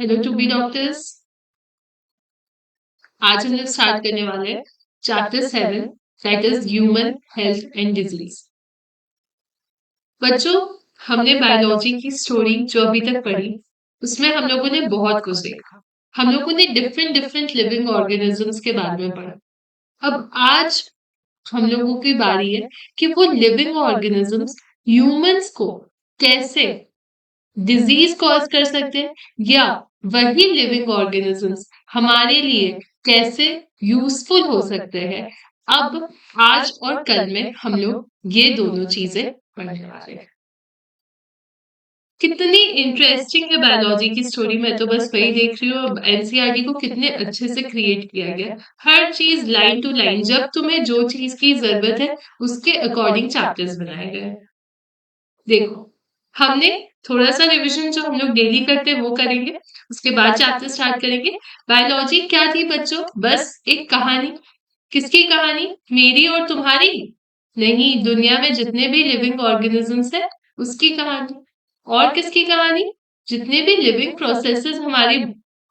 Hello to be doctors. आज हम लोग स्टार्ट करने वाले हैं chapter 7, that is human health and disease. बच्चों, हमने बायोलॉजी की स्टोरी जो अभी तक पढ़ी उसमें हम लोगों ने बहुत कुछ देखा। हम लोगों ने डिफरेंट डिफरेंट लिविंग ऑर्गेनिजम्स के बारे में पढ़ा। अब आज हम लोगों की बारी है कि वो लिविंग ऑर्गेनिजम्स ह्यूमंस को कैसे डिजीज कॉज कर सकते हैं, या वही लिविंग ऑर्गेनिजम्स हमारे लिए कैसे यूजफुल हो सकते हैं। अब आज और कल में हम लोग ये दोनों चीजें पढ़ने वाले हैं। कितनी इंटरेस्टिंग है बायोलॉजी की स्टोरी। मैं तो बस वही देख रही हूँ एनसीईआरटी को कितने अच्छे से क्रिएट किया गया। हर चीज लाइन टू लाइन, जब तुम्हें जो चीज की जरूरत है उसके अकॉर्डिंग चैप्टर्स बनाए गए हैं। देखो, हमने थोड़ा सा रिवीजन जो हम लोग डेली करते हैं वो करेंगे, उसके बाद चैप्टर स्टार्ट करेंगे। बायोलॉजी क्या थी बच्चों? बस एक कहानी। किसकी कहानी? मेरी और तुम्हारी नहीं, दुनिया में जितने भी लिविंग ऑर्गेनिजम्स है उसकी कहानी। और किसकी कहानी? जितने भी लिविंग प्रोसेसेस हमारी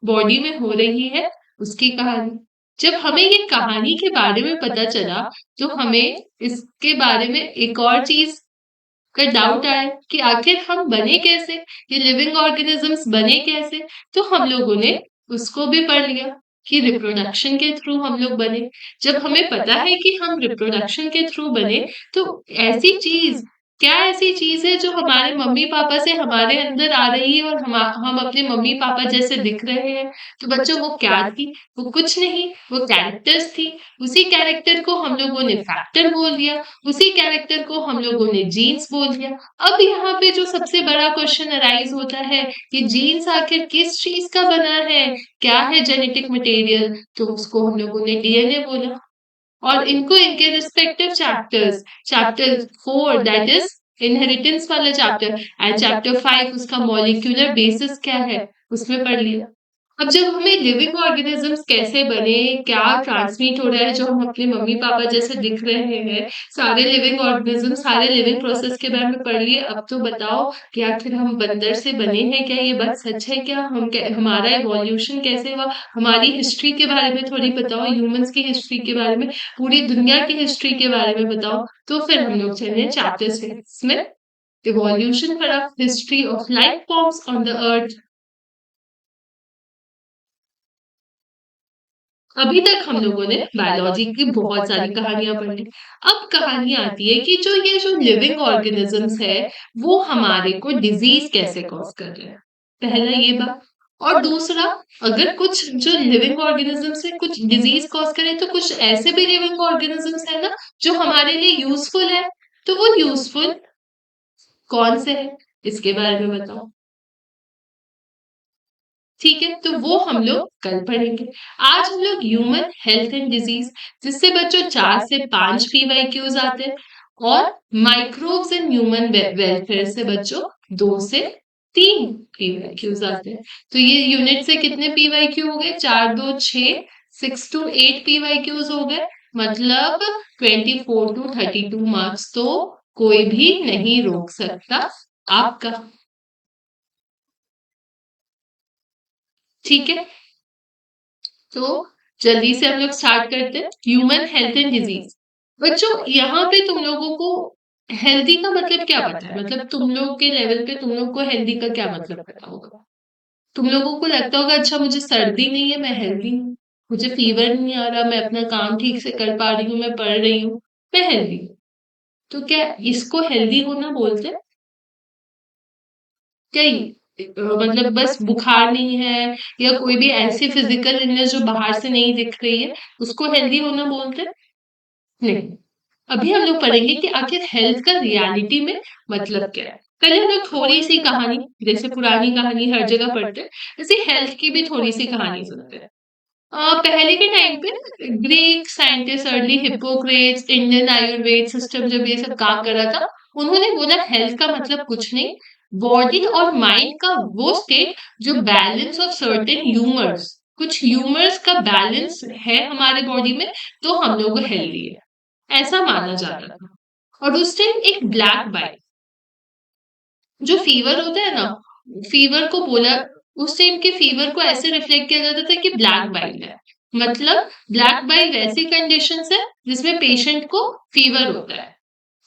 बॉडी में हो रही है उसकी कहानी। जब हमें ये कहानी के बारे में पता चला तो हमें इसके बारे में एक और चीज का डाउट आया कि आखिर हम बने कैसे, ये लिविंग ऑर्गेनिजम्स बने कैसे। तो हम लोगों ने उसको भी पढ़ लिया कि रिप्रोडक्शन के थ्रू हम लोग बने। जब हमें पता है कि हम रिप्रोडक्शन के थ्रू बने, तो ऐसी चीज, क्या ऐसी चीज है जो हमारे मम्मी पापा से हमारे अंदर आ रही है और हम अपने मम्मी पापा जैसे दिख रहे हैं। तो बच्चों वो क्या थी? वो कुछ नहीं, वो कैरेक्टर्स थी। उसी कैरेक्टर को हम लोगों ने फैक्टर बोल दिया, उसी कैरेक्टर को हम लोगों ने जीन्स बोल दिया। अब यहाँ पे जो सबसे बड़ा क्वेश्चन अराइज होता है कि जीन्स आखिर किस चीज का बना है, क्या है जेनेटिक मटेरियल, तो उसको हम लोगों ने डीएनए बोला। और इनको इनके respective chapters, chapter 4 that is inheritance वाला चैप्टर, एंड चैप्टर 5 उसका मॉलिक्यूलर बेसिस क्या है उसमें पढ़ लिया। अब जब हमें लिविंग ऑर्गेनिजम्स कैसे बने, क्या ट्रांसमिट हो रहा है जो हम अपने मम्मी पापा जैसे दिख रहे हैं, सारे लिविंग ऑर्गेनिज्म, सारे लिविंग प्रोसेस के बारे में पढ़ लिए। अब तो बताओ कि आखिर हम बंदर से बने हैं क्या? ये बात सच है क्या? हमारा इवोल्यूशन कैसे हुआ? हमारी हिस्ट्री के बारे में थोड़ी बताओ, ह्यूमंस की हिस्ट्री के बारे में, पूरी दुनिया की हिस्ट्री के बारे में बताओ। तो फिर हम लोग चले चैप्टर 6 में, इवोल्यूशन पर history of life forms on the earth. अभी तक हम लोगों ने बायोलॉजी की बहुत सारी कहानियां पढ़ी। अब कहानी आती है कि जो ये जो लिविंग ऑर्गेनिजम्स है वो हमारे को डिजीज कैसे कॉज कर रहे हैं। पहला ये बात। और दूसरा, अगर कुछ जो लिविंग ऑर्गेनिजम्स है कुछ डिजीज कॉज करे, तो कुछ ऐसे भी लिविंग ऑर्गेनिजम्स है ना जो हमारे लिए यूजफुल है। तो वो यूजफुल कौन से है, इसके बारे में बताओ। ठीक है, तो वो हम लोग कल पढ़ेंगे। आज हम लोग ह्यूमन हेल्थ एंड डिजीज, जिससे बच्चों 4 से 5 पीवाईक्यूज आते हैं, और माइक्रोब्स इन ह्यूमन वेलफेयर से बच्चों 2 से 3 पीवाईक्यूज आते हैं। तो ये यूनिट से कितने पीवाईक्यू हो गए? 4 2 6, 6 to 8 पीवाईक्यूज हो गए। मतलब 24 to 32 मार्क्स तो कोई भी नहीं रोक सकता आपका। ठीक है, तो जल्दी से हम लोग स्टार्ट करते हैं ह्यूमन हेल्थ एंड डिजीज। बच्चों, यहाँ पे तुम लोगों को हेल्दी का मतलब क्या पता है? मतलब तुम लोग के लेवल पे तुम लोग को हेल्दी का क्या मतलब पता होगा? तुम लोगों को लगता होगा अच्छा मुझे सर्दी नहीं है, मैं हेल्दी हूँ। मुझे फीवर नहीं आ रहा, मैं अपना काम ठीक से कर पा रही हूँ, मैं पढ़ रही हूँ, मैं हेल्दी हूँ। तो क्या इसको हेल्दी होना बोलते हैं? क्या मतलब बस बुखार नहीं है या कोई भी ऐसी फिजिकल इलनेस जो बाहर से नहीं दिख रही है उसको हेल्दी होना बोलते हैं? नहीं। अभी हम लोग पढ़ेंगे कि आखिर हेल्थ का रियलिटी में मतलब क्या है। पहले हम लोग थोड़ी सी कहानी, जैसे पुरानी कहानी हर जगह पढ़ते हैं, वैसे हेल्थ की भी थोड़ी सी कहानी सुनते हैं। पहले के टाइम पे Greek scientist early Hippocrates, Indian Ayurveda system जब ये सब काम कर रहा था, उन्होंने बोला हेल्थ का मतलब कुछ नहीं, बॉडी और माइंड का वो स्टेट जो बैलेंस ऑफ सर्टेन ह्यूमर्स, कुछ ह्यूमर्स का बैलेंस है हमारे बॉडी में, तो हम लोग हेल्दी है, ऐसा माना जाता था। और उस टाइम एक ब्लैक बाइट जो फीवर होता है ना, फीवर को बोला, उस टाइम के फीवर को ऐसे रिफ्लेक्ट किया जाता था कि ब्लैक बाइल है। मतलब ब्लैक बाइल वैसी कंडीशंस है जिसमें पेशेंट को फीवर होता है।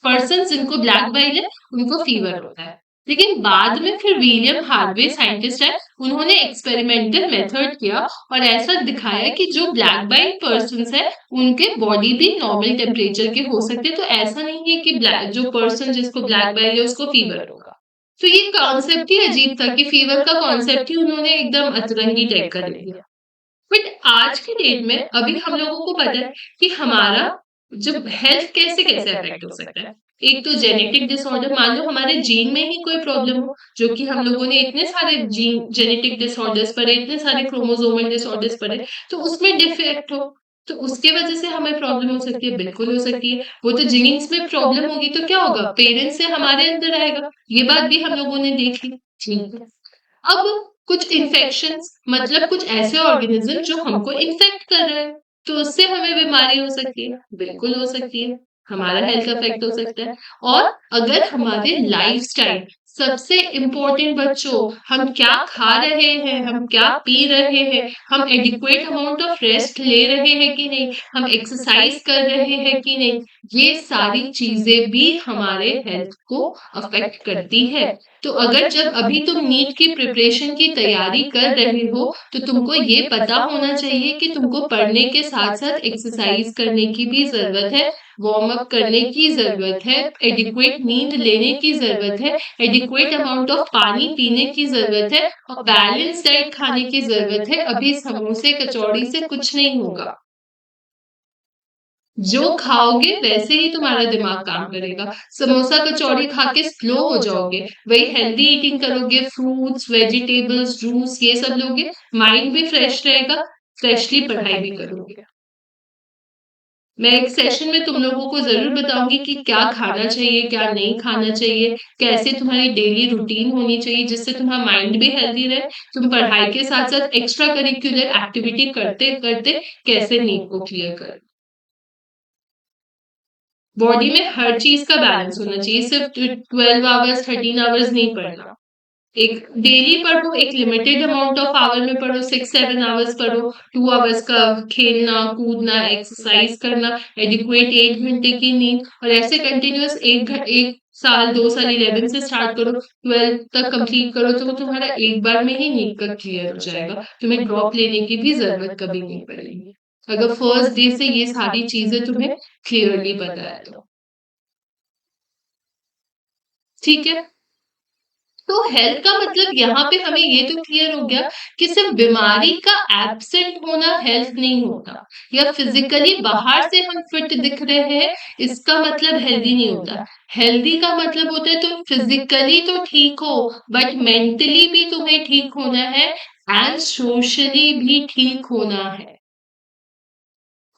पर्सन जिनको ब्लैक बाइल है उनको फीवर होता है। लेकिन बाद में फिर विलियम हार्वे साइंटिस्ट है, उन्होंने एक्सपेरिमेंटल मेथड किया और ऐसा दिखाया कि जो ब्लैक बाइल पर्सन है उनके बॉडी भी नॉर्मल टेम्परेचर के हो सकते हैं। तो ऐसा नहीं है कि जो पर्सन जिसको ब्लैक बाइल है उसको फीवर होगा। तो ये कॉन्सेप्ट ही अजीब था कि फीवर का कॉन्सेप्ट ही उन्होंने एकदम अतरंगी टाइप का ले लिया। बट आज के डेट में अभी हम लोगों को पता है कि हमारा जब हेल्थ कैसे कैसे अफेक्ट हो सकता है। एक तो जेनेटिक डिसऑर्डर, मान लो हमारे जीन में ही कोई प्रॉब्लम हो, जो कि हम लोगों ने इतने सारे जीन जेनेटिक डिसऑर्डर्स पढ़े, इतने सारे क्रोमोसोमल डिसऑर्डर्स पढ़े, तो उसमें डिफेक्ट हो, तो उसके वजह से हमें प्रॉब्लम हो सकती है, बिल्कुल हो सकती है। वो तो जीन्स में प्रॉब्लम होगी तो क्या होगा, पेरेंट्स से हमारे अंदर आएगा। ये बात भी हम लोगों ने देख ली। ठीक है। अब कुछ इन्फेक्शंस, मतलब कुछ ऐसे ऑर्गेनिज्म जो हमको इन्फेक्ट कर रहे हैं, तो उससे हमें बीमारी हो सकती है, बिल्कुल हो सकती है। हमारा हेल्थ अफेक्ट हो सकता है। और अगर हमारे लाइफस्टाइल, सबसे इम्पोर्टेंट बच्चों, हम क्या खा रहे हैं, हम क्या पी रहे हैं, हम एडिक्वेट अमाउंट ऑफ रेस्ट ले रहे हैं कि नहीं, हम एक्सरसाइज कर रहे हैं कि नहीं, ये सारी चीजें भी हमारे हेल्थ को अफेक्ट करती है। तो अगर जब अभी तुम नीट की प्रिपरेशन की तैयारी कर रहे हो, तो तुमको ये पता होना चाहिए कि तुमको पढ़ने के साथ साथ एक्सरसाइज करने की भी जरूरत है, वार्म अप करने की जरूरत है, एडिक्वेट नींद लेने की जरूरत है, एडिक्वेट अमाउंट ऑफ पानी पीने की जरूरत है और बैलेंस डाइट खाने की जरूरत है। अभी समोसे कचौड़ी से कुछ नहीं होगा। जो खाओगे वैसे ही तुम्हारा दिमाग काम करेगा। समोसा कचौड़ी खा के स्लो हो जाओगे, वही हेल्दी ईटिंग करोगे, फ्रूट्स वेजिटेबल्स जूस ये सब लोगे, माइंड भी फ्रेश रहेगा, फ्रेशली पढ़ाई भी करोगे। मैं एक सेशन में तुम लोगों को जरूर बताऊंगी कि क्या खाना चाहिए, क्या नहीं खाना चाहिए, कैसे तुम्हारी डेली रूटीन होनी चाहिए जिससे तुम्हारा माइंड भी हेल्दी रहे, तुम पढ़ाई के साथ साथ एक्स्ट्रा करिकुलर एक्टिविटी करते करते कैसे नींद को क्लियर कर। बॉडी में हर चीज का बैलेंस होना चाहिए, सिर्फ 12 आवर्स 13 आवर्स नहीं पढ़ना। एक डेली पढ़ो, एक लिमिटेड अमाउंट ऑफ आवर में पढ़ो, 6-7 आवर्स पढ़ो, 2 आवर्स का खेलना कूदना एक्सरसाइज करना, एडिक्वेट 8 घंटे की नींद, और ऐसे कंटिन्यूअस एक साल 2 साल 11 से स्टार्ट करो, 12 तक कंप्लीट करो, तो तुम्हारा एक बार में ही नींद का क्लियर हो जाएगा, तुम्हें ड्रॉप लेने की भी जरूरत कभी नहीं पड़ेगी, अगर फर्स्ट डे से ये सारी चीजें तुम्हें क्लियरली पता है तो। ठीक है। तो हेल्थ का मतलब यहाँ पे हमें ये तो क्लियर हो गया कि सिर्फ बीमारी का एब्सेंट होना हेल्थ नहीं होता, या फिजिकली बाहर से हम फिट दिख रहे हैं इसका मतलब हेल्दी नहीं होता। हेल्दी का मतलब होता है तुम फिजिकली तो ठीक हो, बट मेंटली भी तुम्हें ठीक होना है एंड सोशली भी ठीक होना है।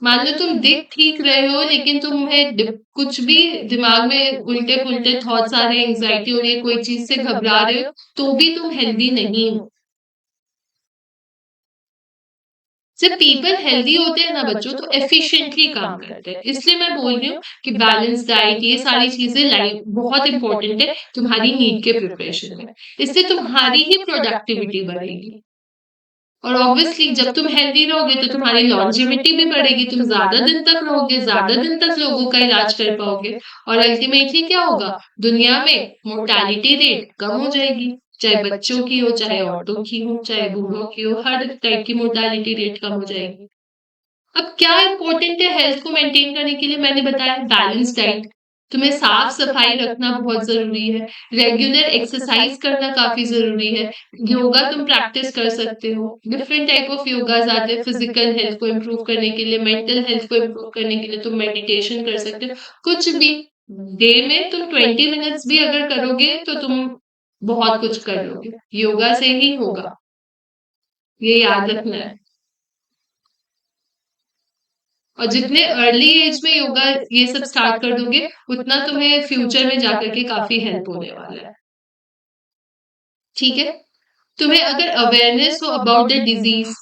मान लो तुम दिख ठीक रहे हो लेकिन तुम्हें कुछ भी दिमाग में उल्टे पुल्टे थॉट्स आ रहे हैं, एंग्जाइटी हो रही है, कोई चीज से घबरा रहे हो, तो भी तुम हेल्दी नहीं हो। जब पीपल हेल्दी होते हैं ना बच्चों, तो एफिशिएंटली काम करते हैं। इसलिए मैं बोल रही हूँ कि बैलेंस डाइट ये सारी चीजें लाइफ बहुत इंपॉर्टेंट है तुम्हारी नीट के प्रिपरेशन में। इससे तुम्हारी ही प्रोडक्टिविटी बढ़ेगी। और ऑब्वियसली जब तुम हेल्दी रहोगे तो तुम्हारी लॉन्जेविटी भी बढ़ेगी, तुम ज्यादा दिन तक रहोगे, ज्यादा दिन तक लोगों का इलाज कर पाओगे, और अल्टीमेटली क्या होगा, दुनिया में मोर्टालिटी रेट कम हो जाएगी, चाहे बच्चों की हो, चाहे औरतों की हो, चाहे बूढ़ों की हो, हर टाइप की मोर्टालिटी रेट कम हो जाएगी। अब क्या इंपॉर्टेंट है हेल्थ को मेंटेन करने के लिए, मैंने बताया बैलेंस डाइट, तुम्हें साफ सफाई रखना बहुत जरूरी है, रेगुलर एक्सरसाइज करना काफी जरूरी है, योगा तुम प्रैक्टिस कर सकते हो, डिफरेंट टाइप ऑफ योगाज आते हैं फिजिकल हेल्थ को इम्प्रूव करने के लिए, मेंटल हेल्थ को इम्प्रूव करने के लिए तुम मेडिटेशन कर सकते हो, कुछ भी। डे में तुम 20 मिनट्स भी अगर करोगे तो तुम बहुत कुछ कर लोगे, योगा से ही होगा, ये याद रखना है। और जितने अर्ली एज में योगा ये सब स्टार्ट कर दोगे, उतना तुम्हें फ्यूचर में जाकर के काफी हेल्प होने वाला है। ठीक है। तुम्हें अगर अवेयरनेस हो about the disease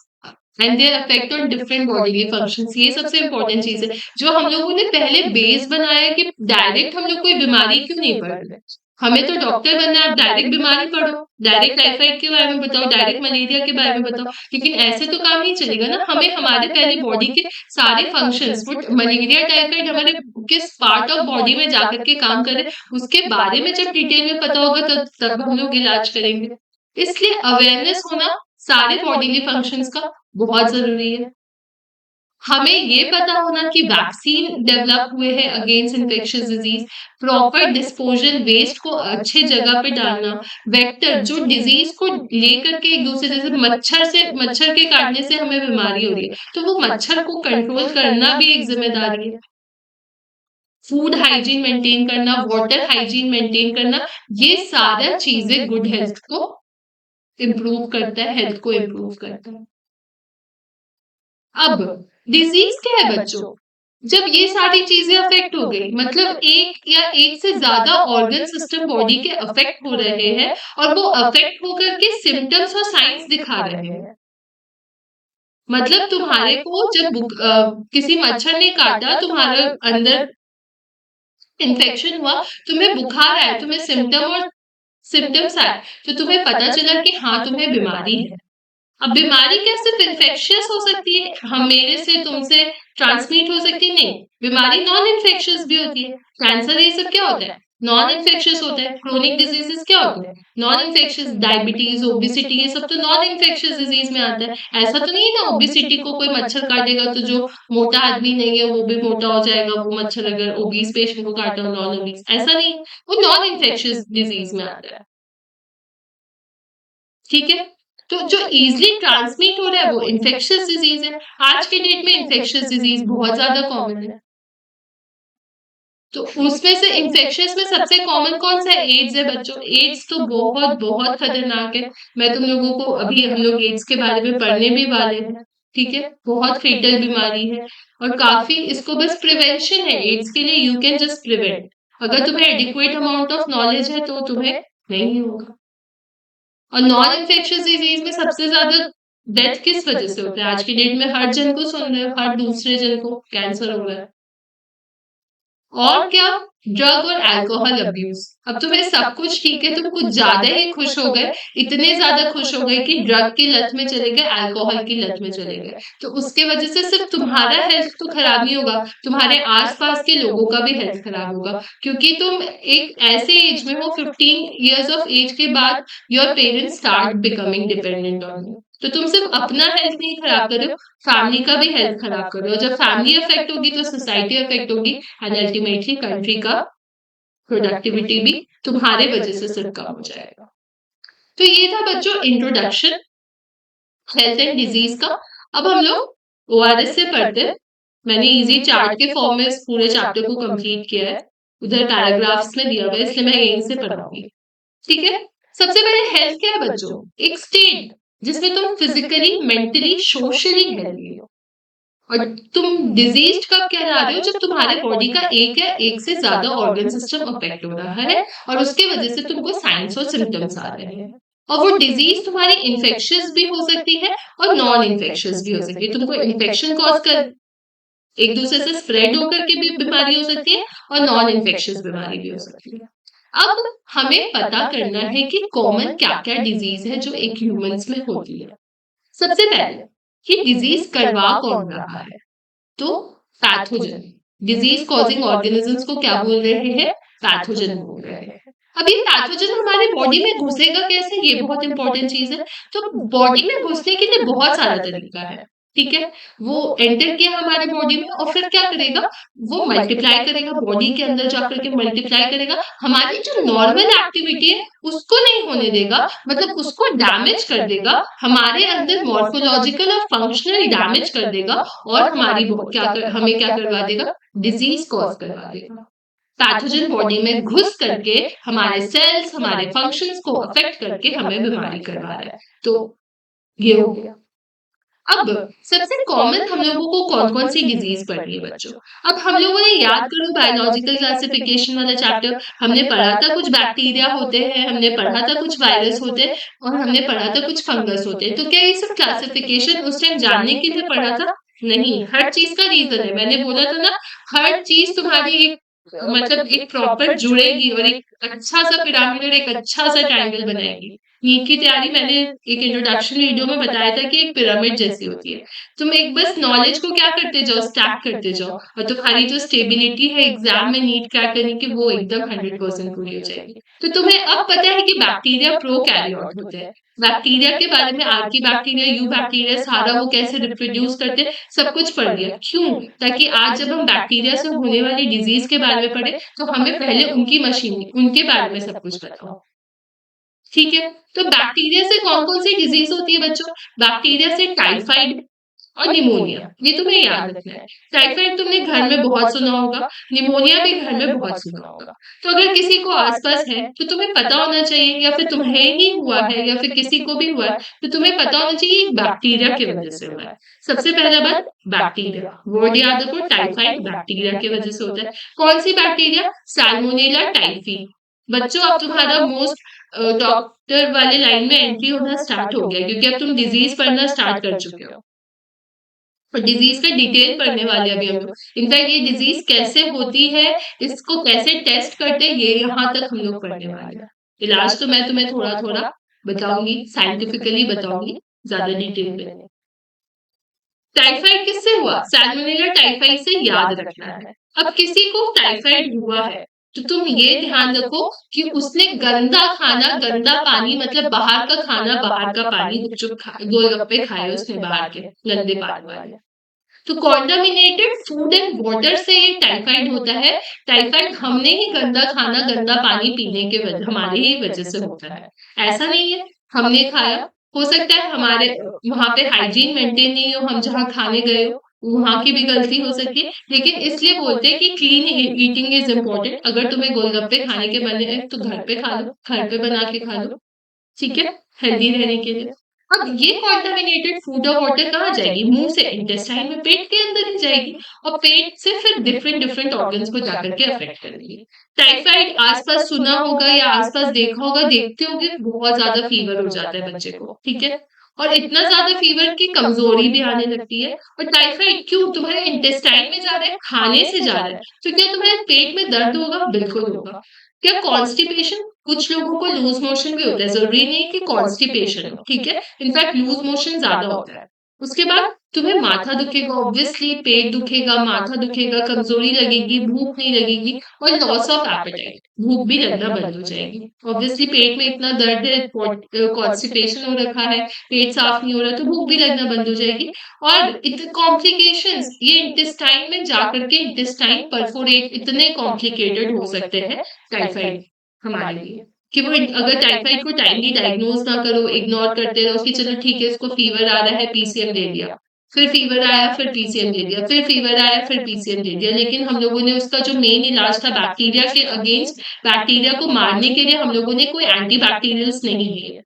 and their effect on different bodily functions, ये सबसे इंपॉर्टेंट चीज है जो हम लोगों ने पहले बेस बनाया कि डायरेक्ट हम लोग कोई बीमारी क्यों नहीं पड़ रही, हमें तो डॉक्टर बनना है, आप डायरेक्ट बीमारी पढ़ो, डायरेक्ट टाइफाइड के बारे में बताओ, डायरेक्ट मलेरिया के बारे में बताओ, लेकिन ऐसे तो काम नहीं चलेगा ना। हमें हमारे पहले बॉडी के सारे फंक्शंस, वो मलेरिया टाइफाइड हमारे किस पार्ट ऑफ बॉडी में जाकर के काम करे, उसके बारे में जब डिटेल में पता होगा तब हम लोग इलाज करेंगे। इसलिए अवेयरनेस होना सारे बॉडीली फंक्शंस का बहुत जरूरी है। हमें ये पता होना कि वैक्सीन डेवलप हुए हैं against infectious disease, proper disposal waste को अच्छे जगह पे डालना, वेक्टर जो डिजीज को लेकर के एक दूसरे, जैसे मच्छर के काटने से हमें बीमारी हो रही है, तो वो मच्छर को कंट्रोल करना भी एक जिम्मेदारी है। फूड हाइजीन मेंटेन करना, वाटर हाइजीन मेंटेन करना, ये सारा चीजें गुड हेल्थ को इम्प्रूव करता है, हेल्थ को इम्प्रूव करता है। अब डिजीज क्या है बच्चों? जब ये सारी चीजें अफेक्ट हो गई, मतलब एक या एक से ज्यादा ऑर्गन सिस्टम बॉडी के अफेक्ट हो रहे हैं, और वो अफेक्ट होकर के सिम्टम्स और साइंस दिखा रहे हैं। मतलब तुम्हारे को जब किसी मच्छर ने काटा, तुम्हारे अंदर इन्फेक्शन हुआ, तुम्हें बुखार आया, तुम्हें सिम्टम्स आए, तो तुम्हें पता चला कि हाँ तुम्हें बीमारी है। अब बीमारी क्या सिर्फ इन्फेक्शियस हो सकती है, हम मेरे से तुमसे ट्रांसमिट हो सकती है? नहीं, बीमारी नॉन इन्फेक्शियस भी होती है। कैंसर ये सब क्या होता है? नॉन इन्फेक्शियस होता है। क्रोनिक डिजीजेस क्या होते हैं? Non infectious. डायबिटीज, ओबिसिटी, ये सब तो नॉन इन्फेक्शियस डिजीज में आता है। ऐसा तो नहीं है ना ओबिसिटी को कोई मच्छर काटेगा तो जो मोटा आदमी नहीं है वो भी मोटा हो जाएगा, वो मच्छर अगर ओबीस पेशेंट को काटा, नॉन ओबीस, ऐसा नहीं। वो नॉन इन्फेक्शियस डिजीज में आता है। ठीक है, तो जो इजीली ट्रांसमिट हो रहा है वो इन्फेक्शियस डिजीज है। आज के डेट में इन्फेक्शियस डिजीज बहुत ज्यादा कॉमन है। तो उसमें से इन्फेक्शियस में सबसे कॉमन कौन सा है? एड्स है बच्चों। एड्स तो बहुत बहुत खतरनाक है। मैं तुम लोगों को अभी, हम लोग एड्स के बारे में पढ़ने भी वाले हैं। ठीक है, बहुत फेटल बीमारी है, और काफी इसको बस प्रिवेंशन है एड्स के लिए। यू कैन जस्ट प्रिवेंट, अगर तुम्हें एडिक्वेट अमाउंट ऑफ नॉलेज है तो तुम्हें नहीं होगा। और नॉन इन्फेक्शियस डिजीज में सबसे ज्यादा डेथ किस वजह से होता है? आज की डेट में हर जन को सुन रहे हो, हर दूसरे जन को कैंसर हो रहा है। और क्या? ड्रग और अल्कोहल अब्यूज। अब तुम्हें सब कुछ ठीक है, तुम कुछ ज्यादा ही खुश हो गए, इतने ज्यादा खुश हो गए कि ड्रग की लत में चले गए, अल्कोहल की लत में चले गए, तो उसके वजह से सिर्फ तुम्हारा हेल्थ तो खराब नहीं होगा, तुम्हारे आसपास के लोगों का भी हेल्थ खराब होगा। क्योंकि तुम एक ऐसे एज में हो, 15 years ऑफ एज के बाद your parents start becoming dependent on you. तो तुम सिर्फ अपना हेल्थ नहीं खराब कर रहे हो, फैमिली का भी हेल्थ खराब कर रहे हो। जब फैमिली अफेक्ट होगी तो सोसाइटी अफेक्ट होगी, एंड अल्टीमेटली कंट्री का प्रोडक्टिविटी भी तुम्हारे वजह से सिर्फ कम हो जाएगा। तो ये था बच्चों इंट्रोडक्शन हेल्थ एंड डिजीज का। अब हम लोग ओआरएस से पढ़ते हैं। मैंने इजी चार्ट के फॉर्म में इस पूरे चैप्टर को कंप्लीट किया है, उधर पैराग्राफ्स में दिया हुआ है, इसलिए मैं यहीं से पढ़ाऊंगी। ठीक है, सबसे पहले हेल्थ क्या है बच्चों? एक स्टेट जिसमें तुम फिजिकली, मेंटली, सोशली हेल्थी हो। और तुम डिजीज कब कहला रहे हो? जब तुम्हारे बॉडी का एक या एक से ज्यादा ऑर्गन सिस्टम अफेक्ट हो रहा है, और उसके वजह से तुमको साइंस और सिम्टम्स आ रहे हैं। और वो डिजीज तुम्हारी इन्फेक्शियस भी हो सकती है और नॉन इन्फेक्शियस भी हो सकती है। तुमको इन्फेक्शन कॉज कर, एक दूसरे से स्प्रेड होकर के भी बीमारी हो सकती है, और नॉन इन्फेक्शियस बीमारी भी हो सकती है। अब हमें पता करना है कि कॉमन क्या क्या डिजीज है जो एक ह्यूमंस में होती है। सबसे पहले, कि डिजीज करवा कौन रहा है? तो पैथोजन, डिजीज कॉजिंग ऑर्गेनिजम्स को क्या बोल रहे हैं? पैथोजन बोल रहे हैं। अब ये पैथोजन हमारे बॉडी में घुसेगा कैसे? ये बहुत इंपॉर्टेंट चीज है। तो बॉडी में घुसने के लिए बहुत सारा तरीका है। ठीक है, वो एंटर किया हमारे बॉडी में, और फिर क्या करेगा? वो मल्टीप्लाई करेगा, बॉडी के अंदर जाकर के मल्टीप्लाई करेगा, हमारी जो नॉर्मल एक्टिविटी है उसको नहीं होने देगा, मतलब उसको डैमेज कर देगा, हमारे अंदर मॉर्फोलॉजिकल और फंक्शनल डैमेज कर देगा, और हमें क्या करवा देगा? डिजीज कॉज करवा देगा। पैथोजन बॉडी में घुस करके हमारे सेल्स, हमारे फंक्शंस को अफेक्ट करके हमें बीमारी करवा रहा है। तो ये हो गया। अब सबसे कॉमन हम लोगों को कौन कौन सी डिजीज पढ़नी है बच्चों? अब हम लोगों ने याद करो बायोलॉजिकल क्लासिफिकेशन वाला चैप्टर, हमने पढ़ा था कुछ बैक्टीरिया होते हैं, हमने पढ़ा था कुछ वायरस होते हैं, और हमने पढ़ा था कुछ फंगस होते हैं। तो क्या ये सब क्लासिफिकेशन उस टाइम जानने के लिए पढ़ा था? नहीं, हर चीज का रीजन है। मैंने बोला था ना, हर चीज तुम्हारी एक मतलब एक प्रॉपर जुड़ेगी और एक अच्छा-सा पिरामिड और एक अच्छा-सा ट्रायंगल बनाएगी। नीट की तैयारी मैंने एक इंट्रोडक्शन वीडियो में बताया था कि एक पिरामिड जैसी होती है। तुम एक बस नॉलेज को क्या करते जाओ, स्टैक करते जाओ और तुम्हारी जो स्टेबिलिटी है एग्ज़ाम में नीट क्रैक करने की वो एकदम 100% पूरी हो जाएगी। तो तुम्हें अब पता है कि बैक्टीरिया प्रोकैरियोट होते हैं। बैक्टीरिया के बारे में आर्की-बैक्टीरिया, यूबैक्टीरिया सारा वो कैसे रिप्रोड्यूस करते हैं, सब कुछ पढ़ लिया। क्यों? ताकि आज जब हम बैक्टीरिया से होने वाली डिज़ीज़ के बारे में पढ़ें, तो हमें पहले उनकी मशीनरी, उनके बारे में सब कुछ पता हो। ठीक है? तो बैक्टीरिया से कौन-कौन सी डिज़ीज़ होती है बच्चों? बैक्टीरिया से टाइफाइड और निमोनिया, ये तुम्हें याद रखना है। टाइफाइड तुमने घर में बहुत सुना होगा, निमोनिया भी घर में बहुत सुना होगा। तो अगर किसी को आस-पास है, तो तुम्हें पता होना चाहिए या फिर तुम्हें ही हुआ है या फिर किसी को भी हुआ है, तो तुम्हें पता होना चाहिए ये बैक्टीरिया की वजह से हुआ है। सबसे पहला बात बैक्टीरिया, वर्ड याद रखो टाइफाइड बैक्टीरिया की वजह से होता है। कौन-सी बैक्टीरिया? Salmonella typhi. बच्चों अब तुम्हारा मोस्ट डॉक्टर वाले लाइन में एंट्री होना स्टार्ट हो गया क्योंकि अब तुम डिज़ीज़ पढ़ना स्टार्ट कर चुके हो। और डिजीज का डिटेल पढ़ने वाले अभी हम लोग। इनफैक्ट ये डिजीज कैसे होती है, इसको कैसे टेस्ट करते हैं, ये यहाँ तक हम लोग पढ़ने वाले हैं। इलाज तो मैं तुम्हें थोड़ा-थोड़ा बताऊँगी, साइंटिफिकली बताऊँगी, ज़्यादा डिटेल में। टाइफाइड किससे हुआ? सैल्मोनेला टाइफाइड से याद रखना है। अब किसी को टाइफाइड हुआ है, तो तुम ये ध्यान रखो कि उसने गंदा खाना, गंदा पानी मतलब बाहर का खाना, बाहर का पानी, गुपचुप गोलगप्पे खाए उसने बाहर के, गंदे पानी वाले। तो कॉन्टामिनेटेड फूड एंड वाटर से ये टाइफाइड होता है। टाइफाइड हमने ही गंदा खाना, गंदा पानी पीने के वजह हमारे ही वजह से होता है। ऐसा नहीं है हमने खाया, हो सकता है हमारे वहाँ पे हाइजीन मेंटेन नहीं हो, हम जहाँ खाने गए हो, वहाँ की भी गलती हो सकती है। लेकिन इसलिए बोलते हैं कि क्लीन ईटिंग इज़ इम्पोर्टेंट। अगर तुम्हें गोलगप्पे खाने के मन है तो घर पे खा लो, घर पे बना के खा लो, ठीक है? हेल्दी रहने के लिए। अब ये कॉन्टामिनेटेड फूड और वाटर कहाँ जाएगी? मुँह से इंटेस्टाइन में पेट के अंदर ही जाएगी और पेट से फिर डिफरेंट डिफरेंट ऑर्गन्स को जाकर के अफेक्ट करेगी। टाइफाइड आस-पास सुना होगा या आस-पास देखा होगा, देखते होंगे बहुत ज़्यादा फीवर हो जाता है बच्चे को, ठीक है? और इतना ज़्यादा फीवर कि कमज़ोरी भी आने लगती है और टाइफाइड क्यों? तुम्हारे इंटेस्टाइन में जा रहा है, खाने से जा रहा है, तो क्या तुम्हारे पेट में दर्द होगा? बिल्कुल होगा। क्या कॉन्स्टिपेशन? कुछ लोगों को लूज मोशन भी होता है, जरूरी नहीं कि कॉन्स्टिपेशन हो, ठीक है? इनफैक्ट लूज मोशन ज्यादा होता है। उसके बाद तुम्हें माथा दुखेगा, ऑब्वियसली पेट दुखेगा, माथा दुखेगा, कमजोरी लगेगी, भूख नहीं लगेगी और लॉस ऑफ एपेटाइट, भूख भी लगना बंद हो जाएगी। ऑब्वियसली पेट में इतना दर्द है, कॉन्स्टिपेशन हो रखा है, पेट साफ नहीं हो रहा, तो भूख भी लगना बंद हो जाएगी। और इत कॉम्प्लिकेशंस ये इंटेस्टाइन में जाकर के इंटेस्टाइन परफोरेट इतने कॉम्प्लिकेटेड हो सकते हैं टाइफाइड हमारे लिए कि वो अगर टाइफाइड को टाइमली डायग्नोज ना करो, इग्नोर करते रहो कि चलो ठीक है इसको फीवर आ रहा है पीसीएम ले लिया, फिर फीवर आया फिर पीसीएम ले लिया, फिर फीवर आया फिर पीसीएम ले लिया, लेकिन हम लोगों ने उसका जो मेन इलाज था बैक्टीरिया के अगेंस्ट, बैक्टीरिया को मारने के लिए हम लोगों ने कोई एंटी बैक्टीरियल्स नहीं लिए।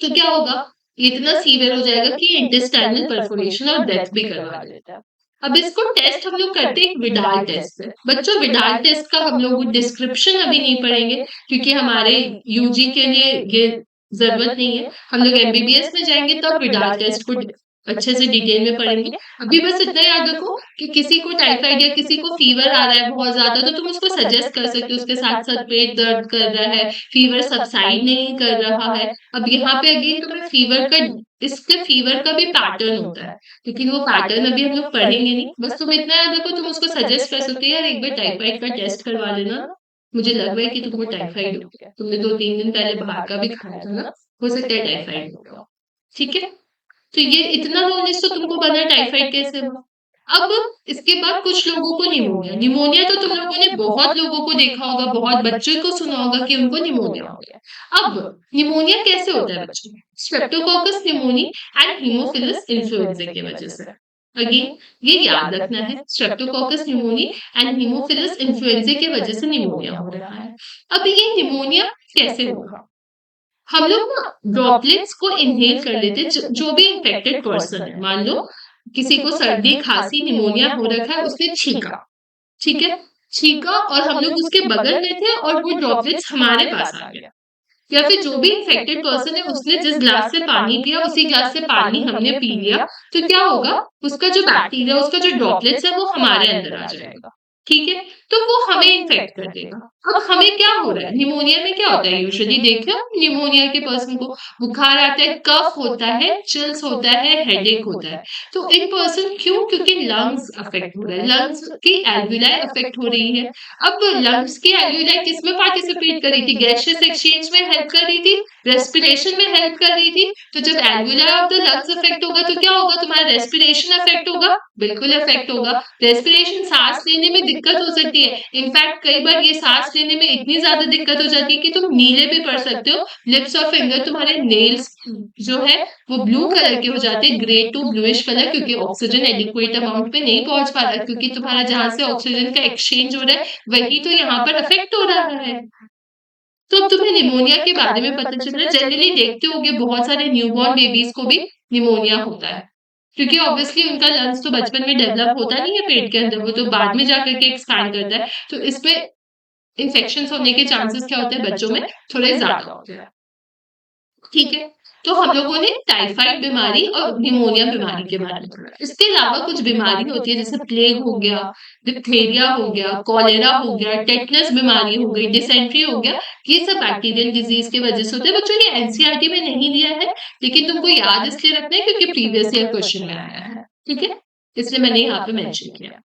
तो क्या होगा? ये इतना सीवियर हो जाएगा कि इंटेस्टाइनल परफोरेशन और डेथ भी करवा देता है। अब इसको टेस्ट हम लोग करते हैं विडाल टेस्ट से। बच्चों विडाल टेस्ट का हम लोग डिस्क्रिप्शन अभी नहीं पढ़ेंगे क्योंकि हमारे यूजी के लिए ये जरूरत नहीं है। हम लोग एमबीबीएस में जाएंगे तब विडाल टेस्ट को अच्छे से डिटेल में पढ़ेंगे। अभी बस इतना याद रखो कि किसी को टाइफाइड या किसी को फीवर आ रहा है बहुत ज्यादा, तो तुम उसको सजेस्ट कर सकते हो, उसके साथ साथ पेट दर्द कर रहा है, फीवर सबसाइड नहीं कर रहा है। अब यहाँ पे अगेन तुम्हें फीवर का, इसके फीवर का भी पैटर्न होता है, लेकिन वो पैटर्न अभी हम लोग पढ़ेंगे नहीं। बस तुम इतना याद रखो, तुम उसको सजेस्ट कर सकते हो यार एक बार टाइफाइड का टेस्ट करवा लेना, मुझे लग रहा है कि तुमको टाइफाइड हो गया, तुमने 2-3 दिन पहले बाहर का भी खाया था ना, हो सकता है टाइफाइड हो गया, ठीक है? तो ये इतना नॉलेज तो तुमको बना टाइफाइड कैसे हुआ। अब इसके बाद कुछ लोगों को निमोनिया, निमोनिया तो तुम लोगों ने बहुत लोगों को देखा होगा, बहुत बच्चों को सुना होगा कि उनको निमोनिया हो गया। अब निमोनिया कैसे होता है बच्चों में? Streptococcus pneumoniae and Haemophilus influenza की वजह से। अगेन ये याद रखना है, Streptococcus pneumoniae and Haemophilus influenza की वजह से निमोनिया हो रहा है। अब ये निमोनिया कैसे होगा? हम लोग ना ड्रॉपलेट्स को इनहेल कर लेते हैं, जो भी इन्फेक्टेड पर्सन है, मान लो किसी को सर्दी खांसी निमोनिया हो रखा है, उसने छींका, ठीक है, छींका और हम लोग उसके बगल में थे और वो ड्रॉपलेट्स हमारे पास आ गया, या फिर जो भी इन्फेक्टेड पर्सन है उसने जिस ग्लास से पानी पिया उसी ग्लास से पानी हमने पी लिया, तो क्या होगा? उसका जो बैक्टीरिया, उसका जो ड्रॉपलेट्स है वो हमारे अंदर आ जाएगा। ठीक है? तो वो हमें इन्फेक्ट कर देगा। अब हमें क्या हो रहा है? निमोनिया में क्या होता है यूजुअली देखिए आप निमोनिया के पर्सन को बुखार आता है, कफ होता है, चिल्स होता है, हेडेक होता है। तो इन पर्सन क्यों? क्योंकि लंग्स अफेक्ट हो रहा है, लंग्स की एल्वियोलाई अफेक्ट हो रही है। अब लंग्स की एल्वियोलाई किसमें पार्टिसिपेट कर रही थी? गैसियस एक्सचेंज में हेल्प कर रही थी, रेस्पिरेशन में हेल्प कर रही थी। तो जब alveoli of the lungs affect होगा तो क्या होगा? तुम्हारा रेस्पिरेशन अफेक्ट होगा, बिल्कुल अफेक्ट होगा। रेस्पिरेशन सांस लेने में दिक्कत हो सकती है। इनफैक्ट कई बार ये सांस लेने में इतनी ज्यादा दिक्कत हो जाती है कि तुम नीले भी पड़ सकते हो। लिप्स और फिंगर तुम्हारे नेल्स जो है वो ब्लू कलर के हो जाते हैं, ग्रे टू ब्लूइश कलर, क्योंकि ऑक्सीजन एडिक्वेट अमाउंट पे नहीं पहुंच पा रहा, क्योंकि तुम्हारा जहां से ऑक्सीजन का एक्सचेंज हो रहा है वही तो यहाँ पर अफेक्ट हो रहा है। तो अब तुम्हें निमोनिया के बारे में पता चल रहा है। जनरली देखते होगे बहुत सारे न्यूबॉर्न बेबीज को भी निमोनिया होता है, क्योंकि ऑब्वियसली उनका लंग्स तो बचपन में डेवलप होता नहीं है पेट के अंदर, वो तो बाद में जाकर के एक्सपैंड करता है। तो इसमें इन्फेक्शन होने के चांसेस क्या होते हैं बच्चों में? थोड़े ज्यादा होते हैं। ठीक है? तो हम लोगों ने टाइफाइड बीमारी और निमोनिया बीमारी के बारे में पढ़ा। इसके अलावा कुछ बीमारी होती है जैसे प्लेग हो गया, डिप्थेरिया हो गया, कॉलेरा हो गया, टेटनस बीमारी हो गई, डिसेंट्री हो गया। ये सब बैक्टीरियल डिजीज की वजह से होते हैं। बच्चों ये एनसीईआरटी में नहीं दिया है, लेकिन तुमको याद इसलिए रखना है क्योंकि प्रीवियस ईयर क्वेश्चन में आया है। ठीक है? इसलिए मैंने यहाँ पे मेंशन किया।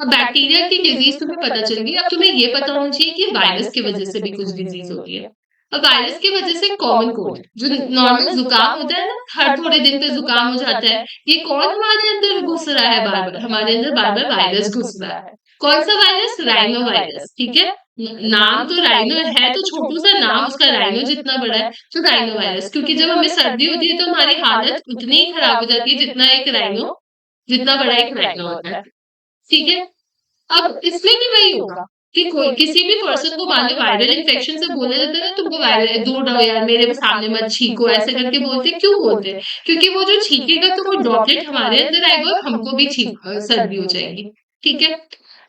अब बैक्टीरिया की डिजीज तुम्हें पता चल गई। अब तुम्हें ये पता होना चाहिए कि वायरस की वजह से भी कुछ डिजीज होती है। अब वायरस की वजह से कॉमन कोल्ड जो नॉर्मल जुकाम होता है ना, हर थोड़े दिन पे जुकाम हो जाता है, ये कौन हमारे अंदर घुस रहा है? बार बार हमारे अंदर बार बार वायरस घुस रहा है। कौन सा वायरस? Rhino virus. ठीक है? नाम तो राइनो है, तो छोटू सा नाम उसका राइनो जितना बड़ा है, तो राइनो वायरस। क्योंकि जब हमें सर्दी होती है तो हमारी हालत उतनी ही खराब हो जाती है जितना एक राइनो, जितना बड़ा एक राइनो होता है। ठीक है? अब इसमें भी वही होगा कि कोई किसी भी पर्सन को मान लो वायरल इन्फेक्शन से बोला जाता है ना, तुमको वायरल, दूर रहो यार, मेरे सामने मत छींको, ऐसे करके बोलते हैं। क्यों बोलते हैं? क्योंकि वो जो छींकेगा तो वो ड्रॉपलेट हमारे अंदर आएगा और हमको भी सर्दी हो जाएगी। ठीक है?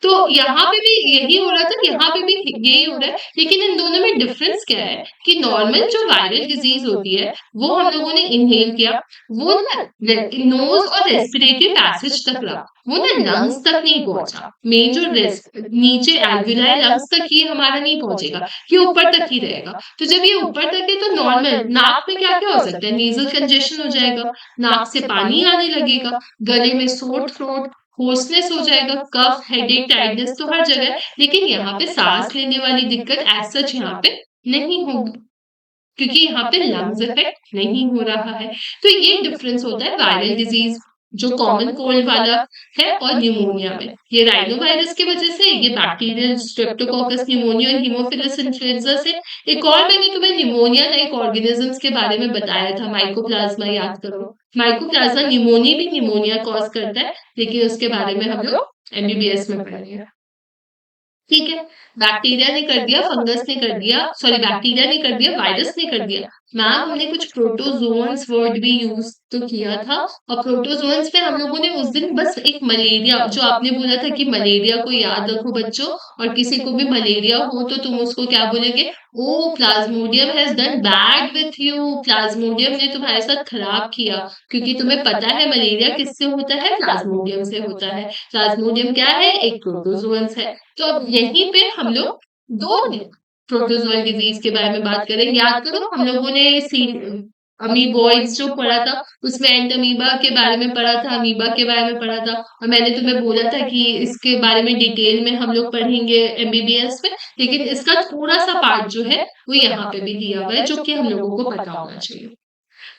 तो यहाँ पे भी यही हो रहा था, यहाँ पे भी यही हो रहा है, लेकिन इन दोनों में डिफरेंस क्या है कि नॉर्मल जो वायरल डिजीज होती है वो हम लोगों ने इनहेल किया, वो ना नोज और रेस्पिरेटरी पैसेज तक रहा, वो ना लंग्स तक नहीं पहुंचा। मेन जो नीचे एल्वियोलाई लंग्स तक ही हमारा नहीं पहुंचेगा, ये ऊपर तक ही रहेगा। तो जब ये ऊपर तक है तो नॉर्मल नाक में क्या क्या हो सकता है? नेजल कंजेशन हो जाएगा, नाक से पानी आने लगेगा, गले में सोर थ्रोट, होर्सनेस हो जाएगा, कफ, हेडेक, टाइटनेस तो हर जगह है। लेकिन यहाँ पे सांस लेने वाली दिक्कत एज सच यहाँ पे नहीं होगी, क्योंकि यहाँ पे लंग्स इफेक्ट नहीं हो रहा है। तो ये डिफरेंस होता है वायरल डिजीज जो कॉमन कोल्ड वाला है और न्यूमोनिया में। ये राइनो वायरस की वजह से, ये बैक्टीरियल स्ट्रेप्टोकोकस न्यूमोनिया और हीमोफिलस इन्फ्लुएंजा से। एक और मैंने तुम्हें निमोनिया लाइक ऑर्गेनिजम्स के बारे में बताया था, माइकोप्लाज्मा, याद करो। माइकोप्लाज्मा निमोनिया भी निमोनिया कॉज करता है, लेकिन उसके बारे में हम लोग एमबीबीएस में पढ़ेंगे। ठीक है? बैक्टीरिया ने कर दिया, फंगस ने कर दिया, सॉरी बैक्टीरिया ने कर दिया, वायरस ने कर दिया। मैम हमने कुछ प्रोटोजोन्स वर्ड भी यूज तो किया था, और प्रोटोजोन्स में हम लोगों ने उस दिन बस एक मलेरिया, जो आपने बोला था कि मलेरिया को याद रखो बच्चों, और किसी को भी मलेरिया हो तो तुम उसको क्या बोलेंगे? Oh plasmodium has done bad with you, plasmodium ने तुम्हारे साथ खराब किया। क्योंकि तुम्हें पता है मलेरिया किससे होता है? प्लाज्मोडियम से होता है। प्लाज्मोडियम क्या है? एक प्रोटोजोन्स है। तो अब यहीं पे हम लोग दो प्रोटोजोअल डिजीज के बारे में बात करें। याद करो हम लोगों ने अमीबॉइड्स जो पढ़ा था, उसमें एंट अमीबा के बारे में पढ़ा था, अमीबा के बारे में पढ़ा था, और मैंने तुम्हें बोला था कि इसके बारे में डिटेल में हम लोग पढ़ेंगे एमबीबीएस में। लेकिन इसका थोड़ा सा पार्ट जो है वो यहाँ पे भी दिया हुआ है, जो कि हम लोगों को पता होना चाहिए।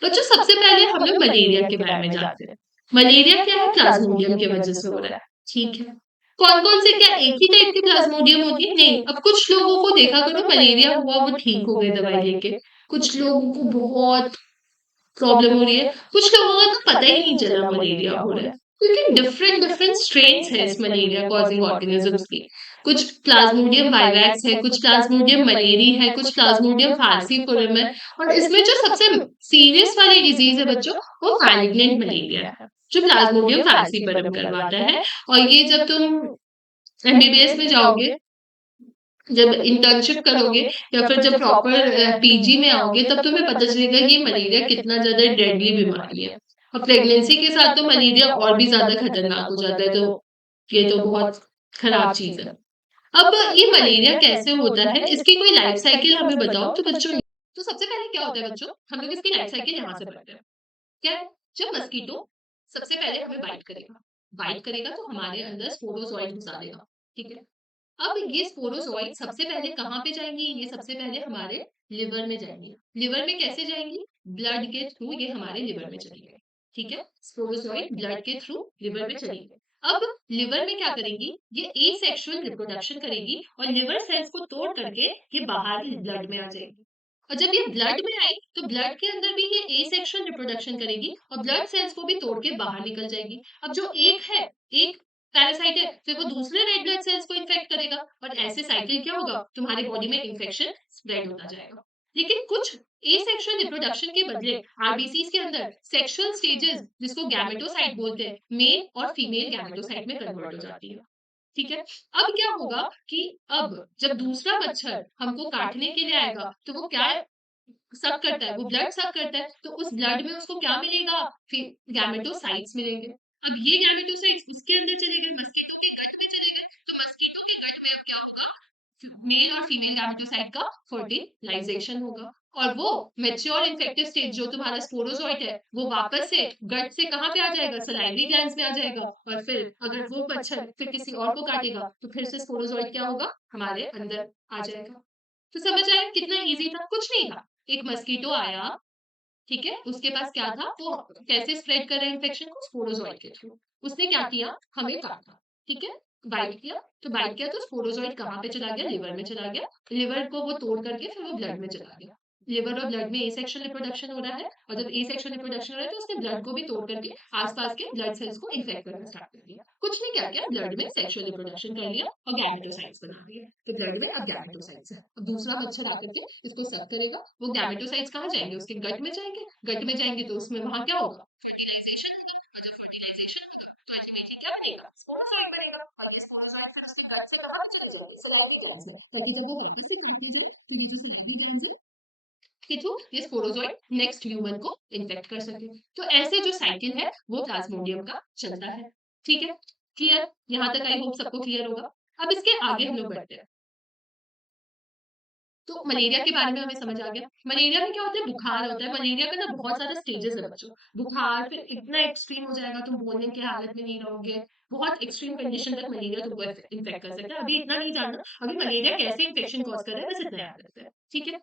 बच्चों सबसे पहले हम लोग मलेरिया के बारे में जानते हैं। मलेरिया क्या है? प्लाज्मोडियम की वजह से हो रहा है। ठीक है? कौन कौन से, क्या एक ही टाइप की प्लाज्मोडियम होती है? नहीं। अब कुछ लोगों को देखा करो मलेरिया हुआ वो ठीक हो गए दवाई लेके, कुछ लोगों को बहुत प्रॉब्लम हो रही है, कुछ लोगों का तो पता ही नहीं चला मलेरिया हो रहा है, क्योंकि डिफरेंट डिफरेंट स्ट्रेन्स है इस मलेरिया कॉजिंग ऑर्गेनिजम्स की। कुछ प्लाज्मोडियम वाइवैक्स है, कुछ प्लाज्मोडियम मलेरी है, कुछ प्लाज्मोडियम फाल्सीफोरम है, और इसमें जो सबसे सीरियस वाली डिजीज है बच्चों, वो मैलिग्नेंट मलेरिया है, जो प्लाज्मोडियम फाल्सीफोरम करवाता है। और ये जब तुम एमबीबीएस में जाओगे, जब इंटर्नशिप करोगे, या फिर जब प्रॉपर पीजी में आओगे, तब तुम्हें पता चलेगा कि मलेरिया कितना ज्यादा डेडली बीमारी है। और प्रेगनेंसी के साथ तो मलेरिया और भी ज्यादा खतरनाक हो जाता है। तो ये तो बहुत खराब चीज़ है। अब ये मलेरिया कैसे होता है? इसकी कोई लाइफ साइकिल हमें बताओ तो बच्चों। तो सबसे पहले क्या होता है बच्चों? हम लोग इसकी लाइफ साइकिल यहाँ से पढ़ते हैं। क्या है? जब मस्कीटो सबसे पहले हमें बाइट करेगा। बाइट करेगा तो हमारे अंदर स्पोरोज़ोइट घुसा देगा। ठीक है? अब ये स्पोरोज़ोइट सबसे पहले कहाँ पे जाएँगी? ये सबसे पहले हमारे लिवर में जाएँगी। लिवर में कैसे जाएँगी? ब्लड के थ्रू ये हमारे लिवर में चली गई। ठीक है? स्पोरोज़ोइट ब्लड के थ्रू लिवर में चली गई। अब लिवर में क्या करेगी? ये एसेक्सुअल रिप्रोडक्शन करेगी और लिवर सेल्स को तोड़ करके ये बाहर ब्लड में आ जाएगी। और जब ये ब्लड में आई तो ब्लड के अंदर भी ये एसेक्सुअल रिप्रोडक्शन करेगी और ब्लड सेल्स को भी तोड़ के बाहर निकल जाएगी। अब जो एक है, एक पैरासाइट है, फिर वो दूसरे रेड ब्लड सेल्स को इन्फेक्ट करेगा और ऐसे साइकिल क्या होगा? तुम्हारे बॉडी में इन्फेक्शन स्प्रेड होता जाएगा। लेकिन कुछ एसेक्सुअल रिप्रोडक्शन के बदले आरबीसीज के अंदर सेक्सुअल स्टेजेस जिसको गैमेटोसाइट बोलते हैं, मेल और फीमेल गैमेटोसाइट में कन्वर्ट हो जाती है। ठीक है? अब क्या होगा कि अब जब दूसरा मच्छर हमको काटने के लिए आएगा, तो वो क्या सक करता है, वो ब्लड सक करता है, तो उस ब्लड में उसको क्या मिलेगा? फिर गैमेटोसाइट्स मिलेंगे। अब ये गैमेटोसाइट्स किसके अंदर चले गए? मस्कीटो के गट में चले गए, तो मस्कीटो के गट में अब क्या होगा? मेल और फीमेल गैमेटोसाइट का फर्टिलाइजेशन होगा और वो मैच्योर इन्फेक्टिव स्टेज जो तुम्हारा स्पोरोजोइट है वो वापस से गट से कहाँ पे आ जाएगा? सलाइवरी ग्लैंड्स में आ जाएगा और फिर अगर वो मच्छर फिर किसी और को काटेगा तो फिर से स्पोरोजोइट क्या होगा? हमारे अंदर आ जाएगा। तो समझ आया कितना इजी था? कुछ नहीं था। एक मस्कीटो आया, ठीक है? उसके पास क्या था? वो कैसे स्प्रेड कर रहा है इन्फेक्शन को? स्पोरोज़ोइट के थ्रू। उसने क्या किया? हमें काटा, ठीक है? बाइट किया, तो बाइट किया तो स्पोरोज़ोइट कहाँ पे चला गया? लिवर में चला गया। लिवर को वो तोड़ करके फिर वो ब्लड में चला गया। लिवर और ब्लड में एसेक्सुअल रिप्रोडक्शन हो रहा है और जब एसेक्सुअल रिप्रोडक्शन हो रहा है तो उसने ब्लड को भी तोड़ करके आस-पास के ब्लड सेल्स को इन्फेक्ट करना स्टार्ट कर दिया। कुछ नहीं क्या किया? ब्लड में सेक्सुअल रिप्रोडक्शन कर लिया और गैमेटोसाइट्स बना दिए। तो ब्लड में अब गैमेटोसाइट्स है। अब दूसरा मच्छर आकर के इसको सक करेगा, वो गैमेटोसाइट्स कहाँ जाएँगे? उसके गट में जाएँगे, गट में जाएँगे तो उसमें वहाँ क्या होगा? फर्टिलाइज़ेशन होगा और जब फर्टिलाइज़ेशन होगा तो अल्टीमेटली क्या बनेगा? स्पोरोज़ोइट बनेगा और ये स्पोरोज़ोइट फिर उसके गट से कहाँ चले जाएँगे? सलाइवरी ग्लैंड्स में, ताकि जब वो वापस से काटे जाएँ तो ये जो सलाइवरी ग्लैंड्स है के थ्रू ये स्पोरोज़ोइट नेक्स्ट ह्यूमन को इन्फेक्ट कर सके। तो ऐसे जो साइकिल है वो प्लाज्मोडियम का चलता है। ठीक है? क्लियर? यहाँ तक आई होप सबको क्लियर होगा। अब इसके आगे हम लोग बढ़ते हैं। तो मलेरिया के बारे में हमें समझ आ गया। मलेरिया में क्या होता है? बुखार होता है। मलेरिया का ना बहुत सारा स्टेजेस है बच्चों। बुखार फिर इतना एक्सट्रीम हो जाएगा तुम बोलने की हालत में नहीं रहोगे। बहुत एक्सट्रीम कंडीशन तक मलेरिया तुमको इन्फेक्ट कर सकता है। अभी इतना नहीं जानना, अभी मलेरिया कैसे इन्फेक्शन कॉज़ कर रहा है बस इतना याद रखते हैं। ठीक है?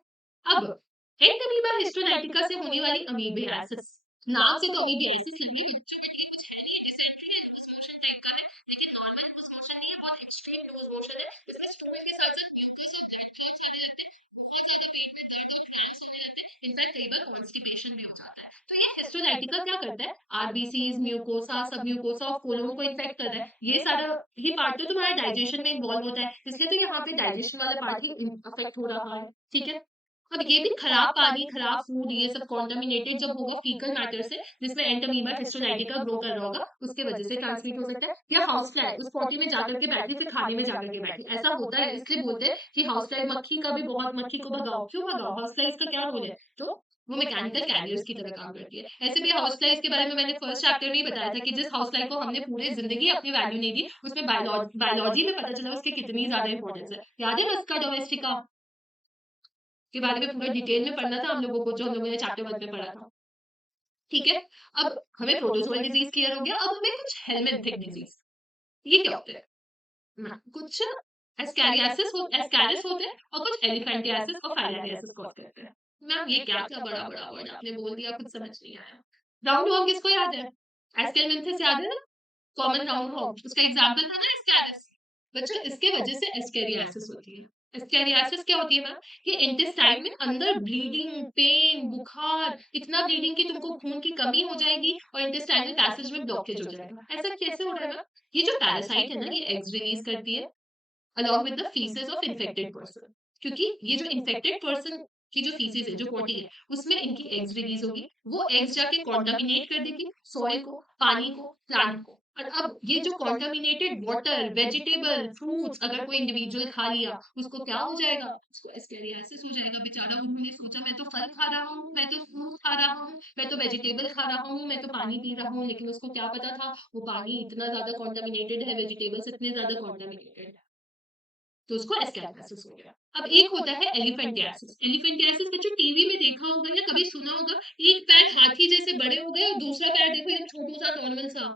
अब एंटमीबा हिस्टोलाइटिका से होने वाली अमीबियासिस। नाम से तो अमीबियासिस लग रही है बच्चों के लिए कुछ है नहीं है, डिसेंट्री है, लूज़ मोशन टाइप का है, लेकिन नॉर्मल लूज़ मोशन नहीं है, बहुत एक्सट्रीम लूज़ मोशन है। इसमें स्टूल के साथ-साथ म्यूकस और ब्लड क्लॉट्स आने लगते हैं, बहुत ज़्यादा पेट में दर्द और क्रैम्प्स होने लगते हैं, इनफैक्ट कई बार कॉन्स्टिपेशन भी हो जाता है। तो ये हिस्टोलाइटिका क्या करता है? आरबीसीज़, म्यूकोसा, सब म्यूकोसा और कोलन को इन्फेक्ट कर रहा है। ये सारा ही पार्ट तो तुम्हारा डाइजेशन में इन्वॉल्व होता है, इसलिए तो यहाँ पे डाइजेशन वाला पार्ट ही अफेक्ट हो रहा है। ठीक है? अब ये भी खराब पानी, खराब फूड ये सब कॉन्टामिनेटेड जब होगा फीकल मैटर से जिसमें एंटमीबा हिस्टोलाइटिका ग्रो कर रहा होगा, उसके वजह से ट्रांसमिट हो सकता है। या हाउस फ्लाई उस पॉटी में जाकर के बैठी फिर खाने में जाकर के बैठी। ऐसा होता है इसलिए बोलते हैं कि हाउस फ्लाई मक्खी का भी बहुत मक्खी को भगाओ। क्यों भगाओ? हाउस फ्लाइज का क्या रोल है? तो वो मैकेनिकल कैरियर्स की तरह काम करती है। ऐसे भी हाउस फ्लाइज के बारे में मैंने फर्स्ट चैप्टर में ही बताया था कि जिस हाउस फ्लाई को हमने पूरी ज़िंदगी अपनी वैल्यू नहीं दी, उसमें बायोलॉजी में पता चला उसकी कितनी ज़्यादा इम्पोर्टेंस है। याद है मस्का डोमेस्टिका के बारे में पूरा डिटेल में पढ़ना था हम लोगों को जो हम लोगों ने चैप्टर 1 में पढ़ा था। ठीक है? अब हमें प्रोटोज़ोअल डिज़ीज़ क्लियर हो गया, अब हमें कुछ हेलमिंथिक डिज़ीज़ ये क्या होते हैं? कुछ एस्कैरिस होते हैं और कुछ एलिफेंटियासिस और फाइलेरियासिस कॉज़ करते हैं। मैम ये क्या था बड़ा-बड़ा वर्ड आपने बोल दिया कुछ समझ नहीं आया। राउंड वॉर्म किसको याद है? एस्केलमेंथिस याद है ना? कॉमन राउंड वॉर्म उसका एग्ज़ाम्पल था ना एस्कैरिस। बच्चों इसके वजह से एस्केरियासिस होती है। एस्केरियासिस क्या होती है मैम? ये इंटेस्टाइन में अंदर ब्लीडिंग, पेन, बुखार, इतना ब्लीडिंग कि तुमको खून की कमी हो जाएगी और इंटेस्टाइनल पैसेज में ब्लॉकेज हो जाएगा। ऐसा कैसे हो रहा है मैम? ये जो पैरासाइट है ना ये एग्स रिलीज़ करती है along with the faeces of infected person, क्योंकि ये जो इन्फेक्टेड पर्सन की जो फीसेस है जो पॉटी है उसमें इनकी एग्स रिलीज होगी, वो एग्स जाके कॉन्टामिनेट कर देगी सॉइल को, पानी को, प्लांट को। और अब ये जो कॉन्टामिनेटेड वाटर, वेजिटेबल, फ्रूट्स अगर कोई इंडिविजुअल खा लिया, उसको क्या हो जाएगा? उसको एस्केरियासिस हो जाएगा बेचारा। उन्होंने सोचा मैं तो फल खा रहा हूँ, मैं तो फ्रूट खा रहा हूँ, मैं तो वेजिटेबल खा रहा हूँ, मैं तो पानी पी रहा हूँ, लेकिन उसको क्या पता था वो पानी इतना ज़्यादा कॉन्टामिनेटेड है, वेजिटेबल्स इतने ज़्यादा कॉन्टामिनेटेड है। तो उसको एस्केरियासिस हो गया। अब एक होता है एलिफेंटियासिस। एलिफेंटियासिस बच्चों टीवी में देखा होगा या कभी सुना होगा, एक पैर हाथी जैसे बड़े हो गए और दूसरा पैर देखो एकदम छोटा-सा नॉर्मल सा।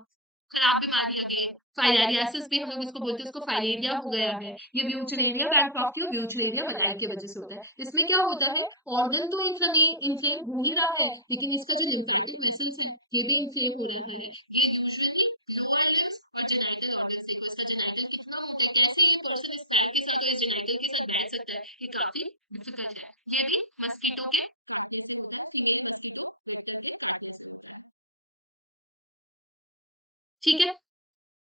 खराब बीमारी आ गई है। फाइलेरियासिस भी हम लोग इसको बोलते हैं, उसको फाइलेरिया हो गया है। ये ब्यूचरेरिया बैक्टीरिया ब्यूचरेरिया बताइट की वजह से होता है। इसमें क्या होता है, ऑर्गन तो इन्फ्लेम हो ही रहा है, लेकिन इसका जो लिम्फेटिक वेसल्स है, ये भी इन्फ्लेम हो रहा है। ये यूजुअली लोअर लिम्स और जेनिटल ऑर्गन्स, देखो इसका जेनिटल कितना मोटा है, कैसे ये पर्सन इस पैर के साथ या इस जेनिटल के साथ बैठ सकता है, ये काफी डिफिकल्ट है। ये भी मस्कीटो के ठीक है,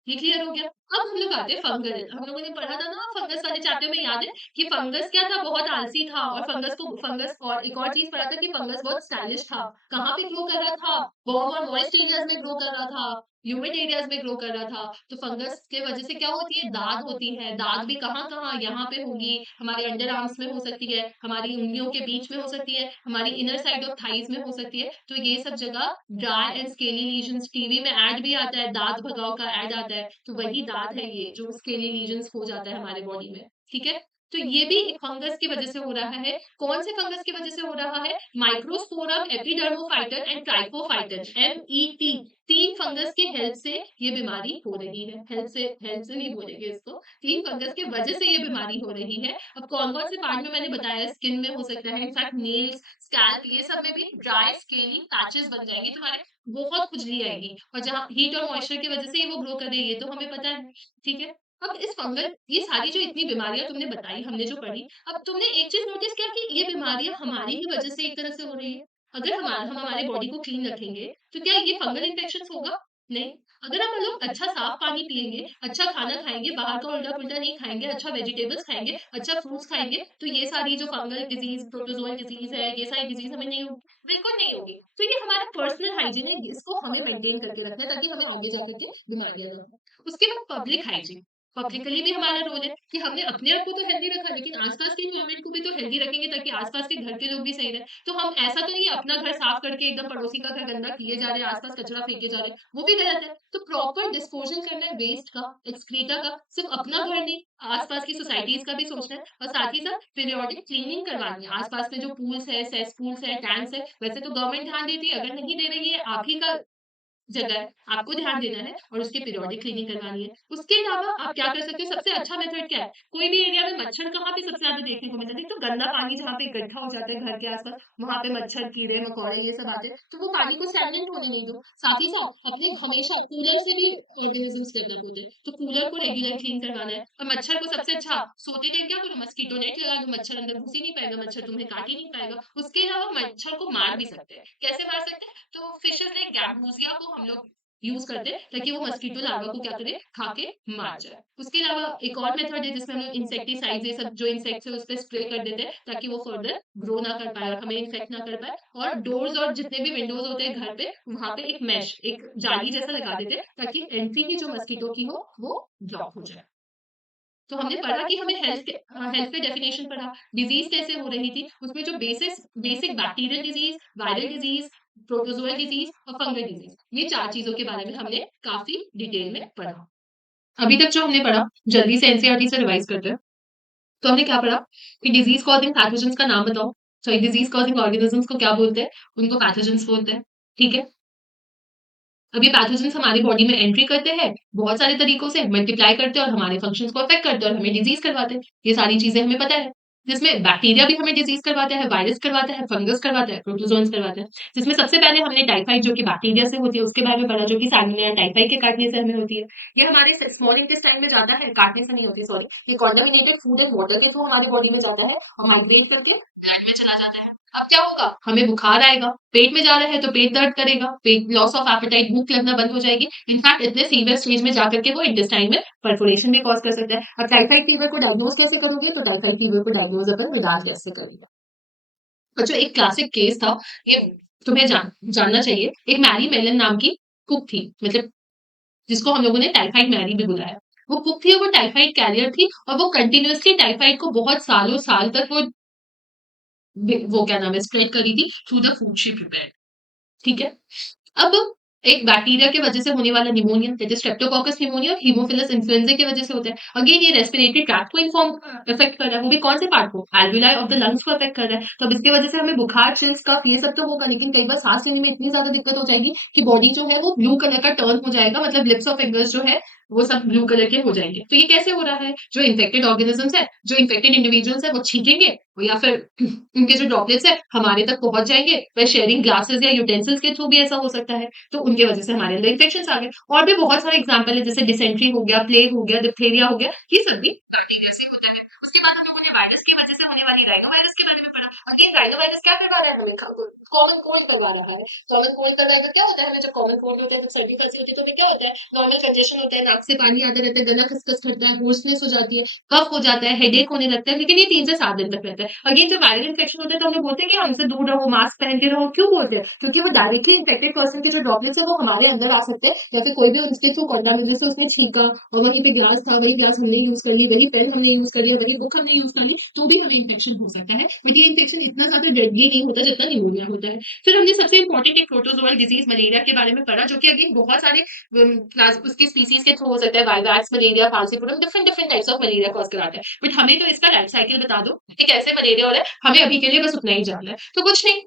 ये क्लियर हो गया। अब हम लोग आते हैं फंगल। हम लोगों ने पढ़ा था ना फंगस वाले चैप्टर में, याद है कि फंगस क्या था, बहुत आलसी था। और फंगस और एक और चीज पढ़ा था कि फंगस बहुत स्टाइलिश था। कहाँ पे ग्रो कर रहा था? वार्म और मॉइस्ट एरियाज में ग्रो कर रहा था, ह्यूमिड एरियाज में ग्रो कर रहा था। तो फंगस के वजह से क्या होती है, दाद होती है। दाद भी कहाँ कहाँ, यहाँ पे होगी, हमारे अंडर आर्म्स में हो सकती है, हमारी उंगलियों के बीच में हो सकती है, हमारी इनर साइड ऑफ थाइज में हो सकती है। तो ये सब जगह dry and scaly lesions, TV में ऐड भी आता है, दांत भगाओ का ऐड आता है, तो वही दांत है ये जो स्केली लीजन्स हो जाता है हमारे बॉडी में। ठीक है, तो ये भी एक फंगस की वजह से हो रहा है। कौन से फंगस की वजह से हो रहा है? Microsporum Epidermophyton and trichophyton, MET, तीन फंगस के हेल्प से ये बीमारी हो रही है। हेल्प से नहीं बोलेंगे इसको, तीन फंगस की वजह से ये बीमारी हो रही है। अब कौन कौन से पार्ट में मैंने बताया, स्किन में हो सकता है, इनफैक्ट नेल्स, स्कैल्प, ये सब में भी ड्राई स्केली पैचेस बन जाएंगे तुम्हारे, बहुत खुजली आएगी। और जहाँ हीट और मॉइस्चर की वजह से ही वो ग्रो कर रही है, ये तो हमें पता है। ठीक है, अब इस फंगल, ये सारी जो इतनी बीमारियां तुमने बताई, हमने जो पढ़ी, अब तुमने एक चीज नोटिस किया कि ये बीमारियां हमारी ही वजह से एक तरह से हो रही है। अगर हम हमारे बॉडी को क्लीन रखेंगे तो क्या ये फंगल इन्फेक्शन होगा? नहीं। अगर हम लोग अच्छा साफ पानी पिएंगे, अच्छा खाना खाएंगे, बाहर का उल्टा पुल्टा नहीं खाएंगे, अच्छा वेजिटेबल्स खाएंगे, अच्छा फ्रूट्स खाएंगे, तो ये सारी जो फंगल डिजीज, प्रोटोजोअल डिजीज है, ये सारी डिजीज हमें नहीं होगी, बिल्कुल नहीं होगी। तो ये हमारा पर्सनल हाइजीन है, इसको हमें मेंटेन करके रखना है ताकि हमें आगे जाकर के बीमारियां ना हो। उसके बाद पब्लिक हाइजीन, पब्लिकली भी हमारा रोल है कि हमने अपने आप को तो हेल्दी रखा, लेकिन आसपास के एनवायरनमेंट को भी तो हेल्दी रखेंगे ताकि आसपास के घर के लोग भी सही रहे। तो हम ऐसा तो नहीं है अपना घर साफ करके एकदम पड़ोसी का घर गंदा किए जा रहे हैं, आसपास कचरा फेंके जा रहे हैं, वो भी गलत है। तो प्रॉपर डिस्पोजल करना है वेस्ट का, एक्सक्रीटा का, सिर्फ अपना घर नहीं, आसपास की सोसाइटीज का भी सोचना है। और साथ ही साथ पीरियोडिक क्लीनिंग करवानी है। आसपास में जो पूल्स है, सेस पूल्स है, टैंक्स है, वैसे तो गवर्नमेंट ध्यान देती है, अगर नहीं दे रही है आप ही का जगह है, आपको ध्यान देना है और उसकी पीरियोडिक क्लीनिंग करवानी है। उसके अलावा आप क्या कर सकते हो, सबसे अच्छा मेथड क्या है? कोई भी एरिया में मच्छर कहाँ पे सबसे ज्यादा देखने को मिलता है, तो गंदा पानी जहाँ पे इकट्ठा हो जाता है घर के आसपास, वहां पे मच्छर, कीड़े मकोड़े ये सब आते हैं, तो वो पानी को स्टैग्नेंट होने नहीं दो। साथ ही साथ अपने हमेशा कूलर से भी ऑर्गेनिजम्स डेवलप होते हैं, तो कूलर को रेगुलर क्लीन करवाना है। और मच्छर को सबसे अच्छा, सोते टाइम क्या करो, मस्कीटो नेट लगा दो, मच्छर अंदर घुस ही नहीं पाएगा, मच्छर तुम्हें काट ही नहीं पाएगा। उसके अलावा मच्छर को मार भी सकते हैं। कैसे मार सकते हैं? तो फिशेस लाइक गैम्बूसिया को हम लोग यूज करते हैं ताकि वो मस्कीटो लार्वा को क्या करे, खा के मार जाए। उसके अलावा एक और मेथड है जिसमें हम लोग इंसेक्टिसाइड, ये सब जो इंसेक्ट्स है उस पे स्प्रे कर देते हैं ताकि वो फर्दर ग्रो ना कर पाए और हमें इन्फेक्ट ना कर पाए। और डोर्स और जितने भी विंडोज होते हैं घर पे, वहां पे एक मैश, एक जाली जैसा लगा देते हैं ताकि एंट्री ही जो मस्कीटो की हो वो ब्लॉक हो जाए। तो हमने पढ़ा कि हमें हेल्थ पे डेफिनेशन पढ़ा, डिजीज कैसे हो रही थी, उसमें जो basic bacterial disease, viral disease, protozoal disease और फंगल डिजीज, ये चार चीजों के बारे में हमने काफी डिटेल में पढ़ा। अभी तक जो हमने पढ़ा, जल्दी से एनसीईआरटी से रिवाइज करते हैं। तो हमने क्या पढ़ा कि डिजीज कॉजिंग पैथोजेंस का नाम बताओ। सॉरी, डिजीज कॉजिंग ऑर्गेनिजम्स को क्या बोलते हैं? उनको पैथोजेंस बोलते हैं। ठीक है, अब ये पैथोजेंस हमारी बॉडी में एंट्री करते हैं, बहुत सारे तरीकों से मल्टीप्लाई करते हैं और हमारे फंक्शंस को अफेक्ट करते हैं और हमें डिजीज करवाते हैं। ये सारी चीजें हमें पता है। जिसमें बैक्टीरिया भी हमें डिजीज करवाता है, वायरस करवाता है, फंगस करवाता है, प्रोटोजोन्स करवाता है। जिसमें सबसे पहले हमने टाइफाइड जो कि बैक्टीरिया से होती है उसके बारे में पढ़ा, जो कि सैल्मोनेला टाइफाई के काटने से हमें होती है। ये हमारे स्मॉल इंटेस्टाइन में जाता है, काटने से नहीं होती, सॉरी, ये कॉन्टामिनेटेड फूड एंड वाटर के थ्रू हमारी बॉडी में जाता है और माइग्रेट करके ब्लड में चला जाता है। अब क्या होगा, हमें बुखार आएगा, पेट में जा रहा है तो पेट दर्द करेगा, पेट, लॉस ऑफ एपेटाइट, भूख लगना बंद हो जाएगी। इनफैक्ट इतने सीवियर स्टेज में जाकर के वो इंटेस्टाइन में परफोरेशन भी कॉज कर सकता है। अब टाइफाइड फीवर को डायग्नोज कैसे करोगे, तो टाइफाइड फीवर को डायग्नोज अपन विदाल कैसे करेंगे। बच्चों एक क्लासिक केस था, ये तुम्हें जानना चाहिए। एक मैरी मेलन नाम की कुक थी, मतलब जिसको हम लोगों ने टाइफाइड मैरी भी बुलाया। वो कुक थी और वो टाइफाइड कैरियर थी और वो कंटिन्यूअसली टाइफाइड को बहुत सालों साल तक वो क्या नाम है स्प्रेड करी थी through the food she prepared. ठीक है? अब एक बैक्टीरिया की वजह से होने वाला pneumonia that is Streptococcus pneumonia और हीमोफिलस इन्फ्लुएंजा की वजह से होता है। अगेन ये रेस्पिरेटरी ट्रैक्ट को इफेक्ट कर रहा है। वो भी कौन से पार्ट को? एल्वियोलाई ऑफ द लंग्स को अफेक्ट कर रहा है। तो अब इसकी वजह से हमें बुखार, चिल्स, कफ ये सब तो होगा, लेकिन कई बार सांस लेने में इतनी ज्यादा दिक्कत हो जाएगी कि बॉडी जो है वो ब्लू कलर का टर्न हो जाएगा, मतलब लिप्स और फिंगर्स जो है वो सब ब्लू कलर के हो जाएंगे। तो ये कैसे हो रहा है? जो इन्फेक्टेड ऑर्गेनिजम्स है, जो इन्फेक्टेड इंडिविजुअल्स है वो छींकेंगे या फिर उनके जो ड्रॉपलेट्स है हमारे तक पहुंच जाएंगे, वह शेयरिंग ग्लासेस या यूटेंसिल्स के थ्रू भी ऐसा हो सकता है। तो उनकी वजह से हमारे अंदर इन्फेक्शंस आ गए। और भी बहुत सारे एग्जांपल है, जैसे डिसेंट्री हो गया, प्लेग हो गया, डिप्थेरिया हो गया, ये सब भी बैक्टीरिया से होता है। उसके बाद हम लोगों ने वायरस की वजह से होने वाली राइनो वायरस के बारे में पढ़ा। अगेन राइनो वायरस क्या करवा रहा है हमें? कॉमन कोल्ड करवा रहा है। कॉमन कोल्ड करवाएगा, क्या होता है हमें जब कॉमन कोल्ड होता है, जब सर्दी खांसी होती है तो हमें क्या होता है? नॉर्मल कंजेशन होता है, नाक से पानी आता रहता है, गला खसखस करता है, होर्सनेस हो जाती है, कफ हो जाता है, हेडेक होने लगता है, लेकिन ये 3 से 7 दिन तक रहता है। अगेन जब वायरल इन्फेक्शन होता है तो हम लोग बोलते हैं कि हमसे दूर रहो, मास्क पहन के रहो। क्यों बोलते हैं? क्योंकि वो डायरेक्टली इन्फेक्टेड पर्सन के जो ड्रॉपलेट्स है वो हमारे अंदर आ सकते हैं, या फिर कोई भी उसके थ्रू कंटामिनेशन से उसने छींका और वहीं पे ग्लास था, वही ग्लास हमने यूज कर ली, वही पेन हमने यूज कर लिया, वही बुक हमने यूज कर ली, तो भी हमें इन्फेक्शन हो सकता है। बट ये इन्फेक्शन इतना ज्यादा डेडली नहीं होता जितना निमोनिया होता है। फिर हमने सबसे इंपॉर्टेंट एक प्रोटोजोअल डिजीज मलेरिया के बारे में पढ़ा, जो कि अगेन बहुत सारे क्लास उसकी स्पीसीज के थ्रू हो सकता है। Vivax malaria, falciparum, different different types of malaria cause कराता है। बट हमें तो इसका लाइफ साइकिल बता दो कि कैसे मलेरिया हो रहा है, हमें अभी के लिए बस उतना ही जानना है। तो कुछ नहीं,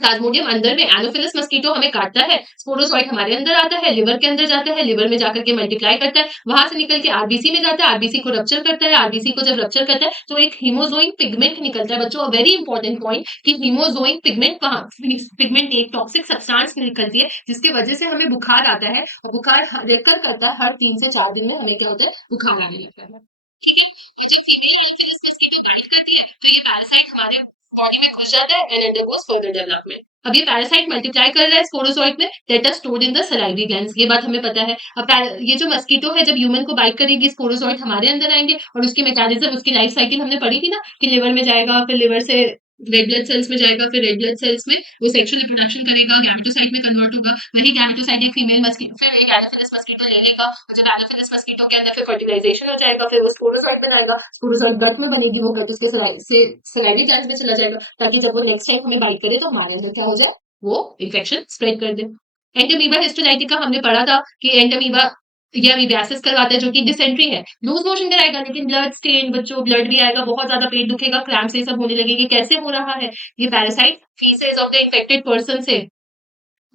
प्लाज्मोडियम अंदर में एनोफिलस मस्कीटो हमें काटता है, स्पोरोजोइट हमारे अंदर आता है, लिवर के अंदर जाता है, लिवर में जाकर के मल्टीप्लाई करता है, वहां से निकल के आरबीसी में जाता है, आरबीसी को रप्चर करता है, आरबीसी को जब रप्चर करता है तो एक हीमोजोइक पिगमेंट निकलता है। बच्चों वेरी इंपॉर्टेंट पॉइंट कि हीमोजोइक पिगमेंट कहाँ? पिगमेंट एक टॉक्सिक सब्सटेंस निकलती है जिसकी वजह से हमें बुखार आता है, और बुखार रेकर करता है हर 3 से 4 दिन में हमें क्या होता है? बुखार आने लगता है। ठीक है, ये जब फीमेल एनोफिलिस मस्कीटो बाइट करती है तो ये पैरासाइट हमारे बॉडी में घुस जाता है एंड अंडरगोस फर्दर डेवलपमेंट। अब ये पैरासाइट मल्टीप्लाई कर रहा है स्पोरोजोइट में, that are stored in the salivary glands, ये बात हमें पता है। अब ये जो मस्कीटो है जब ह्यूमन को बाइट करेगी, स्पोरोजोइट हमारे अंदर आएंगे और उसकी मैकेनिज्म, उसकी लाइफ साइकिल हमने पढ़ी थी ना कि लिवर में जाएगा, फिर लिवर से रेड ब्लड सेल्स में जाएगा, फिर रेड ब्लड सेल्स में वो सेक्सुअल रिप्रोडक्शन करेगा, गैमेटोसाइट में कन्वर्ट होगा, वही गैमेटोसाइट एक फीमेल मस्कीटो, फिर एक एनोफिलस मस्कीटो ले लेगा, और जब एनोफिलस मस्कीटो के अंदर फिर फर्टिलाइजेशन हो जाएगा, फिर वो स्पोरोजोइट बनाएगा, स्पोरोजोइट गट में बनेगी, वो गट उसके सलाइवरी ग्लैंड्स में चला जाएगा, ताकि जब वो नेक्स्ट टाइम हमें बाइट करे तो हमारे अंदर क्या हो जाए? वो इन्फेक्शन स्प्रेड कर दे। एंटोमीबा हिस्टोलाइटिका हमने पढ़ा था कि एंटोमीबा ये अमीबियासिस करवाता है, जो कि डिसेंट्री है। लूज मोशन कराएगा, लेकिन ब्लड स्टेन, बच्चों ब्लड भी आएगा, बहुत ज्यादा पेट दुखेगा, क्रैम्प्स ये सब होने लगेंगे। कैसे हो रहा है? ये parasite faeces of the infected person से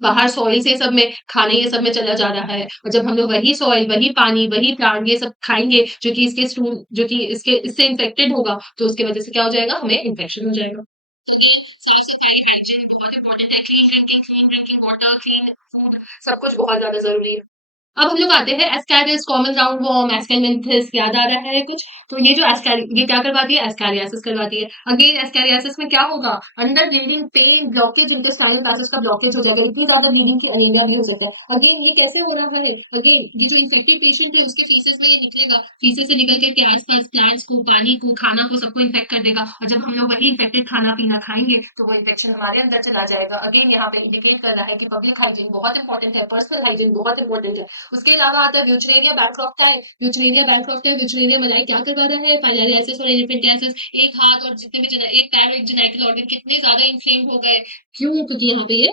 बाहर सॉइल से सब में खाने ये सब में चला जा रहा है, और जब हम लोग वही सॉइल, वही पानी, वही प्लांट ये सब खाएंगे जो कि इसके स्टूल, जो कि इसके इससे इन्फेक्टेड होगा, तो उसकी वजह से क्या हो जाएगा? हमें इन्फेक्शन हो जाएगा। साफ सफाई, हाइजीन बहुत इंपॉर्टेंट है। Clean drinking water, clean food, सब कुछ बहुत ज्यादा जरूरी है। अब हम लोग आते हैं एस्कैरियास, कॉमन राउंड वॉर्म, एस्केलमेंथिस, याद आ रहा है कुछ? तो ये जो ये क्या करवाती है? एस्कैरियासिस करवाती है। अगेन एस्कैरियासिस में क्या होगा? Under bleeding, pain, blockage, intestinal passage का ब्लॉकेज हो जाएगा, इतनी ज्यादा ब्लीडिंग की अनीमिया भी हो सकता है। अगेन ये कैसे हो रहा है? अगेन ये जो इन्फेक्टेड पेशेंट है उसके फीसेस में ये निकलेगा, फीसेस से निकल के आसपास प्लांट्स को, पानी को, खाना को, सबको इन्फेक्ट कर देगा, और जब हम लोग वही इन्फेक्टेड खाना पीना खाएंगे तो वो इन्फेक्शन हमारे अंदर चला जाएगा। अगेन यहाँ पे इंडिकेट कर रहा है कि पब्लिक हाइजीन बहुत इंपॉर्टेंट है, पर्सनल हाइजीन बहुत इंपॉर्टेंट है। उसके अलावा आता है व्यूचरेरिया बैंक्रॉफ्टाई। व्यूचरेरिया बैंक्रॉफ्टाई, व्यूचरेरिया मलाई क्या करवा रहा है? फाइलेरियासिस और एलिफेंटियासिस, एक हाथ और जितने भी एक पैर और एक जेनिटल ऑर्गन कितने ज्यादा इन्फ्लेम हो गए। क्यों? क्योंकि यहाँ पे ये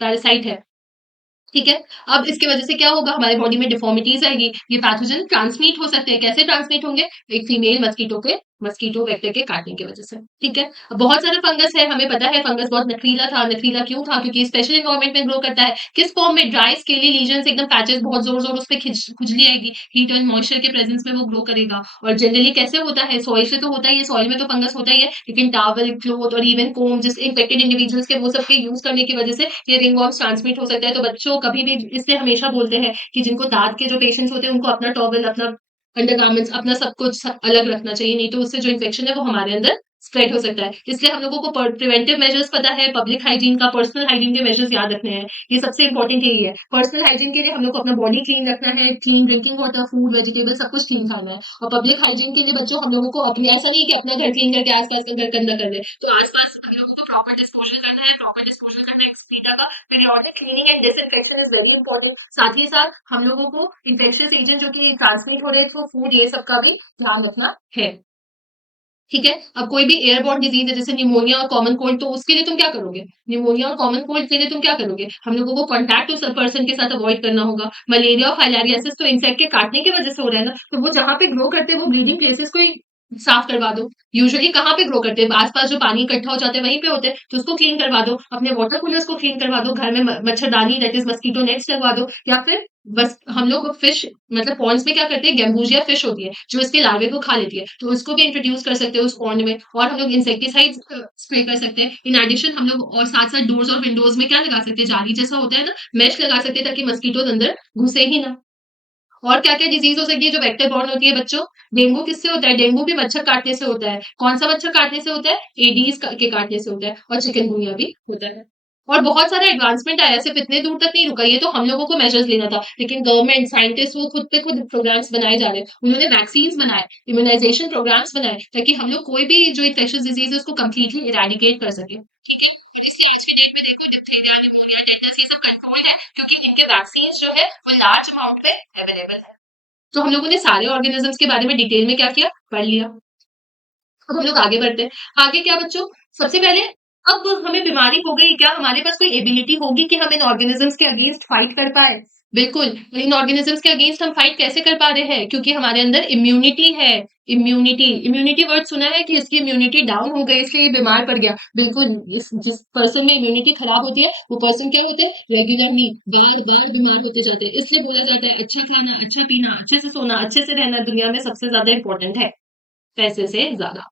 पैरासाइट है। ठीक है? अब इसकी वजह से क्या होगा? हमारी बॉडी में डिफॉर्मिटीज आएगी, ये पैथोजन ट्रांसमिट हो सकते हैं। कैसे ट्रांसमिट होंगे? एक फीमेल मस्कीटो वेक्टर के काटने की वजह से। ठीक है? अब बहुत सारा फंगस है, हमें पता है फंगस बहुत नखरीला था। नखरीला क्यों था? क्योंकि स्पेशल एनवायरनमेंट में ग्रो करता है। किस फॉर्म में? ड्राई स्केली लीजन्स, एकदम पैचेस, बहुत जोर जोर उस पे खुजली आएगी, हीट और मॉइस्चर के प्रेजेंस में वो ग्रो करेगा। और जनरली कैसे होता है? सॉइल से तो होता ही है, सॉइल में तो फंगस होता ही है, लेकिन टॉवल, क्लॉथ और इवन कोम, जिस इन्फेक्टेड इंडिविजुअल्स के, वो सब के यूज करने की वजह से ये रिंगवॉर्म्स ट्रांसमिट हो सकता है। तो बच्चों कभी भी, इससे हमेशा बोलते हैं कि जिनको दांत के जो पेशेंट्स होते हैं उनको अपना टॉवल, अपना अंडरगारमेंट्स, अपना सब कुछ अलग रखना चाहिए, नहीं तो उससे जो इन्फेक्शन है वो हमारे अंदर स्प्रेड हो सकता है। इसलिए हम लोगों को प्रिवेंटिव मेजर्स पता है, पब्लिक हाइजीन का, पर्सनल हाइजीन के मेजर्स याद रखने हैं। ये सबसे इंपॉर्टेंट यही है। पर्सनल हाइजीन के लिए हम लोग को अपना बॉडी क्लीन रखना है, clean drinking water, food, vegetable सब कुछ क्लीन खाना है। और पब्लिक हाइजीन के लिए बच्चों हम लोगों को अपने ऐसा नहीं कि अपना घर क्लीन करके आस-पास का घर गंदा कर दें। तो आस-पास हम लोगों को प्रॉपर डिस्पोज़ल करना है, प्रॉपर डिस्पोज़ल करना है एक्सपीडा का। Periodic cleaning and disinfection is very important. साथ ही साथ हम लोगों को इन्फेक्शियस एजेंट जो कि ट्रांसमिट हो रहे हैं थ्रू फूड, ये सब का भी ध्यान रखना है। ठीक है? अब कोई भी एयरबॉर्न डिज़ीज़ है जैसे निमोनिया और कॉमन कोल्ड, तो उसके लिए तुम क्या करोगे? निमोनिया और कॉमन कोल्ड के लिए तुम क्या करोगे? हम लोगों को कॉन्टैक्ट उस पर्सन के साथ अवॉइड करना होगा। मलेरिया और फाइलेरियासिस तो इंसेक्ट के काटने की वजह से हो रहा है ना, तो वो जहाँ पे ग्रो करते हैं वो ब्लीडिंग प्लेसेस को ही साफ करवा दो। यूजुअली कहाँ पे ग्रो करते हैं? आस-पास जो पानी इकट्ठा हो जाता है वहीं पे होते हैं, तो उसको क्लीन करवा दो। अपने वाटर कूलर्स को क्लीन करवा दो। घर में मच्छरदानी दैट इज़ मस्कीटो नेट्स लगवा दो, या फिर बस हम लोग फिश मतलब पॉन्ड्स में क्या करते हैं, गैम्बूसिया फिश होती है जो इसके लार्वे को खा लेती है, तो उसको भी इंट्रोड्यूस कर सकते हैं उस पॉन्ड में। और हम लोग इंसेक्टिसाइड्स स्प्रे कर सकते हैं। इन एडिशन हम लोग और साथ साथ डोर्स और विंडोज में क्या लगा सकते हैं, जाली जैसा होता है ना, मेश लगा सकते हैं ताकि मस्कीटोज अंदर घुसे ही ना। और क्या-क्या डिज़ीज़ हो सकती है जो वेक्टर बॉर्न होती है बच्चों? डेंगू किससे होता है? डेंगू भी मच्छर काटने से होता है। कौन-सा मच्छर काटने से होता है? एडीज़ के काटने से होता है, और चिकनगुनिया भी होता है। और बहुत सारा एडवांसमेंट आया है, सिर्फ़ इतने दूर तक नहीं रुका, ये तो हम लोगों को मेजर्स लेना था। लेकिन गवर्नमेंट, साइंटिस्ट वो खुद पे खुद प्रोग्राम्स बनाए जा रहे हैं। उन्होंने वैक्सीन्स बनाए, इम्यूनाइज़ेशन प्रोग्राम्स बनाए, ताकि हम लोग कोई भी जो इन्फेक्शियस डिज़ीज़ है उसको कंप्लीटली इरेडिकेट कर सकें। ठीक है? और इसलिए आज के डेट में देखो डिप्थीरिया, निमोनिया, टेटनस ये सब कंट्रोल्ड है, क्योंकि इनके वैक्सीन्स जो है वो लार्ज अमाउंट में अवेलेबल है। तो हम लोगों ने सारे ऑर्गेनिज़म्स के बारे में डिटेल में क्या किया? पढ़ लिया। अब हम लोग आगे बढ़ते हैं। आगे क्या बच्चों? सबसे पहले, अब हमें बीमारी हो गई, क्या हमारे पास कोई एबिलिटी होगी कि हम इन ऑर्गेनिज़म्स के अगेंस्ट फाइट कर पाएँ? बिल्कुल, इन ऑर्गेनिज़म्स के अगेंस्ट हम फाइट कैसे कर पा रहे हैं? क्योंकि हमारे अंदर इम्यूनिटी है। इम्यूनिटी, इम्यूनिटी वर्ड सुना है कि इसकी इम्यूनिटी डाउन हो गई इसलिए ये बीमार पड़ गया। बिल्कुल, जिस पर्सन में इम्यूनिटी खराब होती है, वो पर्सन क्या होते हैं? रेगुलरली बार-बार बीमार होते जाते हैं। इसलिए बोला जाता है अच्छा खाना, अच्छा पीना, अच्छे से सोना, अच्छे से रहना दुनिया में सबसे ज़्यादा इम्पोर्टेंट है, पैसे से ज़्यादा।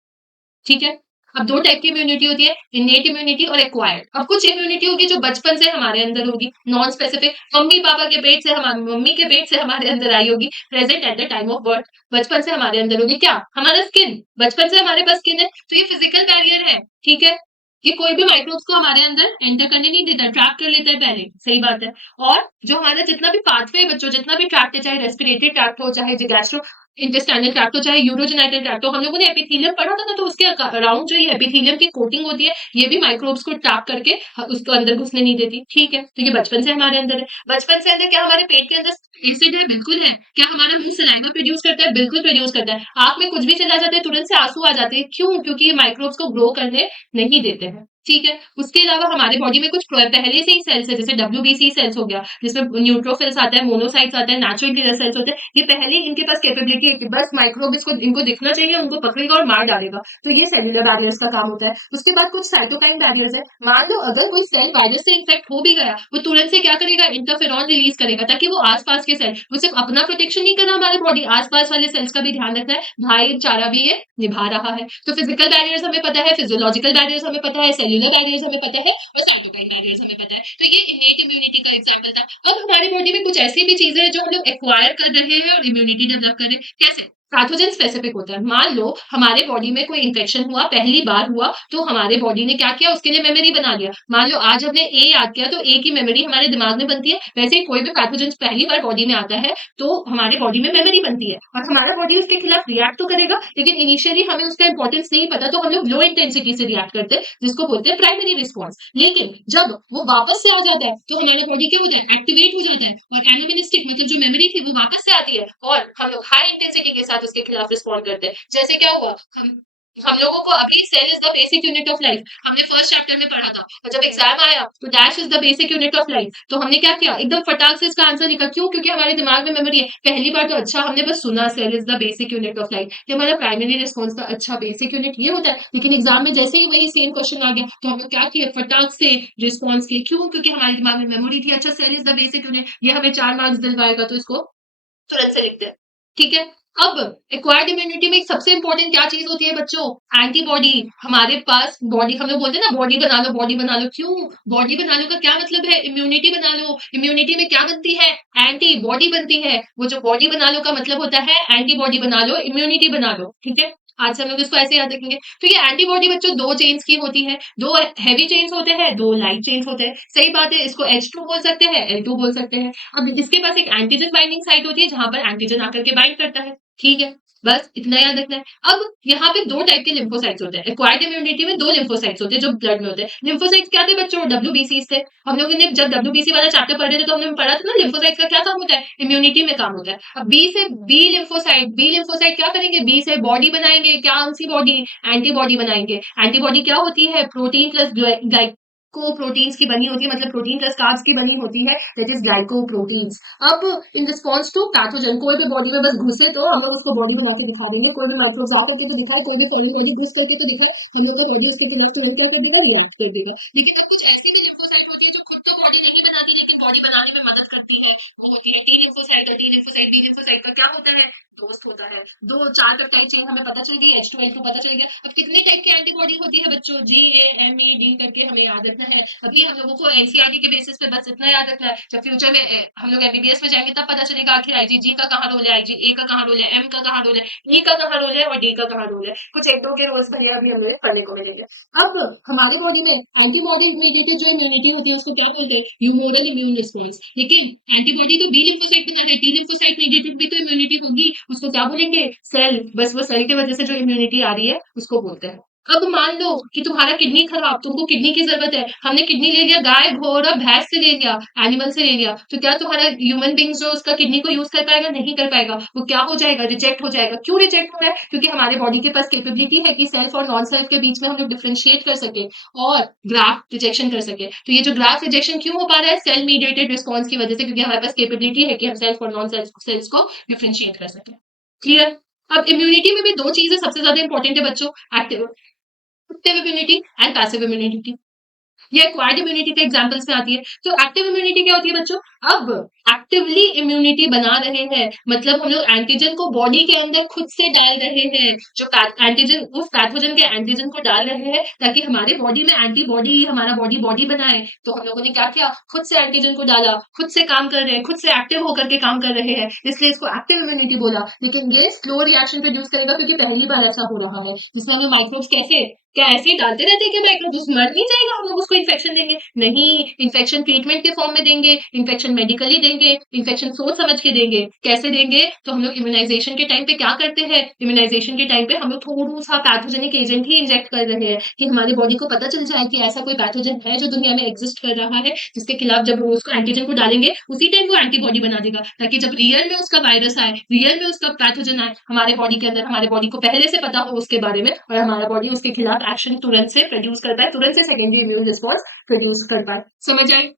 ठीक है? अब 2 टाइप की इम्यूनिटी होती है, इनेट इम्यूनिटी और एक्वायर्ड। अब कुछ इम्यूनिटी होगी जो बचपन से हमारे अंदर होगी, नॉन स्पेसिफिक, मम्मी-पापा के पेट से मम्मी के पेट से हमारे अंदर आई होगी, present at the time of birth, बचपन से हमारे अंदर होगी। क्या? हमारा स्किन, बचपन से हमारे पास स्किन है, तो ये फिज़िकल बैरियर है, ठीक है? ये कोई भी माइक्रोब्स को हमारे अंदर एंटर करने नहीं देता, ट्रैप कर लेता है पहले, सही बात है। और जो हमारा जितना भी पाथवे है बच्चों, जितना भी ट्रैक्ट है, चाहे रेस्पिरेटरी ट्रैक्ट हो, चाहे जो गैस्ट्रो इंटेस्टाइनल ट्रैक्ट हो, चाहे यूरोजेनिटल ट्रैक्ट हो, हम लोगों ने एपिथेलियम पढ़ा था ना, तो उसके अराउंड जो ये एपिथेलियम की कोटिंग होती है, ये भी माइक्रोब्स को ट्रैप करके उसको अंदर घुसने नहीं देती, ठीक है? तो ये बचपन से हमारे अंदर है। बचपन से अंदर क्या हमारे पेट के अंदर एसिड है? बिल्कुल है। क्या हमारा मुंह सलाइवा प्रोड्यूस करता है? बिल्कुल प्रोड्यूस करता है। आंख में कुछ भी चला जाता है तुरंत से आंसू आ जाते हैं, क्यों? क्योंकि ये माइक्रोब्स को ग्रो करने नहीं देते हैं। ठीक है? उसके अलावा हमारे बॉडी में कुछ पहले से ही सेल्स है, जैसे डब्ल्यूबीसी सेल्स हो गया, जिसमें न्यूट्रोफिल्स आता है, मोनोसाइट्स आता है, नेचुरल किलर सेल्स होते हैं। ये पहले ही इनके पास कैपेबिलिटी है कि बस माइक्रोब इसको इनको दिखना चाहिए, उनको पकड़ेगा और मार डालेगा। तो ये सेल्युलर बैरियर्स का काम होता है। उसके बाद कुछ साइटोकाइन बैरियर्स है। मान लो अगर कोई सेल वायरस से इन्फेक्ट हो भी गया, वो तुरंत से क्या करेगा? इंटरफेरॉन रिलीज करेगा, ताकि वो आस-पास के सेल, वो सिर्फ अपना प्रोटेक्शन नहीं कर रहा हमारी बॉडी, आस-पास वाले सेल्स का भी ध्यान रखना है, भाईचारा भी ये निभा रहा है। तो फिजिकल बैरियर्स हमें पता है, फिजियोलॉजिकल बैरियर्स हमें पता है, सेल्युलर बैरियर्स हमें पता है, और साइटोकाइन बैरियर्स हमें पता है। तो ये इनेट इम्यूनिटी का एग्जांपल था। अब हमारी बॉडी में कुछ ऐसी भी चीजें हैं जो हम लोग एक्वायर कर रहे हैं और इम्यूनिटी डेवलप कर रहे हैं। कैसे? पैथोजन स्पेसिफिक होता है। मान लो हमारे बॉडी में कोई इन्फेक्शन हुआ, पहली बार हुआ, तो हमारे बॉडी ने क्या किया? उसके लिए मेमोरी बना लिया। मान लो आज हमने ए याद किया, तो ए की मेमोरी हमारे दिमाग में बनती है। वैसे ही कोई भी पैथोजन पहली बार बॉडी में आता है, तो हमारे बॉडी में मेमोरी बनती है, और हमारा बॉडी उसके खिलाफ रिएक्ट तो करेगा, लेकिन इनिशियली हमें उसका इंपॉर्टेंस नहीं पता, तो हम लोग लो इंटेंसिटी से रिएक्ट करते हैं, जिसको बोलते हैं प्राइमरी रिस्पॉन्स। लेकिन जब वो वापस से आ जाता है, तो हमारा बॉडी क्या होता है? एक्टिवेट हो जाता है, और एनामिनिस्टिक मतलब जो मेमोरी थी वो वापस से आती है, और हम लोग हाई इंटेंसिटी के साथ उसके खिलाफ रिस्पॉन्ड करते हैं। जैसे क्या हुआ? हम लोगों को अभी cell is the basic unit of life हमने फर्स्ट चैप्टर में पढ़ा था, और जब एग्जाम आया तो dash is the basic unit of life, तो हमने क्या किया? एकदम फटाक से इसका आंसर लिखा। क्यों? क्योंकि हमारे दिमाग में मेमोरी है। पहली बार तो अच्छा हमने बस सुना cell is the basic unit of life, कि हमारा प्राइमरी रिस्पॉन्स का अच्छा बेसिक यूनिट ये होता है, लेकिन एग्जाम में जैसे ही वही सेम क्वेश्चन आ गया, तो हम लोग क्या किए? फटाक से रिस्पॉन्स किए। क्यों? क्योंकि हमारे दिमाग में मेमोरी थी, अच्छा cell is the basic unit, ये हमें 4 मार्क्स दिलवाएगा, तो इसको तुरंत से लिखते हैं। ठीक है? अब एक्वायर्ड इम्यूनिटी में सबसे इंपॉर्टेंट क्या चीज़ होती है बच्चों? एंटीबॉडी। हमारे पास बॉडी, हम लोग बोलते हैं ना बॉडी बना लो, बॉडी बना लो। क्यों? बॉडी बना लो का क्या मतलब है? इम्यूनिटी बना लो। इम्यूनिटी में क्या बनती है? एंटीबॉडी बनती है। वो जो बॉडी बना लो का मतलब होता है एंटीबॉडी बना लो, इम्यूनिटी बना लो। ठीक है? आज से हम लोग इसको ऐसे याद रखेंगे। तो ये एंटीबॉडी बच्चों 2 चेन्स की होती है, 2 हेवी चेन्स होते हैं, 2 लाइट चेन्स होते हैं। सही बात है, इसको H2 बोल सकते हैं, L2 बोल सकते हैं। अब इसके पास एक एंटीजन बाइंडिंग साइट होती है जहाँ पर एंटीजन आकर के बाइंड करता है, ठीक है? बस इतना याद रखना है। अब यहाँ पे 2 टाइप के लिम्फोसाइट्स होते हैं। एक्वायर्ड इम्यूनिटी में 2 लिम्फोसाइट्स होते हैं जो ब्लड में होते हैं। लिम्फोसाइट्स क्या थे बच्चों? डब्ल्यूबीसीज़ थे। हम लोगों ने जब डब्ल्यूबीसी वाला चैप्टर पढ़ रहे थे तो हमने पढ़ा था ना लिम्फोसाइट्स का क्या काम होता है? इम्यूनिटी में काम होता है। अब बी लिम्फोसाइट क्या करेंगे? बी से बॉडी बनाएँगे, क्या कौन-सी बॉडी? एंटीबॉडी बनाएँगे। एंटीबॉडी क्या होती है? प्रोटीन प्लस ग्लाइकोप्रोटीन्स की बनी होती है, मतलब प्रोटीन प्लस कार्ब्स की बनी होती है, दैट इज़ ग्लाइकोप्रोटीन्स। अब इन रिस्पॉन्स टू पैथोजन, कोई भी बॉडी में बस घुसे तो हम लोग उसको बॉडी बना के दिखा देंगे, कोई भी माइक्रोब्स आकर के तो दिखाए, कोई भी फॉरेन बॉडी घुस करके तो दिखाए, हम लोग का बॉडी उसके खिलाफ तुरंत क्या कर देगा? रिएक्ट कर देगा। लेकिन कुछ ऐसी भी लिम्फोसाइट होती है जो खुद तो बॉडी नहीं बनाती लेकिन बॉडी बनाने में मदद करती है, वो होती है टी लिम्फोसाइट। और टी लिम्फोसाइट बी लिम्फोसाइट का क्या होता है? दोस्त होता है। 2-4 पेप्टाइड चेन हमें पता चल गई, H2L2 पता चल गया। अब कितने टाइप की एंटीबॉडी होती है बच्चों? GAMED करके हमें याद रखना है। अभी हम लोगों को एनसीईआरटी के बेसिस पे बस इतना याद रखना है। जब फ्यूचर में हम लोग एमबीबीएस में जाएंगे तब पता चलेगा आखिर आईजीजी का कहाँ रोल है, आईजीए का कहाँ रोल है, एम का कहाँ रोल है, ई का कहाँ रोल है और डी का कहाँ रोल है। कुछ एक दो के रोल्स भैया अभी हमें पढ़ने को मिलेंगे। अब हमारे बॉडी में एंटीबॉडी मेडिएटेड जो इम्यूनिटी होती है उसको क्या बोलते हैं? Humoral immune response. लेकिन एंटीबॉडी तो बी लिम्फोसाइट बना रहे, टी लिम्फोसाइट मेडिएटेड भी तो इम्यूनिटी होगी, उसको क्या बोलेंगे? सेल। बस वो सेल की वजह से जो इम्यूनिटी आ रही है उसको बोलते हैं। अब मान लो कि तुम्हारा किडनी खराब, तुमको किडनी की जरूरत है, हमने किडनी ले लिया गाय घोड़ा भैंस से ले लिया, एनिमल से ले लिया, तो क्या तुम्हारा ह्यूमन बींग जो उसका किडनी को यूज कर पाएगा? नहीं कर पाएगा। वो क्या हो जाएगा? रिजेक्ट हो जाएगा। क्यों रिजेक्ट हो रहा है? क्योंकि हमारे बॉडी के पास कैपेबिलिटी है कि सेल्फ और नॉन सेल्फ के बीच में हम लोग डिफरेंशिएट कर सके और ग्राफ्ट रिजेक्शन कर सके। तो ये जो ग्राफ्ट रिजेक्शन क्यों हो पा रहा है? सेल मीडिएटेड रिस्पॉन्स की वजह से, क्योंकि हमारे पास कैपेबिलिटी है कि हम सेल्फ और नॉन सेल्फ सेल्स को डिफरेंशिएट कर सके। क्लियर? अब इम्यूनिटी में भी 2 चीजें सबसे ज्यादा इंपॉर्टेंट है बच्चों, active active immunity and passive immunity. ये एक्वायर्ड इम्यूनिटी के एग्जांपल्स में आती है। तो एक्टिव इम्यूनिटी क्या होती है बच्चों? अब एक्टिवली इम्यूनिटी बना रहे हैं, मतलब हम लोग एंटीजन को बॉडी के अंदर खुद से डाल रहे हैं, जो एंटीजन उस पैथोजन के एंटीजन को डाल रहे हैं ताकि हमारे बॉडी में एंटीबॉडी हमारा बॉडी बॉडी बनाए। तो हम लोगों ने क्या किया? खुद से एंटीजन को डाला, खुद से काम कर रहे हैं, खुद से एक्टिव होकर के काम कर रहे हैं, इसलिए इसको एक्टिव इम्यूनिटी बोला। लेकिन ये स्लो रिएक्शन प्रोड्यूस करेगा क्योंकि पहली बार ऐसा हो रहा है, जिसमें हमें माइक्रोब्स कैसे क्या ऐसे ही डालते रहते हैं कि माइक्रोब्स मर नहीं जाएगा, हम लोग उसको इन्फेक्शन देंगे? नहीं, इन्फेक्शन ट्रीटमेंट के फॉर्म में देंगे, इन्फेक्शन मेडिकली देंगे, इन्फेक्शन सोच समझ के देंगे। कैसे देंगे? तो हम लोग इम्यूनाइजेशन के टाइम पे क्या करते हैं? इम्यूनाइजेशन के टाइम पे हम लोग थोड़ा सा पैथोजेनिक एजेंट ही इंजेक्ट कर रहे हैं कि हमारी बॉडी को पता चल जाए कि ऐसा कोई पैथोजन है जो दुनिया में एग्जिस्ट कर रहा है, जिसके खिलाफ जब वो उसको एंटीजन को डालेंगे उसी टाइम वो एंटीबॉडी बना देगा, ताकि जब रियल में उसका वायरस आए, रियल में उसका पैथोजन आए हमारे बॉडी के अंदर, हमारे बॉडी को पहले से पता हो उसके बारे में और हमारा बॉडी उसके खिलाफ एक्शन तुरंत से प्रोड्यूस कर पाए, तुरंत से सेकेंडरी इम्यून रिस्पॉन्स प्रोड्यूस कर पाए। समझ आए?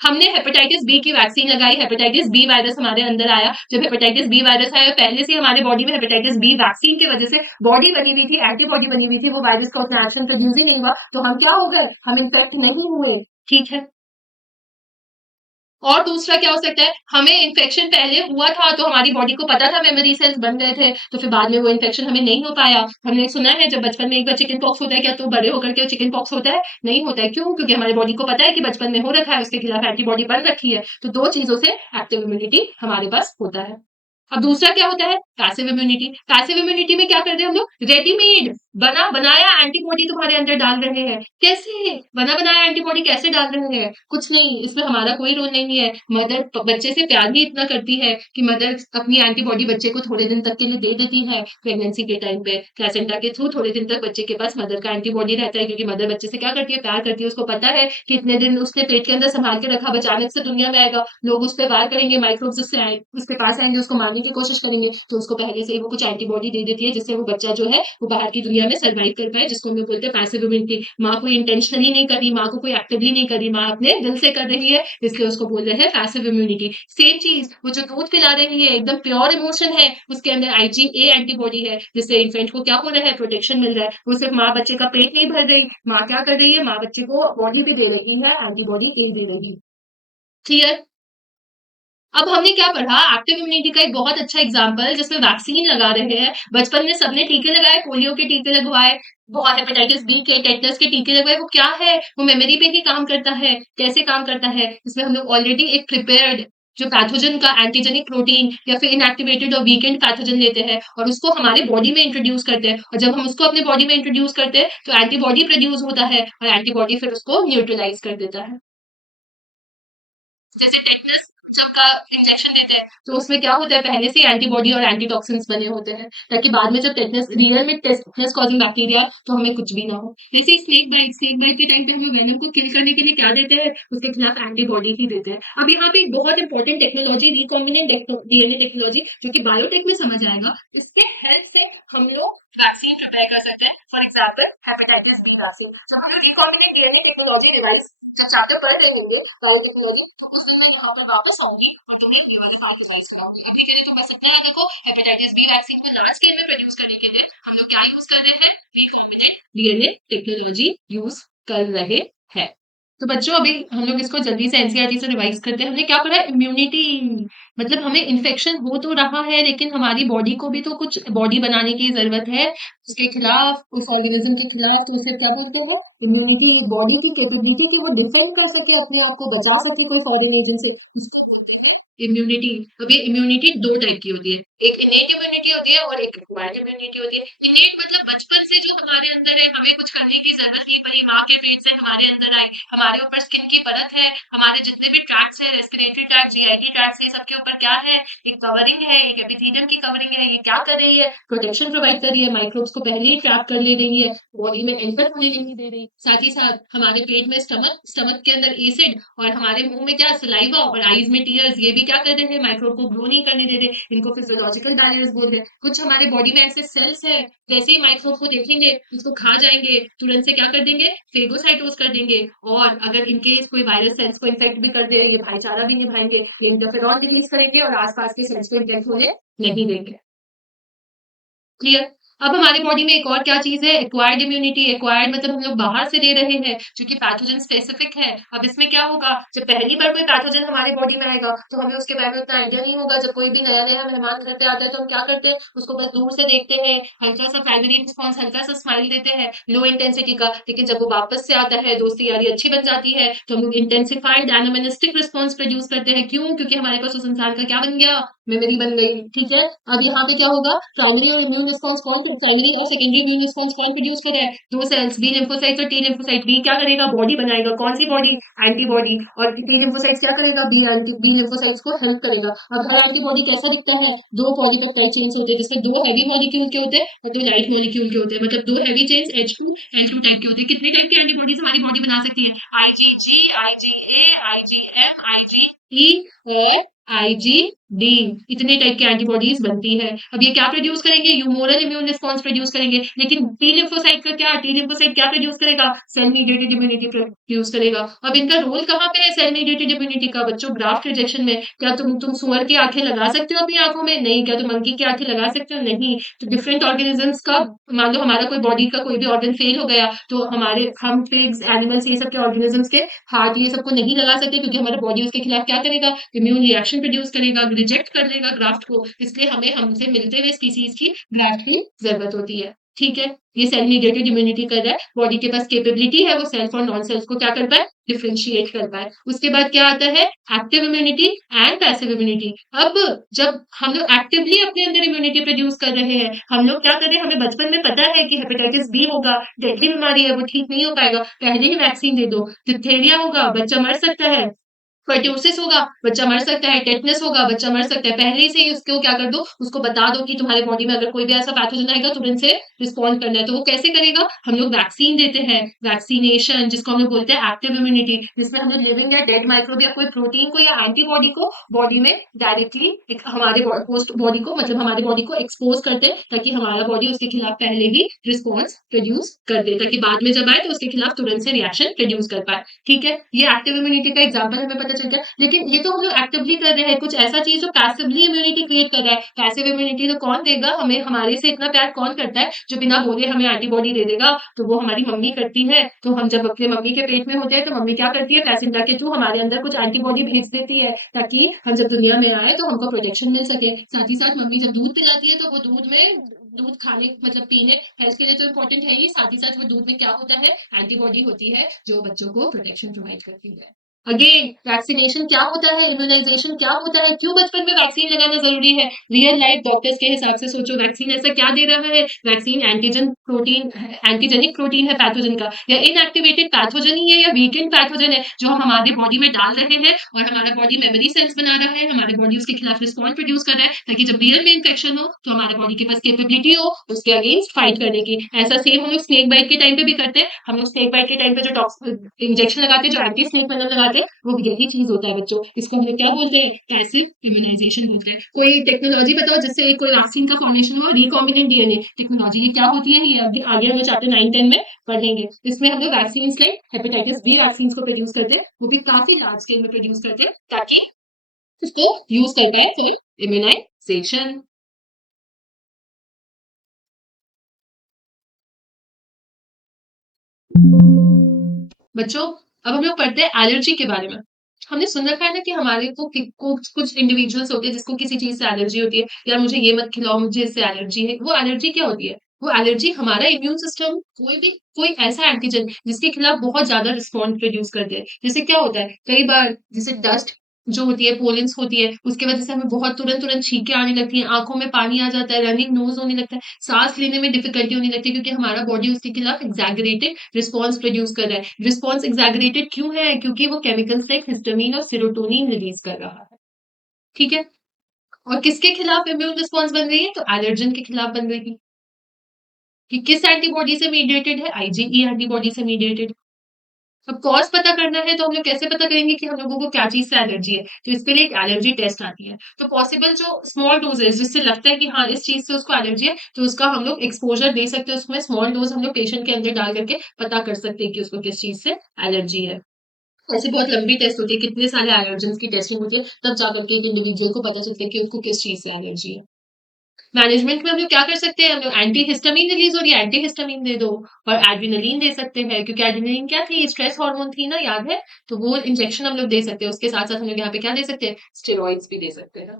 हमने हेपेटाइटिस बी की वैक्सीन लगाई, हेपेटाइटिस बी वायरस हमारे अंदर आया। जब हेपेटाइटिस बी वायरस आया, पहले से हमारे बॉडी में हेपेटाइटिस बी वैक्सीन की वजह से बॉडी बनी हुई थी, एंटीबॉडी बनी हुई थी, वो वायरस का उतना एक्शन प्रोड्यूस ही नहीं हुआ, तो हम क्या हो गए? हम इन्फेक्ट नहीं हुए। ठीक है। और दूसरा क्या हो सकता है? हमें इन्फेक्शन पहले हुआ था तो हमारी बॉडी को पता था, मेमोरी सेल्स बन गए थे, तो फिर बाद में वो इन्फेक्शन हमें नहीं हो पाया। हमने सुना है जब बचपन में एक बार चिकन पॉक्स होता है क्या, तो बड़े होकर के चिकन पॉक्स होता है? नहीं होता है। क्यों? क्योंकि हमारी बॉडी को पता है कि बचपन में हो रखा है, उसके खिलाफ एंटीबॉडी बन रखी है। तो 2 चीज़ों से एक्टिव इम्यूनिटी हमारे पास होता है। अब दूसरा क्या होता है? Passive immunity. पैसिव इम्यूनिटी में क्या करते हैं हम लोग? रेडीमेड बना बनाया एंटीबॉडी तुम्हारे अंदर डाल रहे हैं। कैसे? बना बनाया एंटीबॉडी कैसे डाल रहे हैं? कुछ नहीं, इसमें हमारा कोई रोल नहीं है। मदर बच्चे से प्यार ही इतना करती है कि मदर अपनी एंटीबॉडी बच्चे को थोड़े दिन तक के लिए दे देती है। प्रेगनेंसी के टाइम पे प्लेसेंटा के थ्रू थोड़े दिन तक बच्चे के पास मदर का एंटीबॉडी रहता है, क्योंकि मदर बच्चे से क्या करती है? प्यार करती है। उसको पता है कि इतने दिन उसने पेट के अंदर संभाल के रखा, अब अचानक से दुनिया में आएगा, लोग उस पे वार करेंगे, माइक्रोब्स उससे आए उसके पास आएंगे, उसको मारने की कोशिश करेंगे, तो उसको पहले से ही वो कुछ एंटीबॉडी दे देती है, जिससे वो बच्चा जो है वो बाहर की दुनिया में सर्वाइव कर पाए, जिसको हम लोग बोलते हैं पैसिव इम्यूनिटी। माँ कोई इंटेंशनली नहीं कर रही, माँ को कोई एक्टिवली नहीं कर रही, माँ अपने दिल से कर रही है, इसलिए उसको बोल रहे हैं पैसिव इम्यूनिटी। सेम चीज वो जो दूध पिला रही है, एकदम प्योर इमोशन है, उसके अंदर आईजीए एंटीबॉडी है, जिससे इन्फेंट को क्या हो रहा है? प्रोटेक्शन मिल रहा है। वो सिर्फ माँ बच्चे का पेट नहीं भर रही, माँ क्या कर रही है? माँ बच्चे को बॉडी भी दे रही है, एंटीबॉडी ए दे रही है। क्लियर? अब हमने क्या पढ़ा? एक्टिव इम्यूनिटी का एक बहुत अच्छा एग्जांपल, जिसमें वैक्सीन लगा रहे हैं। बचपन में सबने टीके लगाए, पोलियो के टीके लगवाए, वो हेपेटाइटिस बी के, टेटनस के टीके लगवाए। वो क्या है? वो मेमोरी पे ही काम करता है। कैसे काम करता है? इसमें हम लोग ऑलरेडी एक प्रिपेयर्ड जो पैथोजन का एंटीजेनिक प्रोटीन या फिर इनएक्टिवेटेड और वीकेंड पैथोजन लेते हैं और उसको हमारे बॉडी में इंट्रोड्यूस करते हैं, और जब हम उसको अपने बॉडी में इंट्रोड्यूस करते हैं तो एंटीबॉडी प्रोड्यूस होता है और एंटीबॉडी फिर उसको न्यूट्रलाइज कर देता है। जैसे टेटनस जब का इंजेक्शन देते हैं तो उसमें क्या होता है, पहले से एंटीबॉडी और एंटीटॉक्सिन्स बने होते हैं ताकि बाद में जब टेटनस रियल में टेटनस कॉजिंग बैक्टीरिया तो हमें कुछ भी ना हो। जैसे स्नेक बाइट के टाइम पे हम वेनम को किल करने के लिए क्या देते हैं, उसके खिलाफ एंटीबॉडी ही देते हैं। अब यहाँ पे एक बहुत important technology recombinant DNA technology जो कि बायोटेक में समझ आएगा, इसके हेल्प से हम लोग वैक्सीन प्रिपेयर कर सकते हैं। For example hepatitis B vaccine, जब हम लोग रिकॉम्बिनेंट डीएनए टेक्नोलॉजी डिवाइस जब चैप्टर पढ़ रहे होंगे बायोटेक्नोलॉजी, तो उस दिन मैं यहाँ पर वापस आऊंगी और तुम्हें ये वाला सारा रिवाइज कराऊंगी। अभी के लिए तो बस इतना याद रखो, हेपेटाइटिस बी वैक्सीन को लार्ज स्केल में प्रोड्यूस करने के लिए हम लोग क्या यूज कर रहे हैं, रिकॉम्बिनेंट डीएनए टेक्नोलॉजी यूज कर रहे हैं। तो बच्चों अभी हम लोग इसको जल्दी से एनसीईआरटी से रिवाइज करते हैं। हमने क्या पढ़ा, इम्यूनिटी मतलब हमें इन्फेक्शन हो तो रहा है लेकिन हमारी बॉडी को भी तो कुछ बॉडी बनाने की जरूरत है उसके खिलाफ, उस ऑर्गेनिज्म के खिलाफ, तो उसे क्या बोलते हैं, इम्यूनिटी। बॉडी की कैपेबिलिटी कि वो डिफेंड कर सके, अपने आप को बचा सके कोई फॉरेन एजेंट से, इम्यूनिटी। अब ये इम्यूनिटी दो टाइप की होती है, एक इनेट इम्यूनिटी होती है और एक एक्वायर्ड इम्यूनिटी होती है। इनेट मतलब बचपन से जो हमारे अंदर है, हमें कुछ करने की जरूरत नहीं पड़ी, माँ के पेट से हमारे अंदर आई, हमारे ऊपर स्किन की परत है, हमारे जितने भी ट्रैक्ट्स है, रेस्पिरेटरी ट्रैक्ट, जीआईटी ट्रैक्ट, ये सबके ऊपर क्या है, एक कवरिंग है, एक एपिथेलियम की कवरिंग है। ये क्या कर रही है, प्रोटेक्शन प्रोवाइड कर रही है, माइक्रोब्स को पहले ही ट्रैप कर ले रही है, बॉडी में एंटर होने नहीं दे रही। साथ ही साथ हमारे पेट में स्टमक के अंदर एसिड और हमारे मुंह में क्या, सलाइवा, और आईज में टीयर्स, ये भी क्या कर रहे हैं, माइक्रोब को ग्रो नहीं करने दे रहे। इनको फिजियोलॉजिकल बैरियर्स बोलते हैं। कुछ हमारे बॉडी में ऐसे सेल्स है, जैसे ही माइक्रोब को देखेंगे उसको खा जाएंगे, तुरंत से क्या कर देंगे, फेगोसाइटोस कर देंगे। और अगर इनकेस कोई वायरस सेल्स को इन्फेक्ट भी कर दे, ये भाईचारा भी निभाएंगे, ये इंटरफेरॉन रिलीज करेंगे और आसपास के सेल्स को इन्फेक्ट होने नहीं देंगे। क्लियर। अब हमारे बॉडी में एक और क्या चीज है, एक्वायर्ड इम्यूनिटी। एक्वायर्ड मतलब हम लोग बाहर से ले रहे हैं जो कि पैथोजन स्पेसिफिक है। अब इसमें क्या होगा, जब पहली बार कोई पैथोजन हमारे बॉडी में आएगा तो हमें उसके बारे में उतना आइडिया नहीं होगा। जब कोई भी नया नया मेहमान घर पे आता है तो हम क्या करते हैं, उसको बस दूर से देखते हैं, हल्का सा प्राइमरी रिस्पॉन्स, हल्का सा स्माइल देते हैं, लो इंटेंसिटी का। लेकिन जब वो वापस से आता है, दोस्ती यारी अच्छी बन जाती है, तो हम लोग इंटेंसिफाइड एनामेनिस्टिक रिस्पॉन्स प्रोड्यूस करते हैं। क्यों, क्योंकि हमारे पास उस इंसान का क्या बन गया, मेमोरी बन गई। ठीक है। अब यहाँ पे क्या होगा, प्राइमरी इम्यून रिस्पॉन्स प्राइमरी और सेकेंडरी इम्यून रिस्पॉन्स कौन प्रोड्यूस कर रहा है, दो सेल्स, बी लिम्फोसाइट्स और टी लिम्फोसाइट। बी क्या करेगा, बॉडी बनाएगा, कौन सी बॉडी, एंटीबॉडी। और टी लिम्फोसाइट्स क्या करेगा, बी लिम्फोसाइट्स को हेल्प करेगा। अब हर एंटीबॉडी कैसा दिखता है, दो पॉलीपेप्टाइड चेन्स होते हैं जिसमें दो हैवी मॉलिक्यूल के होते हैं और दो लाइट मॉलिक्यूल के होते हैं, मतलब दो हैवी चेन्स H2 टाइप के होते हैं। कितने टाइप के एंटीबॉडीज हमारी बॉडी बना सकती है, IgG, IgA, IgM, IgE और IgD, इतने टाइप की एंटीबॉडीज बनती है। अब ये क्या प्रोड्यूस करेंगे, ह्यूमोरल इम्यून रिस्पॉन्स प्रोड्यूस करेंगे। लेकिन टी लिम्फोसाइट का क्या, टी लिम्फोसाइट क्या प्रोड्यूस करेगा, सेल मीडिएटेड इम्यूनिटी प्रोड्यूस करेगा। अब इनका रोल कहाँ पे है सेल मीडिएटेड इम्यूनिटी का, बच्चों ग्राफ्ट रिजेक्शन में। क्या तुम सुअर की आंखें लगा सकते हो अपनी आंखों में, नहीं। क्या तुम मंकी की आंखें लगा सकते हो, नहीं। तो डिफरेंट ऑर्गेनिजम्स का, मान लो हमारा कोई बॉडी का कोई भी ऑर्गन फेल हो गया तो हमारे, हम पिग्स, एनिमल्स, ये सब के ऑर्गेनिजम्स के हार्ट ये सबको नहीं लगा सकते क्योंकि हमारा बॉडी उसके खिलाफ क्या करेगा, इम्यून रिएक्शन प्रोड्यूस करेगा, रिजेक्ट कर देगा ग्राफ्ट को। इसलिए हमें हमसे मिलते हुए स्पीसीज की ग्राफ्ट की जरूरत होती है। ठीक है। ये सेल मीडिएटेड इम्यूनिटी कर रहा है, बॉडी के पास कैपेबिलिटी है वो सेल्फ और नॉन सेल्फ को क्या कर पाए, डिफरेंशिएट कर पाए। उसके बाद क्या आता है, active immunity and passive immunity. अब जब हम लोग एक्टिवली अपने अंदर इम्यूनिटी प्रोड्यूस कर रहे हैं, हम लोग क्या कर रहे हैं, हमें बचपन में पता है कि हेपेटाइटिस बी होगा, डेडली बीमारी है, वो ठीक नहीं हो पाएगा, पहले ही वैक्सीन दे दो। डिप्थेरिया होगा, बच्चा मर सकता है। पर्ट्यूसिस होगा, बच्चा मर सकता है। टेटनस होगा, बच्चा मर सकता है। पहले ही से ही उसको क्या कर दो, उसको बता दो कि तुम्हारे बॉडी में अगर कोई भी ऐसा पैथोजन आएगा तुरंत से रिस्पॉन्ड करना है। तो वो कैसे करेगा, हम लोग वैक्सीन देते हैं, वैक्सीनेशन, जिसको हम लोग बोलते हैं एक्टिव इम्यूनिटी, जिसमें हम लोग लिविंग या डेड माइक्रोब या कोई प्रोटीन को या एंटीबॉडी को बॉडी में डायरेक्टली हमारे होस्ट बॉडी को, मतलब हमारे बॉडी को एक्सपोज करते हैं ताकि हमारा बॉडी उसके खिलाफ पहले ही रिस्पॉन्स प्रोड्यूस कर दे, ताकि बाद में जब आए तो उसके खिलाफ तुरंत से रिएक्शन प्रोड्यूस कर पाए। ठीक है। ये एक्टिव इम्यूनिटी का एग्जांपल हमें पता चल गया। लेकिन ये तो हम लोग एक्टिवली कर रहे हैं, कुछ ऐसा चीज जो पैसिवली इम्यूनिटी क्रिएट कर रहा है। पैसिव इम्यूनिटी तो कौन देगा हमें, हमारे से इतना प्यार कौन करता है जो बिना बोले हमें एंटीबॉडी दे देगा, तो वो हमारी मम्मी करती है। तो हम जब अपने मम्मी के पेट में होते हैं तो मम्मी क्या करती है, प्लेसेंटा के थ्रू हमारे अंदर कुछ एंटीबॉडी भेज देती है ताकि हम जब दुनिया में आए तो हमको प्रोटेक्शन मिल सके। साथ ही साथ मम्मी जब दूध पिलाती है तो वो दूध खाने, मतलब पीने, हेल्थ के लिए तो इम्पोर्टेंट है ही, साथ ही साथ वो दूध में क्या होता है, एंटीबॉडी होती है जो बच्चों को प्रोटेक्शन प्रोवाइड करती है। अगेन वैक्सीनेशन क्या होता है, इम्यूनाइजेशन क्या होता है, क्यों बचपन में वैक्सीन लगाना जरूरी है? रियल लाइफ डॉक्टर्स के हिसाब से सोचो, वैक्सीन ऐसा क्या दे रहा है? Vaccine antigen protein, antigenic protein है पैथोजन का, या इनएक्टिवेटेड पैथोजन ही है, या वीकेंड पैथोजन है जो हम हमारे बॉडी में डाल रहे हैं, और हमारा बॉडी मेमोरी सेल्स बना रहा है, हमारे बॉडी उसके खिलाफ रिस्पॉन्स प्रोड्यूस कर रहा है, ताकि जब रियल में इन्फेक्शन हो तो हमारे बॉडी के पास कैपेबिलिटी हो उसके अगेंस्ट फाइट करने की। ऐसा सेम हम लोग स्नेक बाइट के टाइम पे भी करते हैं। हम लोग स्नेक बाइट के टाइम पे जो इंजेक्शन लगाते हैं, जो एंटी स्नेक वेनम लगाते हैं, वो यही चीज होता है बच्चों। इसको हम लोग क्या बोलते हैं? पैसिव इम्यूनाइजेशन बोलते हैं। कोई टेक्नोलॉजी बताओ जिससे कोई वैक्सीन का फॉर्मेशन हो, रिकॉम्बिनेंट डीएनए टेक्नोलॉजी। ये क्या होती है? ये आगे आगे हम लोग चैप्टर 9-10 में पढ़ेंगे। इसमें हम लोग vaccine like hepatitis B vaccine को प्रोड्यूस करते हैं, वो भी काफी लार्ज स्केल में प्रोड्यूस करते हैं, ताकि इसको यूज करता है फॉर इम्यूनाइजेशन। बच्चों, अब हम लोग पढ़ते हैं एलर्जी के बारे में। हमने सुन रखा है ना कि हमारे को कुछ इंडिविजुअल्स होते हैं जिसको किसी चीज से एलर्जी होती है, यार मुझे ये मत खिलाओ, मुझे इससे एलर्जी है। वो एलर्जी क्या होती है? वो एलर्जी हमारा इम्यून सिस्टम कोई ऐसा एंटीजन जिसके खिलाफ बहुत ज्यादा रिस्पॉन्स प्रोड्यूस करते हैं। जैसे क्या होता है, कई बार जैसे डस्ट जो होती है, पोलेंस होती है, उसकी वजह से हमें बहुत तुरंत तुरंत छींकें आने लगती हैं, आंखों में पानी आ जाता है, रनिंग नोज होने लगता है, सांस लेने में डिफिकल्टी होने लगती है, क्योंकि हमारा बॉडी उसके खिलाफ एग्जैगरेटेड रिस्पॉन्स प्रोड्यूस कर रहा है। रिस्पॉन्स एग्जैगरेटेड क्यों है? क्योंकि वो केमिकल्स लाइक हिस्टामिन और सेरोटोनिन रिलीज कर रहा है। ठीक है? और किसके खिलाफ इम्यून रिस्पॉन्स बन रही है? तो एलर्जन के खिलाफ बन रही है। कि किस एंटीबॉडी से मीडिएटेड है? आईजीई एंटीबॉडी से मीडिएटेड। अब कॉज पता करना है तो हम लोग कैसे पता करेंगे कि हम लोगों को क्या चीज से एलर्जी है? तो इसके लिए एक एलर्जी टेस्ट आती है। तो पॉसिबल जो स्मॉल डोजेज जिससे लगता है कि हाँ इस चीज से उसको एलर्जी है, तो उसका हम लोग एक्सपोजर दे सकते हैं। उसमें स्मॉल डोज हम लोग पेशेंट के अंदर डाल करके पता कर सकते हैं कि उसको किस चीज से एलर्जी है। ऐसे बहुत लंबी टेस्ट होती है, कितने सारे एलर्जेंस की टेस्टिंग होती है, तब जाकर के एक इंडिविजुअल को पता चलता है कि उसको किस चीज से एलर्जी है। मैनेजमेंट में हम लोग क्या कर सकते हैं? हम लोग एंटी हिस्टामिन रिलीज हो रही है, एंटी हिस्टामिन दे दो। और एड्रेनलिन दे सकते हैं, क्योंकि एड्रेनलिन क्या थी? स्ट्रेस हार्मोन थी ना, याद है? तो वो इंजेक्शन हम लोग दे सकते हैं। उसके साथ साथ हम लोग यहाँ पे क्या दे सकते हैं? स्टेरॉइड्स भी दे सकते हैं।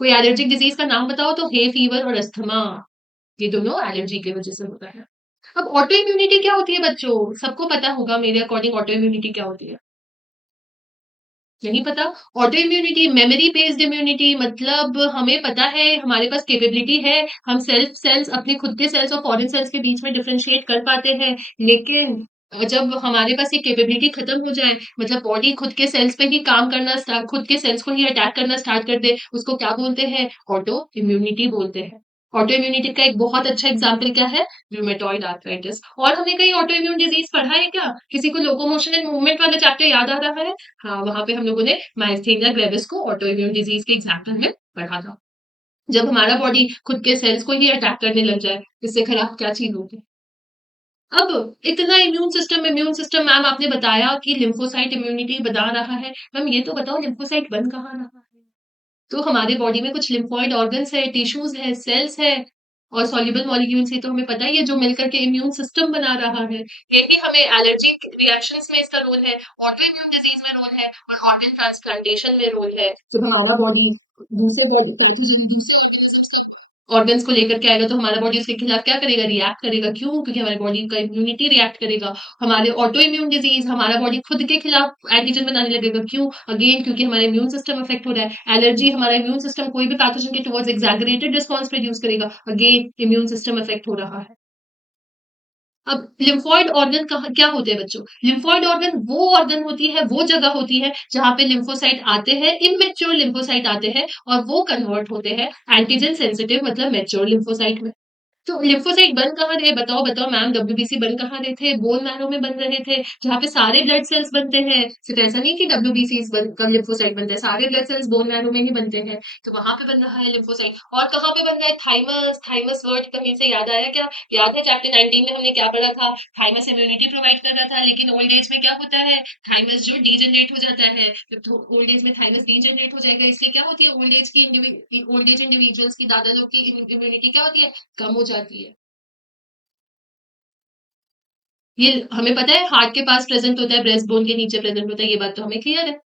कोई एलर्जिक डिजीज का नाम बताओ तो हे फीवर और अस्थमा, ये दोनों एलर्जी की वजह से होता है। अब ऑटो इम्यूनिटी क्या होती है बच्चों? सबको पता होगा मेरे अकॉर्डिंग ऑटो इम्यूनिटी क्या होती है। नहीं पता? Auto immunity memory based immunity, मतलब हमें पता है, हमारे पास कैपेबिलिटी है, हम सेल्फ सेल्स अपने खुद के सेल्स और फॉरेन सेल्स के बीच में डिफरेंशिएट कर पाते हैं। लेकिन जब हमारे पास ये कैपेबिलिटी खत्म हो जाए, मतलब बॉडी खुद के सेल्स पे ही काम करना स्टार्ट, खुद के सेल्स को ही अटैक करना स्टार्ट कर दे, उसको क्या बोलते हैं? ऑटो इम्यूनिटी बोलते हैं। ऑटो इम्यूनिटी का एक बहुत अच्छा एग्जाम्पल क्या है? Rheumatoid arthritis. और हमने कहीं ऑटो इम्यून डिजीज पढ़ा है क्या? किसी को लोकोमोशन एंड मूवमेंट वाला चैप्टर याद आ रहा है? हाँ, वहाँ पे हम लोगों ने माइस्थेनिया ग्रेविस को ऑटो इम्यून डिजीज के एग्जाम्पल में पढ़ा था। जब हमारा बॉडी खुद के सेल्स को ही अटैक करने लग जाए, इससे खराब क्या चीज होगी? अब इतना इम्यून सिस्टम मैम आपने बताया कि लिम्फोसाइट इम्यूनिटी बना रहा है। मैम ये तो बताओ लिम्फोसाइट बन कहाँ रहा है? तो हमारे बॉडी में कुछ लिम्फोइड ऑर्गन्स है, टिश्यूज है, सेल्स है, और सॉल्युबल मॉलिक्यूल्स, ये तो हमें पता ही है, जो मिलकर के इम्यून सिस्टम बना रहा है। ये भी हमें एलर्जिक रिएक्शंस में इसका रोल है, ऑटो इम्यून डिजीज में रोल है, और ऑर्गन ट्रांसप्लांटेशन में रोल है। जब हमारा बॉडी दूसरे बॉडी ऑर्गन्स को लेकर के आएगा, तो हमारा बॉडी उसके खिलाफ क्या करेगा? रिएक्ट करेगा। क्यों? क्योंकि हमारी बॉडी का इम्यूनिटी रिएक्ट करेगा। हमारे ऑटो इम्यून डिजीज, हमारा बॉडी खुद के खिलाफ एंटीजन बनाने लगेगा। क्यों? अगेन क्योंकि हमारा इम्यून सिस्टम अफेक्ट हो रहा है। एलर्जी, हमारा इम्यून सिस्टम कोई भी पैथोजन के टुवर्ड्स एग्जैगरेटेड रिस्पॉन्स प्रोड्यूस करेगा। अगेन इम्यून सिस्टम अफेक्ट हो रहा है। अब लिम्फोइड ऑर्गन कहाँ क्या होते हैं बच्चों? लिम्फोइड ऑर्गन वो ऑर्गन होती है, वो जगह होती है जहाँ पे लिम्फोसाइट आते हैं, इमैच्योर लिम्फोसाइट आते हैं, और वो कन्वर्ट होते हैं एंटीजन सेंसिटिव मतलब मैच्योर लिम्फोसाइट में। तो लिम्फोसाइट बन कहाँ रहे? बताओ बताओ मैम, डब्ल्यूबीसी बन कहाँ रहे थे? बोन मैरो में बन रहे थे, जहाँ पे सारे ब्लड सेल्स बनते हैं। सिर्फ ऐसा नहीं कि डब्ल्यूबीसी बन कब लिम्फोसाइट बनते हैं, सारे ब्लड सेल्स बोन मैरो में ही बनते हैं। तो वहां पे बन रहा है लिम्फोसाइट। और कहाँ पे बन रहा है? थाइमस। थाइमस वर्ड कहीं से याद आया क्या? याद है चैप्टर 19 में हमने क्या पढ़ा था? थाइमस इम्यूनिटी प्रोवाइड कर रहा था, लेकिन ओल्ड एज में क्या होता है? थाइमस जो डीजनरेट हो जाता है। जब ओल्ड एज में थाइमस डीजनरेट हो जाएगा, इसलिए क्या होती है? ओल्ड एज इंडिविजुअल्स की, दादा लोग की इम्यूनिटी क्या होती है? कम हो जाती है। ये हमें पता है हार्ट के पास प्रेजेंट होता है, ब्रेस्ट बोन के नीचे प्रेजेंट होता है, ये बात तो हमें क्लियर है।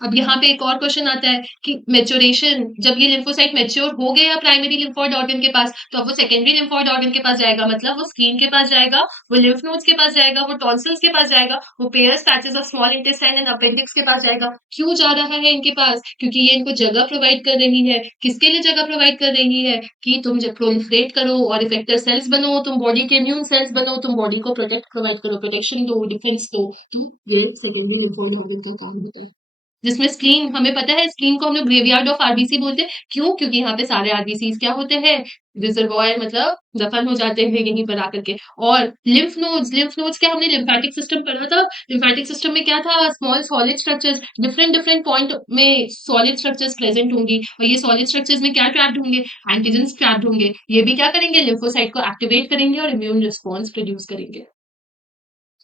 अब यहाँ पे एक और क्वेश्चन आता है कि मैच्योरेशन, जब ये लिम्फोसाइट मैच्योर हो गया प्राइमरी लिम्फोइड ऑर्गन के पास, तो अब वो सेकेंडरी लिम्फोइड ऑर्गन के पास जाएगा, मतलब वो स्किन के पास जाएगा, वो लिम्फ नोड्स के पास जाएगा, वो टॉन्सिल्स के पास जाएगा, वो pairs patches of small intestine and appendix के पास जाएगा। क्यों जा रहा है इनके पास? क्योंकि ये इनको जगह प्रोवाइड कर रही है। किसके लिए जगह प्रोवाइड कर रही है? कि तुम जब प्रोलिफरेट करो और इफेक्टर सेल्स बनो, तुम बॉडी के इम्यून सेल्स बनो, तुम बॉडी को प्रोटेक्ट प्रोवाइड करो, प्रोटेक्शन दो, डिफेंस दो। तो ये सेकेंडरी लिम्फोइड ऑर्गन का काम होता है। जिसमें स्प्लीन, हमें पता है स्प्लीन को हम लोग ग्रेवयार्ड ऑफ आरबीसी बोलते हैं। क्यों? क्योंकि यहाँ पे सारे आरबीसीज क्या होते हैं? रिजर्वॉयर, मतलब दफन हो जाते हैं यहीं पर आकर के। और लिम्फ नोड्स क्या हमने लिम्फेटिक सिस्टम पढ़ा था? लिम्फेटिक सिस्टम में क्या था? Small solid structures, different different point में सॉलिड स्ट्रक्चर्स प्रेजेंट होंगी, और ये सॉलिड स्ट्रक्चर्स में क्या ट्रैप्ड होंगे? एंटीजेंस ट्रैप्ड होंगे। ये भी क्या करेंगे? लिम्फोसाइट को एक्टिवेट करेंगे और इम्यून रिस्पॉन्स प्रोड्यूस करेंगे।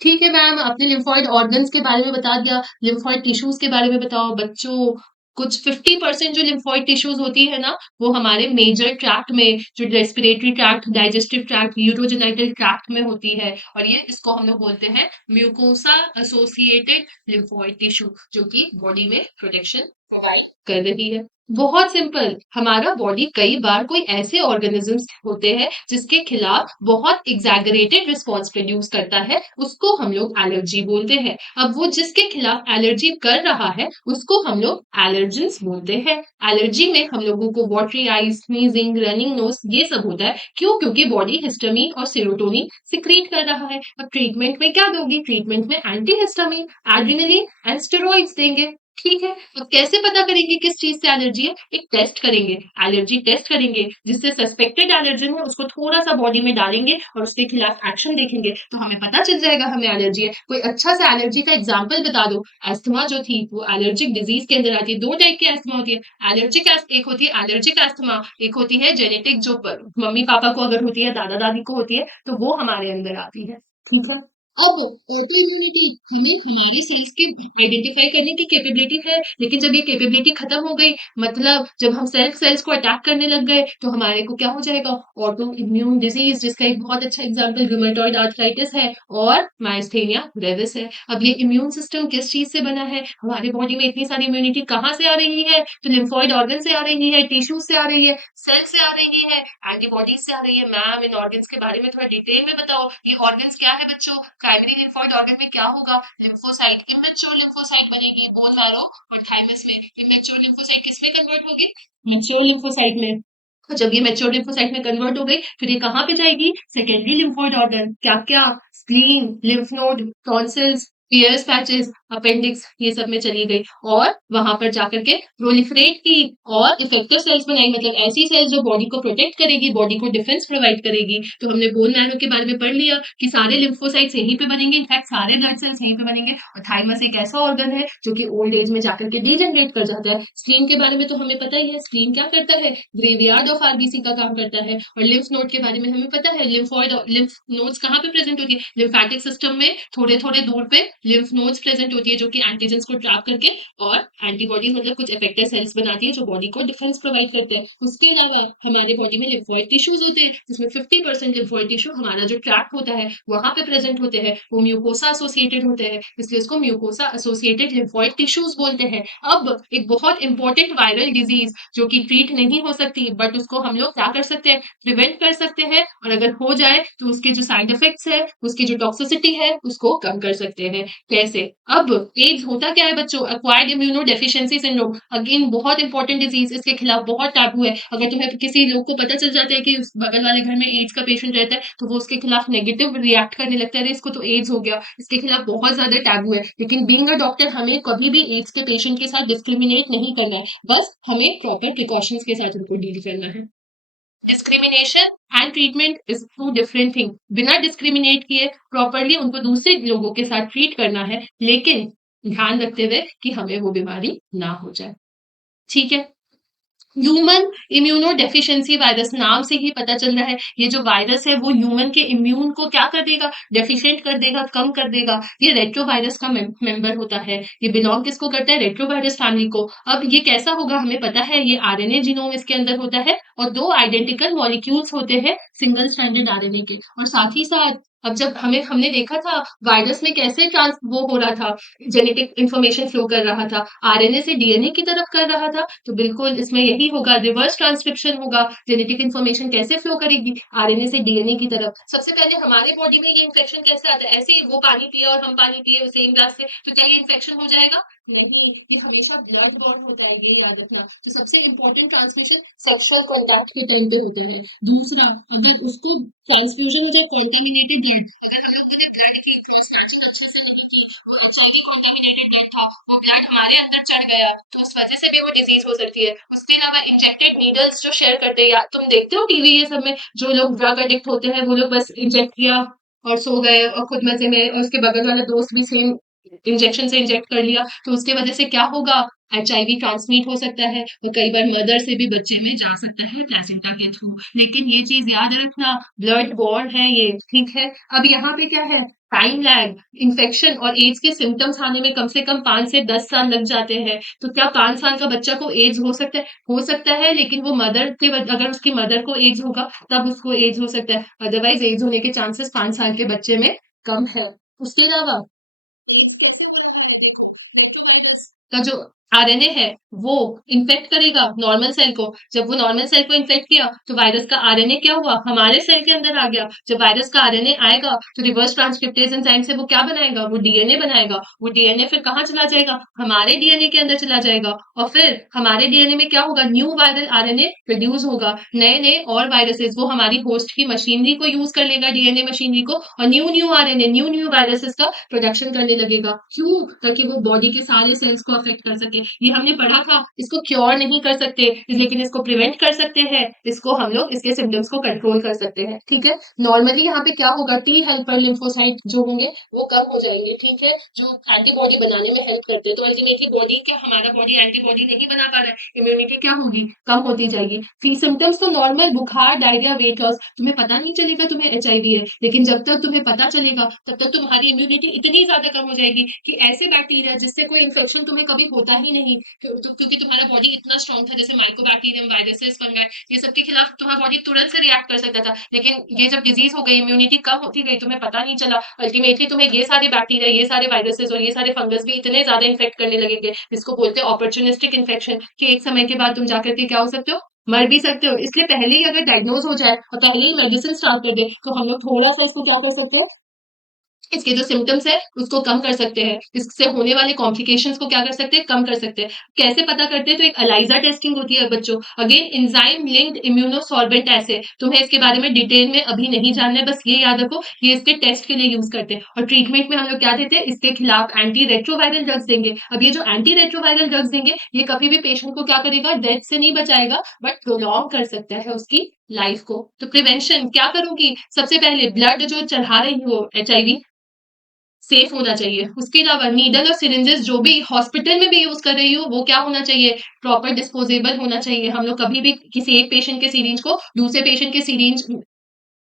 ठीक है मैम, आपने लिम्फोइड ऑर्गन्स के बारे में बता दिया, लिम्फोइड टिश्यूज के बारे में बताओ बच्चों। कुछ 50% जो लिम्फोइड टिश्यूज होती है ना, वो हमारे मेजर ट्रैक्ट में, जो respiratory tract, digestive tract, urogenital tract में होती है, और ये इसको हम लोग बोलते हैं म्यूकोसा एसोसिएटेड लिम्फोइड टिश्यू, जो कि बॉडी में प्रोटेक्शन प्रोवाइड कर रही है। बहुत सिंपल, हमारा बॉडी कई बार कोई ऐसे ऑर्गेनिजम्स होते हैं जिसके खिलाफ बहुत एग्जैगरेटेड रिस्पॉन्स प्रोड्यूस करता है, उसको हम लोग एलर्जी बोलते हैं। अब वो जिसके खिलाफ एलर्जी कर रहा है उसको हम लोग एलर्जेंस बोलते हैं। एलर्जी में हम लोगों को watery eyes, sneezing, running nose, ये सब होता है। क्यों? क्योंकि बॉडी हिस्टामिन और सेरोटोनिन सिक्रीट कर रहा है। अब ट्रीटमेंट में क्या दोगी? ट्रीटमेंट में एंटीहिस्टामिन, एड्रेनलिन एंड स्टेरॉइड्स देंगे। ठीक है। अब कैसे पता करेंगे किस चीज से एलर्जी है? एक टेस्ट करेंगे, एलर्जी टेस्ट करेंगे, जिससे सस्पेक्टेड एलर्जन है उसको थोड़ा सा बॉडी में डालेंगे और उसके खिलाफ एक्शन देखेंगे, तो हमें पता चल जाएगा हमें एलर्जी है। कोई अच्छा सा एलर्जी का एग्जाम्पल बता दो। अस्थमा जो थी वो एलर्जिक डिजीज के अंदर आती है। दो टाइप की अस्थमा होती है, एक होती है एलर्जिक अस्थमा, एक होती है जेनेटिक, जो मम्मी पापा को अगर होती है, दादा दादी को होती है, तो वो हमारे अंदर आती है। ठीक है। अब ऑटो इम्यूनिटी, हमें हमारे सेल्स के आइडेंटिफाई करने की कैपेबिलिटी है, लेकिन जब ये कैपेबिलिटी खत्म हो गई, मतलब जब हम सेल्स को अटैक करने लग गए, तो हमारे को क्या हो जाएगा? ऑटो इम्यून डिजीज, जिसका एक बहुत अच्छा एग्जांपल रूमेटॉइड आर्थराइटिस है और माइस्थेनिया ग्रेविस है। अब ये इम्यून सिस्टम किस चीज से बना है? हमारे बॉडी में इतनी सारी इम्यूनिटी कहाँ से आ रही है? तो लिम्फोइड ऑर्गन से आ रही है, टिश्यू से आ रही है, सेल से आ रही है, एंटीबॉडीज से आ रही है। मैम, इन ऑर्गन्स के बारे में थोड़ा डिटेल में बताओ। ये ऑर्गन्स क्या है बच्चों? प्राइमरी लिम्फोइड ऑर्गन में क्या होगा? लिम्फोसाइट, इमेच्योर लिम्फोसाइट बनेगी बोन मैरो और थाइमस में। इमेच्योर लिम्फोसाइट किस में कन्वर्ट होगी? मैच्योर लिम्फोसाइट में। और जब ये मैच्योर लिम्फोसाइट में कन्वर्ट हो गई, फिर ये कहाँ पे जाएगी? Secondary lymphoid organ. क्या क्या? Spleen, lymph node, tonsils, Peyer's patches, appendix, ये सब में चली गई और वहां पर जाकर के प्रोलिफरेट की और इफेक्टर सेल्स बनाई, मतलब ऐसी सेल्स जो बॉडी को प्रोटेक्ट करेगी, बॉडी को डिफेंस प्रोवाइड करेगी। तो हमने बोन मैरो के बारे में पढ़ लिया कि सारे लिम्फोसाइट्स यहीं पे बनेंगे, इनफैक्ट सारे ब्लड सेल्स यहीं पे बनेंगे। और थाइमस एक ऐसा ऑर्गन है जो कि ओल्ड एज में जाकर के डीजनरेट कर जाता है। स्प्लीन के बारे में तो हमें पता ही है, स्प्लीन क्या करता है? ग्रेवयार्ड ऑफ आरबीसी का काम करता है। और लिम्फ नोड के बारे में हमें पता है, लिम्फ नोड्स कहाँ पे प्रेजेंट होती है? लिम्फेटिक सिस्टम में थोड़े थोड़े दूर पे लिम्फ नोड्स प्रेजेंट होती है, जो कि एंटीजेंस को ट्रैप करके और एंटीबॉडीज, मतलब कुछ इफेक्टर सेल्स बनाती है जो बॉडी को डिफेंस प्रोवाइड करते हैं। उसके अलावा हमारे बॉडी में लिम्फोइड टिश्यूज होते हैं, जिसमें 50% लिम्फोइड टिश्यू हमारा जो ट्रैक्ट होता है वहां पे प्रेजेंट होते हैं। वो म्यूकोसा एसोसिएटेड होते हैं, इसलिए उसको म्यूकोसा एसोसिएटेड लिम्फोइड टिश्यूज बोलते हैं। अब एक बहुत इंपॉर्टेंट वायरल डिजीज जो कि ट्रीट नहीं हो सकती, बट उसको हम लोग क्या कर सकते हैं? प्रिवेंट कर सकते हैं, और अगर हो जाए तो उसके जो साइड इफेक्ट्स है, उसकी जो टॉक्सिसिटी है, उसको कम कर सकते हैं। कैसे? अब एड्स होता क्या है बच्चों? Acquired immuno deficiency syndrome, again बहुत इंपॉर्टेंट डिजीज, इसके खिलाफ बहुत टैबू है। अगर तुम्हें किसी लोग को पता चल जाता है कि उस बगल वाले घर में एड्स का पेशेंट रहता है, तो वो उसके खिलाफ नेगेटिव रिएक्ट करने लगता है, अरे इसको तो एड्स हो गया। इसके खिलाफ बहुत ज्यादा टैबू है। लेकिन बीइंग अ डॉक्टर, हमें कभी भी एड्स के पेशेंट के साथ डिस्क्रिमिनेट नहीं करना है, बस हमें प्रॉपर प्रिकॉशंस के साथ उनको डील करना है। Discrimination and treatment is two different thing. बिना डिस्क्रिमिनेट किए प्रॉपरली उनको दूसरे लोगों के साथ ट्रीट करना है, लेकिन ध्यान रखते हुए कि हमें वो बीमारी ना हो जाए। ठीक है। ह्यूमन इम्यूनो डेफिशिएंसी वायरस, नाम से ही पता चल रहा है, ये जो वायरस है वो ह्यूमन के इम्यून को क्या कर देगा? डेफिशिएंट कर देगा, कम कर देगा। ये रेट्रोवायरस का मेंबर होता है। ये बिलोंग किसको करता है? रेट्रोवायरस फैमिली को। अब ये कैसा होगा हमें पता है, ये आरएनए जीनोम इसके अंदर होता है और दो आइडेंटिकल मॉलिक्यूल्स होते हैं सिंगल स्ट्रैंडेड आरएनए के, और साथ ही साथ अब जब हमने देखा था वायरस में कैसे ट्रांस वो हो रहा था, जेनेटिक इन्फॉर्मेशन फ्लो कर रहा था, आरएनए से डीएनए की तरफ कर रहा था, तो बिल्कुल इसमें यही होगा, रिवर्स ट्रांसक्रिप्शन होगा। जेनेटिक इन्फॉर्मेशन कैसे फ्लो करेगी? आरएनए से डीएनए की तरफ। सबसे पहले हमारे बॉडी में ये इन्फेक्शन कैसे आता है? ऐसे ही वो पानी पिया और हम पानी पिए सेम ग्लास से, तो क्या ये इन्फेक्शन हो जाएगा? नहीं, ये हमेशा ब्लड बॉर्न होता है, ये याद रखना। तो सबसे इंपॉर्टेंट ट्रांसमिशन सेक्सुअल कॉन्टैक्ट के टाइम पे होता है। दूसरा, अगर उसको ट्रांसफ्यूजन में जब कंटेमिनेटेड ब्लड, अगर हम लोगों ने ब्लड की स्टार्चिंग अच्छे से नहीं की, वो एचआईवी कंटेमिनेटेड ब्लड था, वो ब्लड हमारे अंदर चढ़ गया, तो उस वजह से भी वो डिजीज हो सकती है। उसके अलावा इंजेक्टेड नीडल्स जो शेयर करते हैं, या तुम देखते हो टीवी ये सब में, जो लोग ड्रग एडिक्ट होते हैं वो लोग बस इंजेक्ट किया और सो गए, और खुद मजे में, और उसके बगल वाला दोस्त भी सेम इंजेक्शन से इंजेक्ट कर लिया, तो उसके वजह से क्या होगा? एचआईवी ट्रांसमिट हो सकता है, और कई बार मदर से भी बच्चे में जा सकता है प्लेसेंटा के थ्रू। लेकिन ये चीज याद रखना, ब्लड बॉर्न है ये, ठीक है। अब यहाँ पे क्या है? टाइम लैग, इन्फेक्शन और एड्स के सिम्टम्स आने में कम से कम 5 से 10 साल लग जाते हैं। तो क्या 5 साल का बच्चा को एड्स हो सकता है? हो सकता है, लेकिन वो अगर उसकी मदर को एड्स होगा तब उसको एड्स हो सकता है, अदरवाइज एड्स होने के चांसेस 5 साल के बच्चे में कम है। उसके अलावा का जो आरएनए है वो इन्फेक्ट करेगा नॉर्मल सेल को। जब वो नॉर्मल सेल को इन्फेक्ट किया, तो वायरस का आरएनए क्या हुआ? हमारे सेल के अंदर आ गया। जब वायरस का आरएनए आएगा, तो रिवर्स ट्रांसक्रिप्टेज एंजाइम से वो क्या बनाएगा? वो डीएनए बनाएगा। वो डीएनए फिर कहाँ चला जाएगा? हमारे डीएनए के अंदर चला जाएगा, और फिर हमारे डीएनए में क्या होगा? न्यू वायरल आरएनए प्रोड्यूस होगा। नए नए और वायरसेस वो हमारी होस्ट की मशीनरी को यूज कर लेगा, डीएनए मशीनरी को, और new new RNA, new new viruses का प्रोडक्शन करने लगेगा। क्यों? ताकि वो बॉडी के सारे सेल्स को अफेक्ट कर सके। ये हमने पढ़ा था। इसको क्योर नहीं कर सकते, लेकिन इसको प्रिवेंट कर सकते हैं। इसको हम लोग इसके सिम्टम्स को कंट्रोल कर सकते हैं, ठीक है। नॉर्मली यहाँ पे क्या होगा? टी हेल्पर लिम्फोसाइट जो होंगे वो कम हो जाएंगे, ठीक है, जो एंटीबॉडी बनाने में हेल्प करते हैं। तो अल्टीमेटली बॉडी क्या, हमारा बॉडी एंटीबॉडी नहीं बना पा रहा है, इम्यूनिटी क्या होगी? कम होती जाएगी। फिर सिम्टम्स तो नॉर्मल बुखार, डायरिया, वेट लॉस। तुम्हें पता नहीं चलेगा तुम्हें एचआईवी है, लेकिन जब तक तुम्हें पता चलेगा तब तक तुम्हारी इम्यूनिटी इतनी ज्यादा कम हो जाएगी कि ऐसे बैक्टीरिया जिससे कोई इन्फेक्शन तुम्हें कभी होता ही नहीं, क्योंकि तुम्हारा बॉडी इतना स्ट्रांग था, जैसे माइकोबैक्टीरियम, वायरसेस, फंगाई, ये सब के खिलाफ तुम्हारा बॉडी तुरंत से रिएक्ट कर सकता था। लेकिन ये जब डिजीज हो गई, इम्यूनिटी कम होती गई, तुम्हें पता नहीं चला, अल्टीमेटली तुम्हें ये सारे बैक्टीरिया, ये सारे वायरसेस और ये सारे फंगस भी इतने ज्यादा इन्फेक्ट करने लगेंगे, जिसको बोलते हैं अपॉर्चुनिस्टिक इन्फेक्शन, कि एक समय के बाद तुम जाकर के क्या हो सकते हो? मर भी सकते हो। इसलिए पहले ही अगर डायग्नोज हो जाए और पहले ही मेडिसिन स्टार्ट कर दे, तो हम लोग थोड़ा सा इसको क्या कर सकते हैं? इसके जो सिम्टम्स है उसको कम कर सकते हैं, इससे होने वाले कॉम्प्लिकेशंस को क्या कर सकते हैं? कम कर सकते हैं। कैसे पता करते हैं? तो एक एलाइजा टेस्टिंग होती है बच्चों, अगेन एंजाइम लिंक्ड इम्यूनोसॉर्बेंट एसे। तुम्हें इसके बारे में डिटेल में अभी नहीं जानना है, बस ये याद रखो, ये इसके टेस्ट के लिए यूज करते हैं। और ट्रीटमेंट में हम लोग क्या देते हैं? इसके खिलाफ एंटी रेट्रोवायरल ड्रग्स देंगे। अब ये जो एंटी रेट्रोवायरल ड्रग्स देंगे, ये कभी भी पेशेंट को क्या करेगा? डेथ से नहीं बचाएगा, बट प्रोलॉन्ग कर सकता है उसकी लाइफ को। तो प्रिवेंशन क्या करूंगी? सबसे पहले ब्लड जो चढ़ा रही हो एचआईवी, सेफ होना चाहिए। उसके अलावा नीडल और सिरिंजेस जो भी हॉस्पिटल में भी यूज़ कर रही हो, वो क्या होना चाहिए? प्रॉपर डिस्पोजेबल होना चाहिए। हम लोग कभी भी किसी एक पेशेंट के सिरिंज को दूसरे पेशेंट के सिरिंज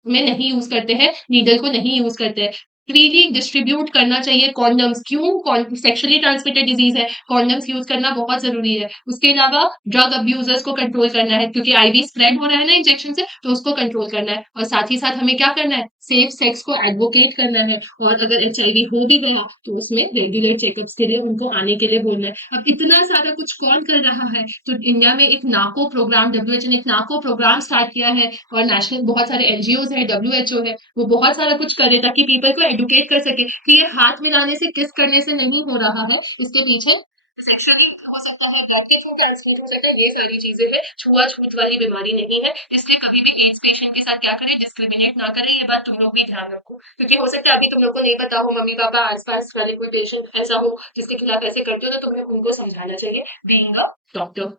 में नहीं यूज़ करते हैं, नीडल को नहीं यूज़ करते हैं। फ्रीली डिस्ट्रीब्यूट करना चाहिए कॉन्डम्स। क्यों? सेक्सुअली ट्रांसमिटेड डिजीज़ है, कॉन्डम्स यूज़ करना बहुत ज़रूरी है। उसके अलावा ड्रग अब्यूज़र्स को कंट्रोल करना है, क्योंकि आईवी स्प्रेड हो रहा है ना इंजेक्शन से, तो उसको कंट्रोल करना है। और साथ ही साथ हमें क्या करना है? सेफ सेक्स को एडवोकेट करना है, और अगर एचआईवी हो भी गया, तो उसमें रेगुलर चेकअप्स के लिए उनको आने के लिए बोलना है। अब इतना सारा कुछ कौन कर रहा है? तो इंडिया में एक नाको प्रोग्राम, डब्ल्यूएचओ ने एक नाको प्रोग्राम स्टार्ट किया है, और नेशनल बहुत सारे एनजीओज है, डब्ल्यूएचओ है, वो बहुत सारा कुछ करे ताकि पीपल को एडुकेट कर सके कि ये हाथ मिलाने से, किस करने से नहीं हो रहा है, इसके पीछे सेक्सुअली हो सकता है, डॉग थ्रू ट्रांसमिट हो सकता है, ये सारी चीजें हैं। छुआछूत वाली बीमारी नहीं है, इसलिए कभी भी एड्स पेशेंट के साथ क्या करें? डिस्क्रिमिनेट ना करें। ये बात तुम लोग भी ध्यान रखो, क्योंकि हो सकता है अभी तुम लोग को नहीं पता हो, मम्मी पापा आसपास वाले कोई पेशेंट ऐसा हो जिसके खिलाफ ऐसे करते हो, तो तुम्हें उनको समझाना चाहिए, बीइंग अ डॉक्टर।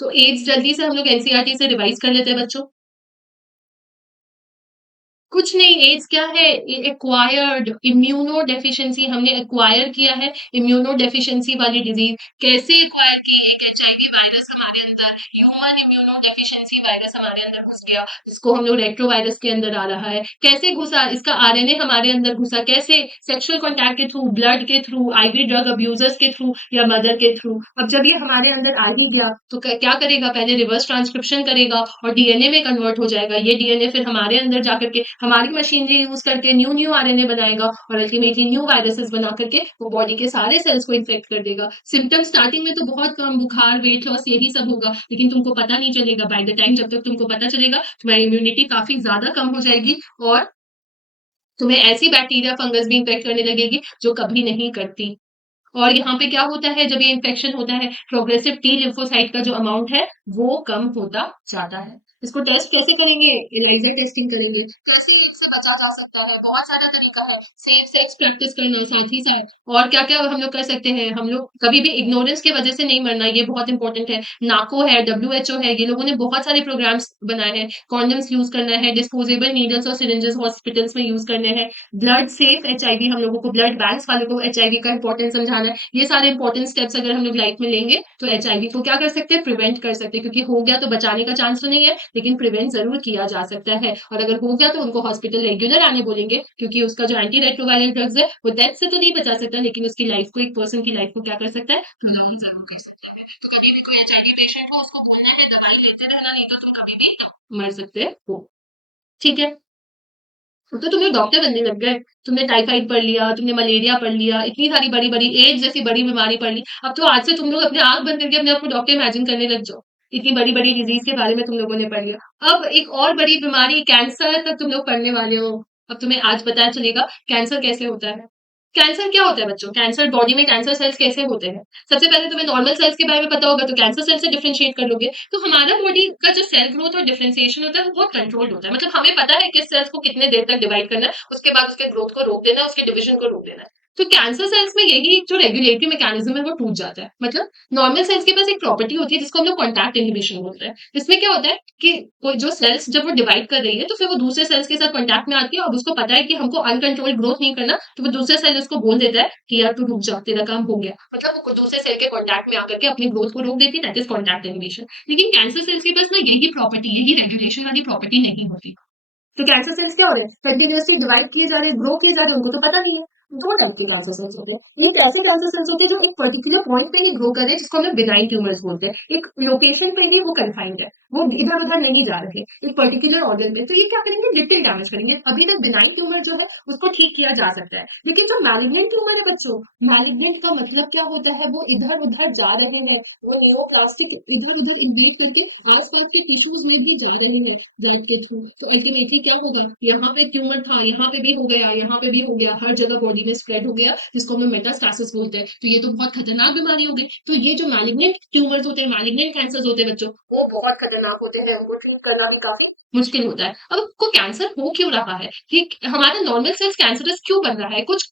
तो एड्स जल्दी से हम लोग एनसीईआरटी से रिवाइज कर लेते हैं बच्चों। कुछ नहीं, एड्स क्या है? एक्वायर्ड इम्यूनो डेफिशिएंसी, हमने एक्वायर किया है इम्यूनो डेफिशिएंसी वाली डिजीज। कैसे एक्वायर की? एक एचआईवी वायरस हमारे अंदर, ह्यूमन इम्यूनो डेफिशिएंसी वायरस हमारे अंदर घुस गया, जिसको हम लोग रेट्रोवायरस के अंदर आ रहा है। कैसे घुसा? इसका आरएनए हमारे अंदर घुसा। कैसे? सेक्सुअल कॉन्टैक्ट के थ्रू, ब्लड के थ्रू, आईवी ड्रग अब्यूजर्स के थ्रू, या मदर के थ्रू। अब जब ये हमारे अंदर आ ही गया, तो क्या करेगा? पहले रिवर्स ट्रांसक्रिप्शन करेगा और डीएनए में कन्वर्ट हो जाएगा। ये डीएनए फिर हमारे अंदर जाकर के हमारी मशीनरी यूज़ करके न्यू आरएनए बनाएगा और अल्टीमेटली न्यू वायरसेस बना करके वो बॉडी के सारे सेल्स को इन्फेक्ट कर देगा। सिम्पटम्स स्टार्टिंग में तो बहुत कम बुखार, वेट लॉस यही सब होगा, लेकिन तुमको पता नहीं चलेगा। बाय द टाइम जब तक तुमको पता चलेगा, तुम्हारी इम्यूनिटी काफ़ी ज़्यादा कम हो जाएगी और तुम्हें ऐसी बैक्टीरिया, फंगस भी इन्फेक्ट करने लगेगी जो कभी नहीं करती। और यहाँ पे क्या होता है जब ये इन्फेक्शन होता है, प्रोग्रेसिव टी लिम्फोसाइट का जो अमाउंट है, वो कम होता जाता है। इसको टेस्ट कैसे करेंगे? एलिसा टेस्टिंग करेंगे। कैसे इससे बचा जा सकता है? बहुत सारा तरीका है। सेफ सेक्स प्रैक्टिस करना साथ ही साथ और क्या-क्या हम लोग कर सकते हैं? हम लोग कभी भी इग्नोरेंस की वजह से नहीं मरना, ये बहुत इंपॉर्टेंट है। नाको है, डब्ल्यूएचओ है, ये लोगों ने बहुत सारे प्रोग्राम्स बनाए हैं। कॉन्डोम्स यूज़ करना है, डिस्पोजेबल नीडल्स और सिरिंजेस हॉस्पिटल्स में यूज़ करने हैं। ब्लड सेफ एचआईवी हम लोगों को ब्लड बैंक्स वालों को एचआईवी का इंपॉर्टेंस समझाना है। ये सारे इंपॉर्टेंट स्टेप्स अगर हम लोग लाइफ में लेंगे तो एचआईवी को क्या कर सकते हैं? प्रिवेंट कर सकते हैं क्योंकि हो गया तो बचाने का चांस तो नहीं है, लेकिन प्रिवेंट ज़रूर किया जा सकता है और अगर हो गया तो उनको हॉस्पिटल रेगुलर आने बोलेंगे क्योंकि उसका जो एंटी रेट्रोवायरल ड्रग्स है, वो डेथ से तो नहीं बचा सकता लेकिन उसकी लाइफ को एक पर्सन की लाइफ को क्या कर सकता है? प्रलॉन्ग ज़रूर कर सकता है। तो कभी भी कोई एचआईवी पेशेंट हो उसको बोलना है दवाई लेते रहना नहीं तो तुम कभी भी मर सकते हो। ठीक है? तो तुम्हें डॉक्टर बनने लग गए। तुमने टाइफाइड पढ़ लिया, तुमने मलेरिया पढ़ लिया, इतनी सारी बड़ी-बड़ी एड्स जैसी बड़ी बीमारी पढ़ ली। अब तो आज से तुम लोग अपने आँख बंद करके अपने आप को डॉक्टर इमेजिन करने लग जाओ। इतनी बड़ी-बड़ी डिज़ीज़ के बारे में तुम लोगों ने पढ़ लिया। अब एक और बड़ी बीमारी कैंसर तक तुम लोग पढ़ने वाले हो। अब तुम्हें आज पता चलेगा कैंसर कैसे होता है। कैंसर क्या होता है बच्चों? कैंसर बॉडी में कैंसर सेल्स कैसे होते हैं? सबसे पहले तुम्हें नॉर्मल सेल्स के बारे में पता होगा तो कैंसर सेल से डिफरेंशिएट कर लोगे। तो हमारा बॉडी का जो सेल ग्रोथ और डिफरेंशिएशन होता है वो बहुत कंट्रोल्ड होता है। मतलब हमें पता है किस सेल्स को कितने देर तक डिवाइड करना है, उसके बाद उसके ग्रोथ को रोक देना है, उसके डिवीजन को रोक देना है। तो कैंसर सेल्स में यही जो रेगुलेटरी मैकेनिज्म है वो टूट जाता है। मतलब नॉर्मल सेल्स के पास एक प्रॉपर्टी होती है जिसको हम लोग कॉन्टैक्ट इनहिबिशन बोलते हैं। इसमें क्या होता है कि कोई जो सेल्स जब वो डिवाइड कर रही है तो फिर वो दूसरे सेल्स के साथ कॉन्टैक्ट में आती है और उसको पता है कि हमको अनकंट्रोल्ड ग्रोथ नहीं करना, तो वो दूसरे सेल उसको बोल देता है कि यार तू रुक जा, तेरा काम हो गया। मतलब वो दूसरे सेल के कॉन्टैक्ट में आकर के अपनी ग्रोथ को रोक देती है, दैट इज कॉन्टैक्ट इनहिबिशन। लेकिन कैंसर सेल्स के पास ना यही प्रॉपर्टी, यही रेगुलेशन वाली प्रॉपर्टी नहीं होती। तो कैंसर सेल्स क्या हो रहे हैं? कंटिन्यूअसली डिवाइड किए जा रहे हैं, ग्रो किए जा रहे हैं, उनको तो पता नहीं है। दो टाइप के कैंसर सेल्स होते हैं। एक ऐसे कैंसर सेल्स होते हैं जो एक पर्टिकुलर पॉइंट पे ही ग्रो कर रहे हैं जिसको हम लोग बिनाइन ट्यूमर्स बोलते हैं। एक लोकेशन पे ही वो कन्फाइंड है, वो इधर उधर नहीं जा रहे एक पर्टिकुलर ऑर्गन पे। तो ये क्या करेंगे? लिटिल डैमेज करेंगे। अभी तक बिनाइन ट्यूमर जो है उसको ठीक किया जा सकता है, लेकिन जो मैलिग्नेंट ट्यूमर है बच्चों, मैलिग्नेंट का मतलब क्या होता है? वो इधर उधर जा रहे हैं, वो नियोप्लास्टिक इधर उधर इन्वेड करके आसपास के टिश्यूज में भी जा रहे हैं ब्लड के थ्रू। तो अल्टीमेटली क्या होगा? यहाँ पे ट्यूमर था, यहाँ पे भी हो गया, यहाँ पे भी हो गया, हर जगह बॉडी में स्प्रेड हो गया, जिसको हम लोग मेटास्टासिस बोलते हैं। तो ये तो बहुत खतरनाक बीमारी हो गई। तो ये जो मैलिग्नेंट ट्यूमर्स होते हैं, मैलिग्नेंट कैंसर्स होते हैं बच्चों, वो बहुत खतरनाक होते हैं। उनको ट्रीट करना भी काफी मुश्किल होता है। अब को कैंसर हो क्यों रहा है? कि हमारा नॉर्मल सेल्स कैंसरस क्यों बन रहा है? कुछ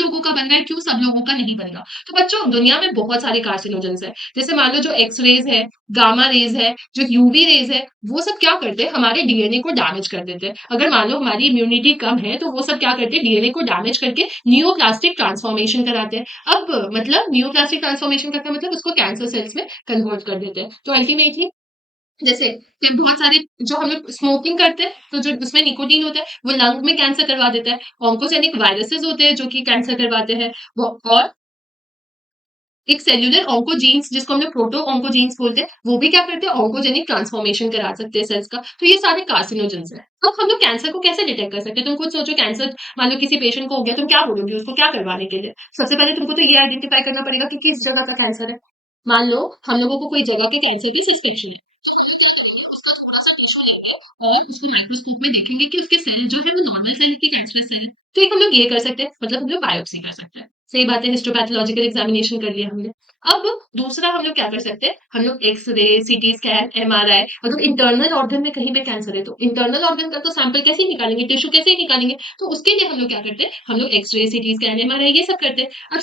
लोगों का बन रहा है, क्यों सब लोगों का नहीं बन रहा? तो बच्चों दुनिया में बहुत सारे कार्सिनोजेंस हैं। जैसे मान लो जो एक्स-रेज़ है, गामा रेज़ है, जो यूवी रेज़ है, वो सब क्या करते हैं? हमारे डीएनए को डैमेज कर देते हैं। अगर मान लो हमारी इम्यूनिटी कम है, तो वो सब क्या करते हैं? डीएनए को डैमेज करके नियोप्लास्टिक ट्रांसफॉर्मेशन कराते हैं। अब मतलब नियोप्लास्टिक ट्रांसफॉर्मेशन का क्या मतलब? उसको कैंसर सेल्स में कन्वर्ट कर देते हैं। तो अल्टीमेटली जैसे फिर बहुत सारे जो हम लोग स्मोकिंग करते हैं, तो जो उसमें निकोटीन होता है, वो लंग में कैंसर करवा देता है। ऑन्कोजेनिक वायरसेस होते हैं, जो कि कैंसर करवाते हैं। वो और एक सेल्युलर ऑन्कोजीन्स जिसको हम लोग प्रोटो ऑन्कोजीन्स बोलते हैं, वो भी क्या करते हैं? ऑन्कोजेनिक ट्रांसफॉर्मेशन करा सकते हैं सेल्स का। तो ये सारे कार्सिनोजेन्स हैं। अब हम लोग कैंसर को कैसे डिटेक्ट कर सकते हैं? तुम खुद सोचो कैंसर मान लो किसी पेशेंट को हो गया, तुम क्या बोलोगे उसको क्या करवाने के लिए? सबसे पहले तुमको तो ये आइडेंटिफाई करना पड़ेगा कि किस जगह का कैंसर है। मान लो हम लोगों को कोई जगह के कैंसर की सस्पेक्शन है। उसका थोड़ा-सा टिश्यू लेंगे और उसको माइक्रोस्कोप में देखेंगे कि उसके सेल जो है वो नॉर्मल सेल है कि कैंसरस सेल है। तो एक हम लोग ये कर सकते हैं, मतलब हम लोग बायोप्सी कर सकते हैं। सही बात है, हिस्टोपैथोलॉजिकल एग्जामिनेशन कर लिया हमने। अब दूसरा हम लोग क्या कर सकते हैं? हम लोग एक्स-रे, सीटी स्कैन, एमआरआई अगर इंटरनल ऑर्गन में कहीं पे कैंसर है तो इंटरनल ऑर्गन का तो सैंपल कैसे ही निकालेंगे, टिश्यू कैसे ही निकालेंगे? तो उसके लिए हम लोग क्या करते हैं? हम लोग एक्स-रे, सीटी स्कैन, एमआरआई ये सब करते हैं। अब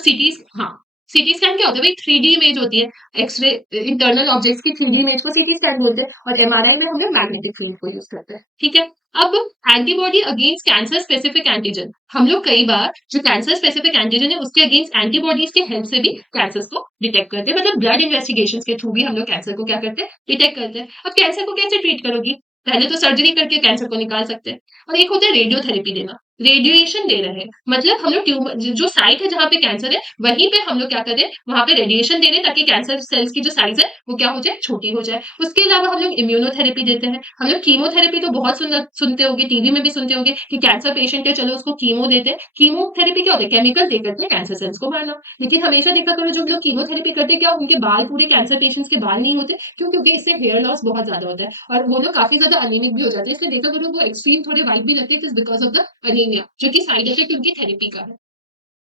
हाँ, सीटी स्कैन क्या होता है? भई 3D इमेज होती है। एक्स-रे इंटरनल ऑब्जेक्ट्स की 3D इमेज को सीटी स्कैन बोलते हैं और एमआरआई में हम लोग मैग्नेटिक फील्ड को यूज़ करते हैं। ठीक है? अब antibody against cancer specific antigen हम लोग कई बार जो कैंसर स्पेसिफिक एंटीजन है उसके अगेंस्ट एंटीबॉडीज के हेल्प से भी कैंसर को डिटेक्ट करते हैं। मतलब ब्लड इन्वेस्टिगेशन के थ्रू भी हम लोग कैंसर को क्या करते हैं? डिटेक्ट करते हैं। अब कैंसर को कैसे ट्रीट करोगी? पहले तो सर्जरी करके कैंसर को निकाल सकते हैं और एक होता है रेडियोथेरेपी देना। रेडिएशन दे रहे हैं मतलब हम लोग ट्यूमर जो साइट है जहाँ पे कैंसर है वहीं पे हम लोग क्या करें वहां पे रेडिएशन दे रहे हैं ताकि कैंसर सेल्स की जो साइज है वो क्या हो जाए छोटी हो जाए उसके अलावा हम लोग इम्यूनोथेरेपी देते हैं हम लोग कीमोथेरेपी तो बहुत सुनते होंगे टीवी में भी सुनते होंगे कि कैंसर पेशेंट है चलो उसको कीमो देते हैं कीमोथेरेपी क्या होता है केमिकल दे करके कैंसर सेल्स को मारना लेकिन हमेशा देखा करो जो लोग कीमोथेरेपी करते हैं क्या उनके बाल पूरे कैंसर पेशेंट्स के बाल नहीं होते क्यों क्योंकि इससे हेयर लॉस बहुत ज्यादा होता है और वो लोग काफी ज्यादा अनिमिक भी हो जाते हैं इसलिए देखा करो वो एक्सट्रीम थोड़े वाइट भी लगते हैं बिकॉज ऑफ द अनीमिया जो कि साइड इफेक्ट उनकी थेरेपी का है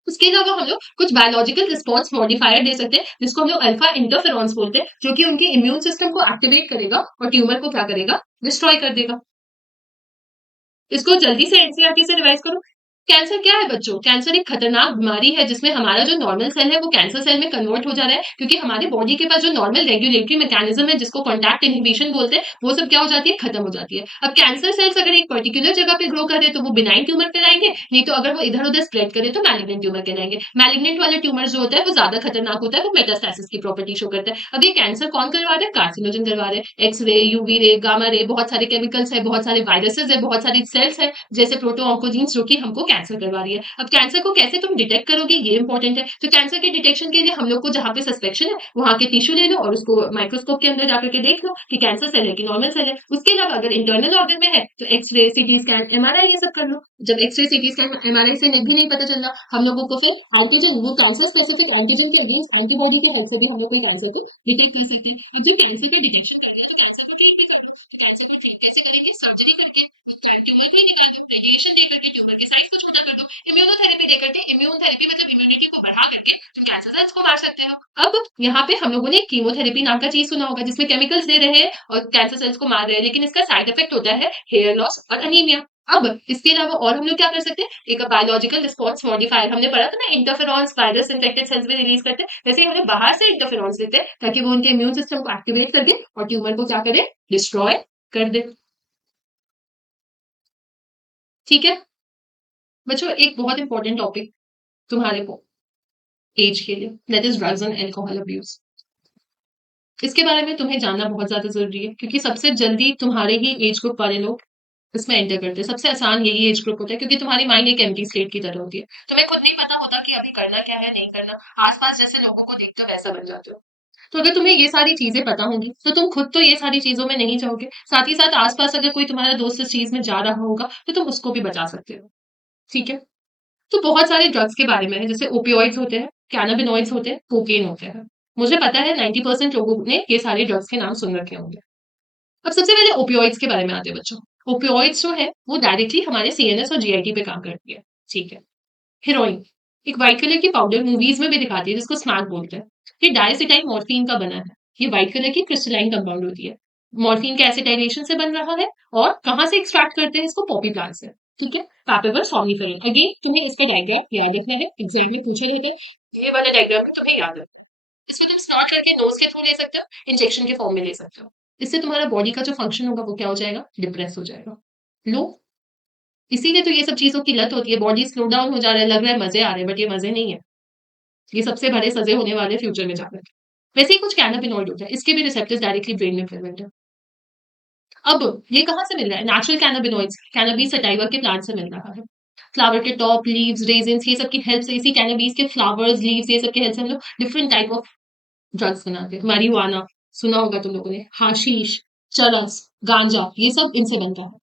उसके अलावा हम लोग कुछ बायोलॉजिकल रिस्पॉन्स मॉडिफायर दे सकते हैं जिसको हम लोग अल्फा इंटरफेरॉन्स बोलते हैं जो कि उनके इम्यून सिस्टम को एक्टिवेट करेगा और ट्यूमर को क्या करेगा डिस्ट्रॉय कर देगा इसको जल्दी से एनसीईआरटी से रिवाइज करो कैंसर क्या है बच्चों कैंसर एक खतरनाक बीमारी है जिसमें हमारा जो नॉर्मल सेल है वो कैंसर सेल में कन्वर्ट हो जा रहा है क्योंकि हमारे बॉडी के पास जो नॉर्मल रेगुलेटरी मैकेनिज्म है जिसको कॉन्टैक्ट इनहिबिशन बोलते हैं वो सब क्या हो जाती है खत्म हो जाती है अब कैंसर सेल्स अगर एक पर्टिकुलर जगह पे ग्रो करे तो वो बिनाइन ट्यूमर कहलाएंगे नहीं तो अगर वो इधर उधर स्प्रेड करे तो मैलिग्नेंट ट्यूमर कहलाएंगे मैलिग्नेंट वाले ट्यूमर जो होता है वो ज्यादा खतरनाक होता है वो मेटास्टेसिस की प्रॉपर्टी शो करता है अब ये कैंसर कौन करवा रहा है कार्सिनोजन करवा रहे हैं x ray UV ray gamma ray बहुत सारे केमिकल्स है बहुत सारे वायरसेस है बहुत सारी सेल्स है जैसे प्रोटोऑन्कोजीन्स जो कि हमको कैंसर करवा रही है अब कैंसर को कैसे तुम डिटेक्ट करोगे ये इंपॉर्टेंट है तो कैंसर के डिटेक्शन के लिए हम लोग को जहाँ पे सस्पेक्शन है वहां के टिश्यू ले लो और उसको माइक्रोस्कोप के अंदर जाकर के देख लो कि कैंसर सेल है कि नॉर्मल सेल है उसके अलावा अगर इंटरनल ऑर्गन में है तो एक्सरे सीटी स्कैन एमआरआई ये सब कर लो जब एक्सरे सीटी स्कैन एमआरआई से भी नहीं पता चल रहा हम लोगों को फिर एंटीजन वो कैंसर स्पेसिफिक एंटीजन के अगेंस्ट एंटीबॉडी के हेल्प से भी हम लोग कोई कैंसर को डिटेक्ट कर सकते हैं अब जो कैंसर के डिटेक्शन करते हैं तो कैंसर को ट्रीट भी कर लो तो कैंसर को ट्रीट कैसे करेंगे सर्जरी करके ट्यूमर भी निकाल दो रेडिएशन दे करके ट्यूमर की साइज को छोटा कर दो इम्यूनोथेरेपी दे करके इम्यून थेरेपी मतलब इम्यूनिटी को बढ़ा करके तुम कैंसर सेल्स को मार सकते हो अब यहाँ पे हम लोगों ने कीमोथेरेपी नाम का चीज सुना होगा जिसमें केमिकल्स दे रहे हैं और कैंसर सेल्स को मार रहे हैं लेकिन इसका साइड इफेक्ट होता है हेयर लॉस और अनीमिया अब इसके अलावा और हम लोग क्या कर सकते हैं एक बायोलॉजिकल रिस्पॉन्स मॉडिफायर हमने पढ़ा था ना इंटरफेरॉन्स वायरस इन्फेक्टेड सेल्स में रिलीज करते हैं वैसे ही हम लोग बाहर से इंटरफेरॉन्स देते हैं ताकि वो उनके इम्यून सिस्टम को एक्टिवेट कर दे और ट्यूमर को क्या करे डिस्ट्रॉय कर दे ठीक है बच्चों एक बहुत इंपॉर्टेंट टॉपिक तुम्हारे को एज के लिए that is drugs and alcohol abuse इसके बारे में तुम्हें जानना बहुत ज्यादा जरूरी है क्योंकि सबसे जल्दी तुम्हारे ही एज ग्रुप वाले लोग इसमें एंटर करते हैं सबसे आसान यही एज ग्रुप होता है क्योंकि तुम्हारी माइंड एक एम्प्टी स्लेट की तरह होती है तुम्हें खुद नहीं पता होता कि अभी करना क्या है नहीं करना आसपास जैसे लोगों को देखते हो वैसा बन जाते हो तो अगर तुम्हें ये सारी चीजें पता होंगी तो तुम खुद तो ये सारी चीजों में नहीं जाओगे साथ ही साथ आसपास अगर कोई तुम्हारा दोस्त इस चीज में जा रहा होगा तो तुम उसको भी बचा सकते हो ठीक है तो बहुत सारे ड्रग्स के बारे में है जैसे ओपियोइड्स होते हैं कैनाबिनॉइड्स होते हैं कोकेन होते हैं मुझे पता है 90% लोगों ने ये सारे ड्रग्स के नाम सुन रखे होंगे अब सबसे पहले ओपियोइड्स के बारे में आते हैं बच्चों ओपियोइड्स जो है वो डायरेक्टली हमारे सीएनएस और जीआईटी पे काम करती है ठीक है हेरोइन एक व्हाइट कलर की पाउडर मूवीज में भी दिखाती है जिसको स्मैक बोलते हैं ये डायसिटाइल मॉर्फिन का बना है ये व्हाइट कलर की क्रिस्टलाइन कंपाउंड होती है मॉर्फिन के एसिटाइलेशन से बन रहा है और कहाँ से एक्सट्रैक्ट करते हैं इसको पॉपी प्लांट से ठीक है पैपेवर सॉम्निफेरम अगेन तुम्हें इसका डायग्राम याद रखना है एग्जाम में पूछे रहते हैं ये वाला डायग्राम भी तुम्हें याद है इसको तुम स्नॉट करके नोज के थ्रू ले सकते हो इंजेक्शन के फॉर्म में ले सकते हो इससे तुम्हारा बॉडी का जो फंक्शन होगा वो क्या हो जाएगा डिप्रेस हो जाएगा लो इसीलिए तो ये सब चीजों की लत होती है बॉडी स्लो डाउन हो जा रहा है लग रहा है मजे आ रहे हैं बट ये मजे नहीं है ये सबसे बड़े सजे होने वाले फ्यूचर में जाकर वैसे ही कुछ कैनाबिनॉइड होता है इसके भी रिसेप्टर्स डायरेक्टली ब्रेन में प्रेजेंट है अब ये कहाँ से मिल रहा है नेचुरल कैनाबिनॉइड्स कैनबीस सटाइवा के प्लांट से मिल रहा है फ्लावर के टॉप लीव्स रेजिन्स ये सब की हेल्प से इसी कैनबीस के फ्लावर्स लीव्स ये सब की हेल्प से हम लोग डिफरेंट टाइप ऑफ ड्रग्स बनाते हैं marijuana सुना होगा तुम लोगों ने हाशीश चरस गांजा ये सब इनसे बनता है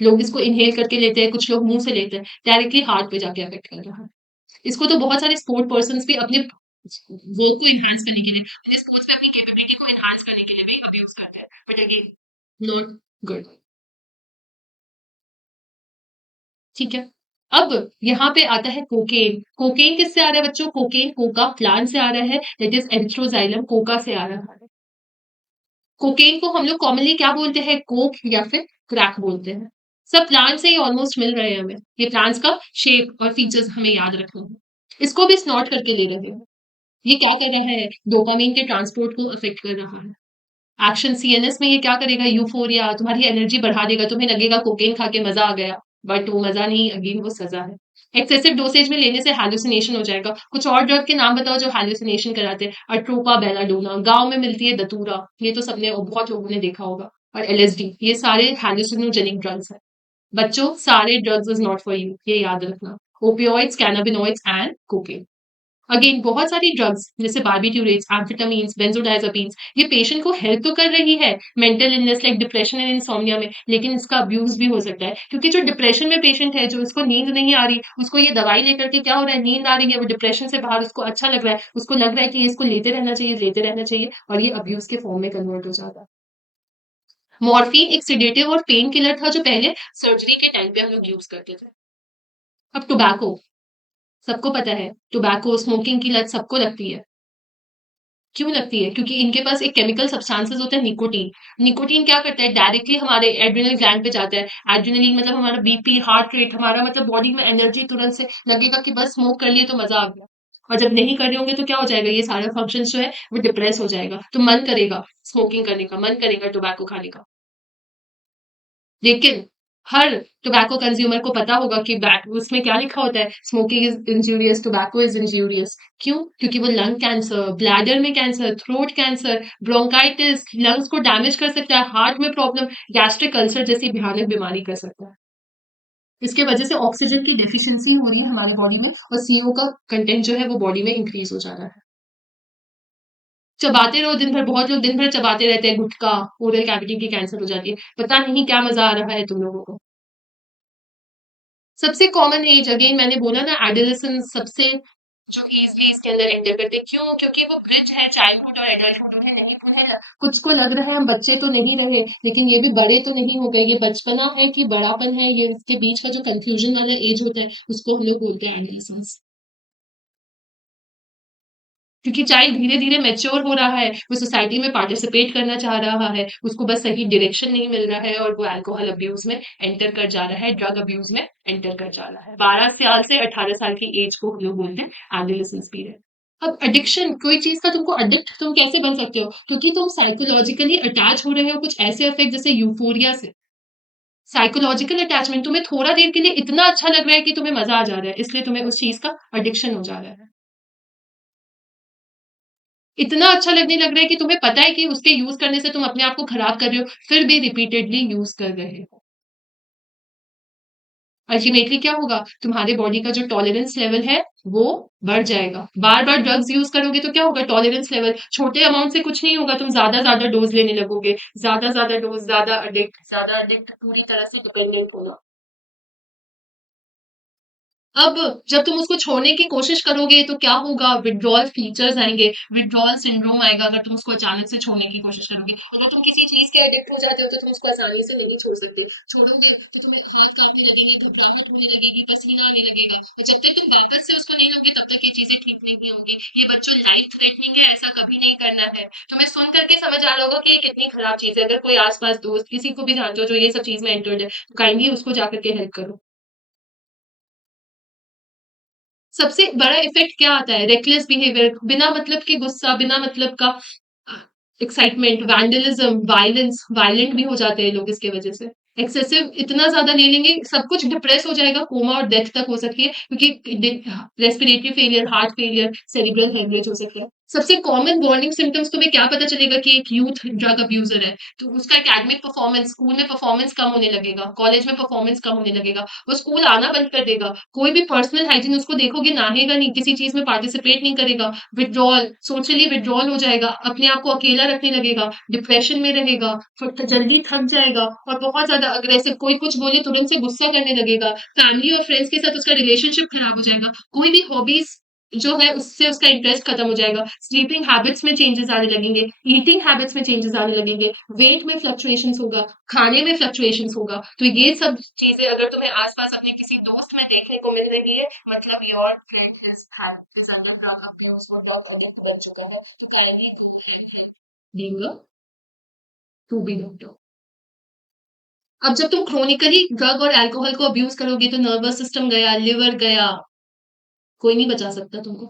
लोग इसको इनहेल करके लेते हैं कुछ लोग मुंह से लेते हैं डायरेक्टली हार्ट पे जाके अफेक्ट कर रहा है इसको तो बहुत सारे स्पोर्ट पर्सन भी अपने वर्क को एनहांस करने के लिए अपने स्पोर्ट्स में अपनी कैपेबिलिटी को एनहांस करने के लिए भी अब्यूज करते हैं बट अगेन नॉट गुड ठीक है अब यहाँ पे आता है कोकेन कोकेन किससे आ रहा है बच्चों कोकेन कोका प्लांट से आ रहा है दैट इज एरिथ्रोजाइलम कोका से आ रहा है कोकेन को हम लोग कॉमनली क्या बोलते हैं कोक या फिर क्रैक बोलते हैं सब प्लांट से ही ऑलमोस्ट मिल रहे हैं हमें ये प्लांट्स का शेप और फीचर्स हमें याद रखना है इसको भी स्नॉट करके ले रहे हैं ये क्या कर रहा है डोपामिन के ट्रांसपोर्ट को अफेक्ट कर रहा है एक्शन सीएनएस में ये क्या करेगा यूफोरिया तुम्हारी एनर्जी बढ़ा देगा तुम्हें लगेगा कोकेन खा के मजा आ गया बट वो मजा नहीं अगेन वो सजा है एक्सेसिव डोसेज में लेने से हैलुसिनेशन हो जाएगा कुछ और ड्रग के नाम बताओ जो हैलुसिनेशन कराते हैं अट्रोपा बेलाडोना गांव में मिलती है दतूरा ये तो सबने बहुत लोगों ने देखा होगा और एलएसडी ये सारे हैलुसिनोजेनिक ड्रग्स है बच्चों, सारे drugs is not for you, ये याद रखना। Opioids, cannabinoids and cocaine. Again बहुत सारी ड्रग्स जैसे बार्बिट्यूरेट्स, एम्फेटामिन्स, बेंजोडायज़ेपिन्स ये पेशेंट को हेल्प तो कर रही है mental illness like depression and insomnia में, लेकिन इसका अब्यूज़ भी हो सकता है। क्योंकि जो डिप्रेशन में पेशेंट है, जो उसको नींद नहीं आ रही, उसको ये दवाई लेकर के क्या हो रहा है, नींद आ रही है, वो डिप्रेशन से बाहर उसको अच्छा लग रहा है, उसको लग रहा है कि इसको लेते रहना चाहिए और ये अब्यूज़ के फॉर्म में कन्वर्ट हो जाता है। मॉर्फिन एक सेडेटिव और पेन किलर था जो पहले सर्जरी के टाइम पे हम लोग यूज़ करते थे। अब टोबैको सबको पता है, टोबैको स्मोकिंग की लत सबको लगती है। क्यों लगती है? क्योंकि इनके पास एक केमिकल सब्सटेंसेस होता है निकोटीन। निकोटीन क्या करता है डायरेक्टली हमारे एड्रिनल ग्लैंड पे जाता है। एड्रेनलिन मतलब हमारा बीपी, हार्ट रेट हमारा मतलब बॉडी में एनर्जी तुरंत से लगेगा कि बस स्मोक कर लिए तो मज़ा आ गया। और जब नहीं कर रहे होंगे तो क्या हो जाएगा ये सारा फंक्शंस जो है वो डिप्रेस हो जाएगा। तो मन करेगा स्मोकिंग करने का, मन करेगा टोबैको खाने का। लेकिन हर टोबैको कंज्यूमर को पता होगा कि उसमें क्या लिखा होता है smoking is injurious, tobacco is injurious. क्यों? क्योंकि वो लंग कैंसर, ब्लैडर में cancer, throat cancer, bronchitis, lungs को डैमेज कर सकता है, हार्ट में प्रॉब्लम, गैस्ट्रिक अल्सर जैसी भयानक बीमारी कर सकता है। इसके वजह से ऑक्सीजन की डेफिशिएंसी हो रही है हमारी बॉडी में और सीओ का कंटेंट जो है वो बॉडी में इंक्रीज हो जा रहा है। चबाते रहो दिन भर, बहुत लोग दिन भर चबाते रहते हैं गुटखा, ओरल कैविटी की कैंसर हो जाती है। पता नहीं क्या मजा आ रहा है तुम लोगों को। सबसे कॉमन एज अगेन मैंने बोला ना एडोलेसेंस सबसे जो ईज़िली इसके अंदर एंटर करते हैं। क्यों? क्योंकि वो ब्रिज है चाइल्डहुड और एडल्टहुड उन्हें नहीं उन्हें ल कुछ को लग रहा है हम बच्चे तो नहीं रहे, लेकिन ये भी बड़े तो नहीं हो गए। ये बचपना है कि बड़ापन है, ये इसके बीच का जो कन्फ्यूज़न वाला एज होता है, उसको हम लोग बोलते हैं एडोलेसेंस। क्योंकि चाइल्ड धीरे-धीरे मैच्योर हो रहा है, वो सोसाइटी में पार्टिसिपेट करना चाह रहा है, उसको बस सही डायरेक्शन नहीं मिल रहा है और वो अल्कोहल अब्यूज़ में एंटर कर जा रहा है, ड्रग अब्यूज़ में एंटर कर जा रहा है। 12 साल से 18 साल की एज को हम लोग बोलते हैं एडोलेसेंस पीरियड। अब एडिक्शन कोई चीज़ का तुमको एडिक्ट तुम कैसे बन सकते हो? क्योंकि तुम साइकोलॉजिकली अटैच हो रहे हो कुछ ऐसे इफेक्ट जैसे यूफ़ोरिया से। साइकोलॉजिकल अटैचमेंट तुम्हें थोड़ा देर के लिए इतना अच्छा लग रहा है कि तुम्हें मज़ा आ जा रहा है, इसलिए तुम्हें उस चीज़ का एडिक्शन हो जा रहा है। इतना अच्छा लगने लग रहा है कि तुम्हें पता है कि उसके यूज़ करने से तुम अपने आप को खराब कर रहे हो, फिर भी रिपीटेडली यूज़ कर रहे हो। अल्टीमेटली क्या होगा? तुम्हारे बॉडी का जो टॉलरेंस लेवल है, वो बढ़ जाएगा। बार-बार ड्रग्स यूज़ करोगे तो क्या होगा? टॉलरेंस लेवल छोटे अमाउंट से कुछ नहीं होगा, तुम ज़्यादा-ज़्यादा डोज़ लेने लगोगे। ज़्यादा-ज़्यादा डोज़, ज़्यादा एडिक्ट पूरी तरह से डिपेंडेंट होना। अब जब तुम उसको छोड़ने की कोशिश करोगे तो क्या होगा विथड्रॉल फीचर्स आएँगे, विथड्रॉल सिंड्रोम आएगा अगर तुम उसको अचानक से छोड़ने की कोशिश करोगे। अगर तुम किसी चीज़ के एडिक्ट हो जाते हो तो तुम उसको आसानी से नहीं छोड़ सकते। छोड़ोगे तो तुम्हें हाथ काँपने लगेंगे, घबराहट होने लगेगी, पसीना आने लगेगा और जब तक तुम वापस से उसको नहीं लोगे तब तक ये चीज़ें ठीक नहीं होंगी। ये बच्चों लाइफ थ्रेटनिंग है, ऐसा कभी नहीं करना है। तुम्हें सुन कर के समझ आ रहा होगा कि ये कितनी खराब चीज़ है। अगर कोई आस-पास दोस्त किसी को भी जानते हो जो ये सब चीज़ में एंटर्ड है, तो काइंडली उसको जाकर के हेल्प करो। सबसे बड़ा इफ़ेक्ट क्या आता है? रेकलेस बिहेवियर, बिना मतलब के गुस्सा, बिना मतलब का एक्साइटमेंट, वैंडलिज़्म, वायलेंस, वायलेंट भी हो जाते हैं लोग इसके वजह से। एक्सेसिव इतना ज़्यादा ले लेंगे, सब कुछ डिप्रेस हो जाएगा, कोमा और डेथ तक हो सकती है क्योंकि respiratory failure, heart failure, cerebral haemorrhage हो सकता है। सबसे कॉमन वार्निंग सिम्पटम्स तुम्हें क्या पता चलेगा कि एक यूथ ड्रग अब्यूज़र है, तो उसका एकेडमिक परफॉर्मेंस, स्कूल में परफॉर्मेंस कम होने लगेगा, कॉलेज में परफॉर्मेंस कम होने लगेगा, वो स्कूल आना बंद कर देगा, कोई भी पर्सनल हाइजीन उसको देखोगे नहाएगा नहीं, किसी चीज़ में पार्टिसिपेट नहीं करेगा, विथड्रॉल, सोशली विथड्रॉल हो जाएगा, अपने आप को अकेला रखने लगेगा, डिप्रेशन में रहेगा, जल्दी थक जाएगा और बहुत ज़्यादा अग्रेसिव कोई कुछ बोले तुरंत से गुस्सा करने लगेगा, फैमिली और फ्रेंड्स के साथ उसका रिलेशनशिप खराब हो जाएगा, कोई भी हॉबीज़ जो है उससे उसका इंटरेस्ट खत्म हो जाएगा, स्लीपिंग हैबिट्स में चेंजेस आने लगेंगे, ईटिंग हैबिट्स में चेंजेस आने लगेंगे, वेट में फ्लक्चुएशंस होगा, खाने में फ्लक्चुएशंस होगा। तो ये सब चीज़ें अगर तुम्हें आस-पास अपने किसी दोस्त में देखने को मिल रही है, मतलब your friend is under drug abuse और बहुत आदत लग चुके हैं, तो kindly being a to be doctor. अब जब तुम क्रोनिकली ड्रग और अल्कोहल को अब्यूज़ करोगे तो नर्वस सिस्टम गया, लिवर गया, कोई नहीं बचा सकता तुमको।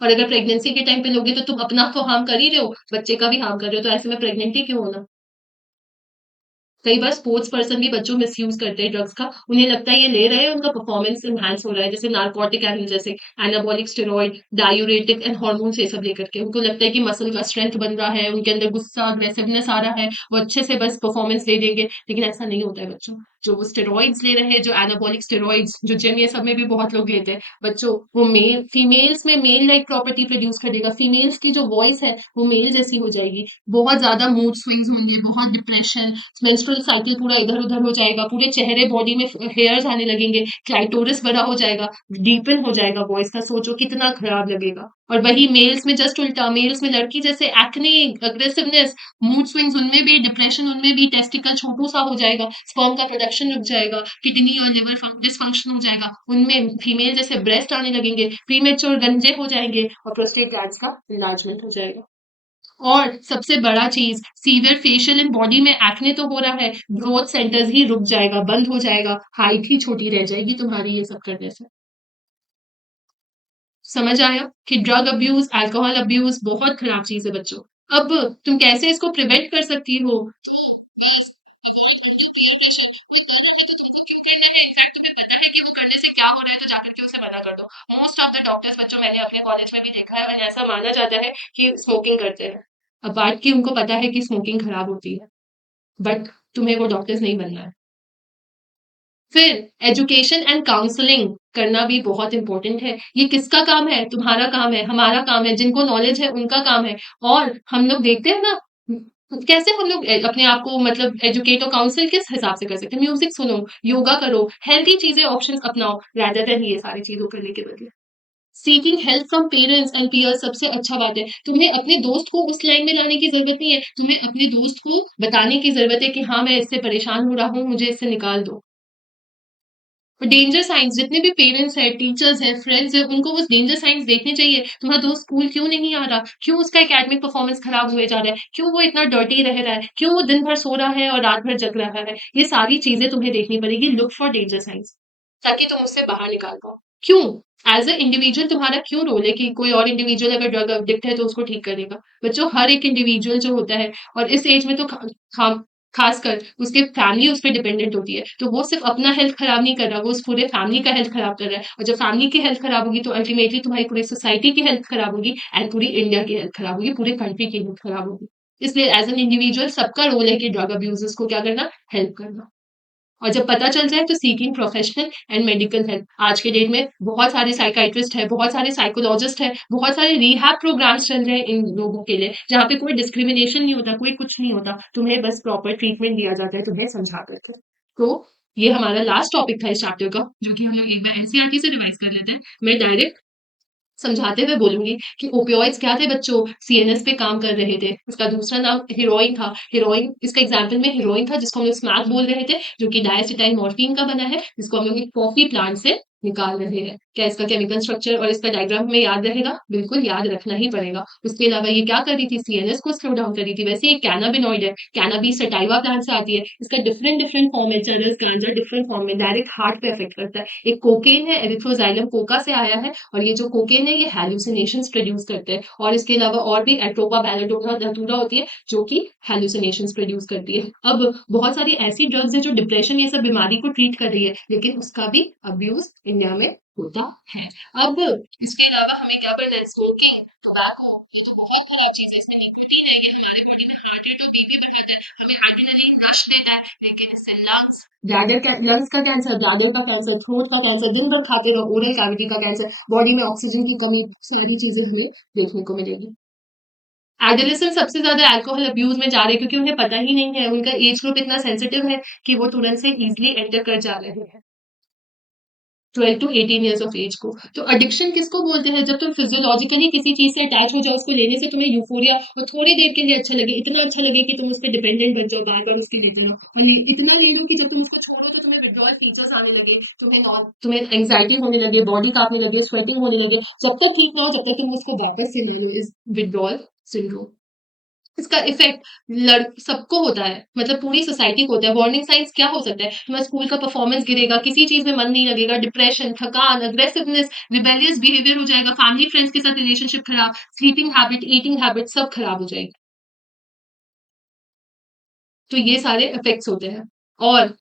और अगर प्रेगनेंसी के टाइम पे लोगे तो तुम अपना तो हार्म कर ही रहे हो, बच्चे का भी हार्म कर रहे हो, तो ऐसे में प्रेग्नेंट ही क्यों होना? कई बार स्पोर्ट्स पर्सन भी बच्चों मिसयूज करते हैं ड्रग्स का। उन्हें लगता है ये ले रहे हैं, उनका परफॉर्मेंस एनहांस हो रहा है, जैसे नार्कोटिक जैसे anabolic steroid, diuretic and hormones ये सब लेकर के। उनको लगता है कि मसल का स्ट्रेंथ बन रहा है, उनके अंदर गुस्सा, अग्रेसिवनेस आ रहा है, वो अच्छे से बस परफॉर्मेंस दे देंगे, लेकिन ऐसा नहीं होता है बच्चों। जो वो स्टेरॉइड्स ले रहे हैं, जो एनाबॉलिक स्टेरॉइड्स, जो जिम ये सब में भी बहुत लोग लेते हैं, बच्चों वो मेल फीमेल्स में मेल लाइक प्रॉपर्टी प्रोड्यूस कर देगा। फीमेल्स की जो वॉइस है, वो मेल जैसी हो जाएगी। बहुत ज़्यादा मूड स्विंग्स होंगे, बहुत डिप्रेशन, मेंस्ट्रुअल साइकिल पूरा इधर-उधर हो जाएगा, पूरे चेहरे बॉडी में हेयर्स आने लगेंगे, क्लाइटोरिस बड़ा हो जाएगा, डीपन हो जाएगा वॉइस का, सोचो कितना खराब लगेगा। और वही मेल्स में जस्ट उल्टा, मेल्स में लड़की जैसे एक्ने, अग्रेसिवनेस, मूड स्विंग्स उनमें भी, डिप्रेशन उनमें भी, टेस्टिकल छोटू सा हो जाएगा, स्पर्म का प्रोडक्शन रुक जाएगा, किडनी और लिवर डिसफंक्शन हो जाएगा, उनमें फीमेल जैसे ब्रेस्ट आने लगेंगे, प्रीमेच्योर गंजे हो जाएंगे और प्रोस्टेट ग्लैंड्स का इन्लार्जमेंट हो जाएगा। और सबसे बड़ा चीज, सीवियर फेशियल एंड बॉडी में एक्ने तो हो रहा है, ग्रोथ सेंटर्स ही रुक जाएगा, बंद हो जाएगा, हाइट ही छोटी रह जाएगी तुम्हारी ये सब करने से। समझ आया कि ड्रग अब्यूज, अल्कोहल अब्यूज बहुत खराब चीज है बच्चों। अब तुम कैसे इसको प्रिवेंट कर सकती हो? क्या हो रहा है तो जाकर के उसे मना कर दो। मोस्ट ऑफ द डॉक्टर्स बच्चों, मैंने अपने कॉलेज में भी देखा है, और ऐसा माना जाता है कि स्मोकिंग करते हैं। अब बात की उनको पता है कि स्मोकिंग खराब होती है, बट तुम्हें वो डॉक्टर्स नहीं बनना है। फिर एजुकेशन एंड काउंसलिंग करना भी बहुत इंपॉर्टेंट है। ये किसका काम है? तुम्हारा काम है, हमारा काम है, जिनको नॉलेज है उनका काम है। और हम लोग देखते हैं ना, कैसे हम लोग अपने आप को मतलब एजुकेट और काउंसिल किस हिसाब से कर सकते हैं? म्यूजिक सुनो, योगा करो, हेल्थी चीजें ऑप्शंस अपनाओ, रादर देन ये सारी चीजों करने के बदले। Seeking help from parents and peers सबसे अच्छा बात है। तुम्हें अपने दोस्त को उस लाइन में लाने की जरूरत नहीं है, तुम्हें अपने दोस्त को बताने की जरूरत है कि हाँ, मैं इससे परेशान हो रहा हूँ, मुझे इससे निकाल दो। डेंजर साइंस, जितने भी पेरेंट्स हैं, टीचर्स हैं, फ्रेंड्स हैं, उनको वो डेंजर साइंस देखने चाहिए। तुम्हारा दोस्त स्कूल क्यों नहीं आ रहा? क्यों उसका एकेडमिक परफॉर्मेंस खराब हुए जा रहा है? क्यों वो इतना डर्टी रह रहा है? क्यों वो दिन भर सो रहा है और रात भर जग रहा है? ये सारी चीजें तुम्हें देखनी पड़ेगी। लुक फॉर डेंजर साइंस, ताकि तुम उससे बाहर निकाल पाओ। क्यों? एज अ इंडिविजुअल तुम्हारा क्यों रोल है कि कोई और इंडिविजुअल अगर ड्रग एडिक्ट है तो उसको ठीक करेगा? बच्चों, हर एक इंडिविजुअल जो होता है, और इस एज में तो खासकर उसके फैमिली उस पे डिपेंडेंट होती है, तो वो सिर्फ अपना हेल्थ खराब नहीं कर रहा, वो उस पूरे फैमिली का हेल्थ खराब कर रहा है। और जब फैमिली की हेल्थ खराब होगी तो अल्टीमेटली तुम्हारी पूरी सोसाइटी की हेल्थ खराब होगी, एंड पूरी इंडिया की हेल्थ खराब होगी, पूरे कंट्री की हेल्थ खराब होगी। इसलिए एज एन इंडिविजुअल सबका रोल है कि ड्रग अब्यूजर्स को क्या करना, हेल्प करना। और जब पता चल जाए तो seeking professional and medical help. आज के डेट में बहुत सारे साइकाइट्रिस्ट है, बहुत सारे साइकोलॉजिस्ट है, बहुत सारे रिहैब प्रोग्राम्स चल रहे हैं इन लोगों के लिए, जहाँ पे कोई डिस्क्रिमिनेशन नहीं होता, कोई कुछ नहीं होता, तुम्हें बस प्रॉपर ट्रीटमेंट दिया जाता है, तुम्हें समझा करके। तो ये हमारा लास्ट टॉपिक था इस चैप्टर का, जो कि हम लोग एक बार एनसीईआरटी से रिवाइज कर लेते हैं। मैं डायरेक्ट समझाते हुए बोलूंगी कि ओपियोइड्स क्या थे बच्चों, सीएनएस पे काम कर रहे थे। उसका दूसरा नाम हीरोइन था। हीरोइन, इसका एग्जाम्पल में हीरोइन था, जिसको हम लोग स्मैक बोल रहे थे, जो कि डायसिटाइल मॉर्फिन का बना है, जिसको हम लोग एक कॉफी प्लांट से निकाल रहे हैं। क्या इसका केमिकल स्ट्रक्चर और इसका डायग्राम में याद रहेगा? बिल्कुल याद रखना ही पड़ेगा। उसके अलावा ये क्या कर रही थी? सीएनएस को स्लो डाउन कर रही थी। वैसे ये कैनाबिनॉइड है, कैनाबी सटाइवा प्लांट से आती है। इसका डिफरेंट डिफरेंट फॉर्म है, चरस गांजा डिफरेंट फॉर्म में डायरेक्ट हार्ट पे अफेक्ट करता है। एक कोकेन है, एरिथ्रोजाइलम कोका से आया है, और ये जो कोकेन है ये हैलुसिनेशंस प्रोड्यूस करते हैं। और इसके अलावा और भी एट्रोपा बैलेडोना धतूरा होती है, जो कि हैलुसिनेशंस प्रोड्यूस करती है। अब बहुत सारी ऐसी ड्रग्स है जो डिप्रेशन ये सब बीमारी को ट्रीट कर रही है, लेकिन उसका भी अब्यूज इंडिया में होता है। अब इसके अलावा हमें क्या करना है? स्मोकिंग, टोबैको, ये तो बहुत खराब चीज है, इसमें निकोटीन है, ये हमारे बॉडी में हार्ट रेट और बीपी बढ़ाता है, हमें एड्रेनलिन रश देता है, लेकिन इससे लंग्स का कैंसर, ब्लैडर का कैंसर, थ्रोट का कैंसर, दिन भर खाते रहो, ओरल कैविटी का कैंसर, बॉडी में ऑक्सीजन की कमी, सारी चीजें हमें देखने को मिलेगी। एडोलेसेंट सबसे ज्यादा अल्कोहल अब्यूज में जा रहे हैं, क्योंकि उन्हें पता ही नहीं है, उनका एज ग्रुप इतना सेंसिटिव है कि वो तुरंत से इजिली एंटर कर जा रहे हैं 12 टू 18 ईयर्स ऑफ एज को। तो एडिक्शन किसको बोलते हैं? जब तुम फिजियोलॉजिकली किसी चीज से अटैच हो जाओ, उसको लेने से तुम्हें यूफोरिया और थोड़ी देर के लिए अच्छा लगे, इतना अच्छा लगे कि तुम उस पर डिपेंडेंट बन जाओ, बार बार उसके लेते रहो, और इतना ले लो कि जब तुम उसको छोड़ो तो तुम्हें विड्रॉल फीचर्स आने लगे, तुम्हें एंग्जाइटी होने लगे, बॉडी कांपने लगे, स्वेटिंग होने लगे। जब तक ठीक ना हो, जब तक तुम उसको वापस से ले लो, इस विड्रॉल सिंड्रोम। इसका इफेक्ट सबको होता है, मतलब पूरी सोसाइटी को होता है। वार्निंग साइंस क्या हो सकता है? तुम्हारा स्कूल का परफॉर्मेंस गिरेगा, किसी चीज में मन नहीं लगेगा, डिप्रेशन, थकान, अग्रेसिवनेस, रिबेलियस बिहेवियर हो जाएगा, फैमिली फ्रेंड्स के साथ रिलेशनशिप खराब, स्लीपिंग हैबिट, ईटिंग हैबिट सब खराब हो जाएगी। तो ये सारे इफ़ेक्ट्स होते हैं। और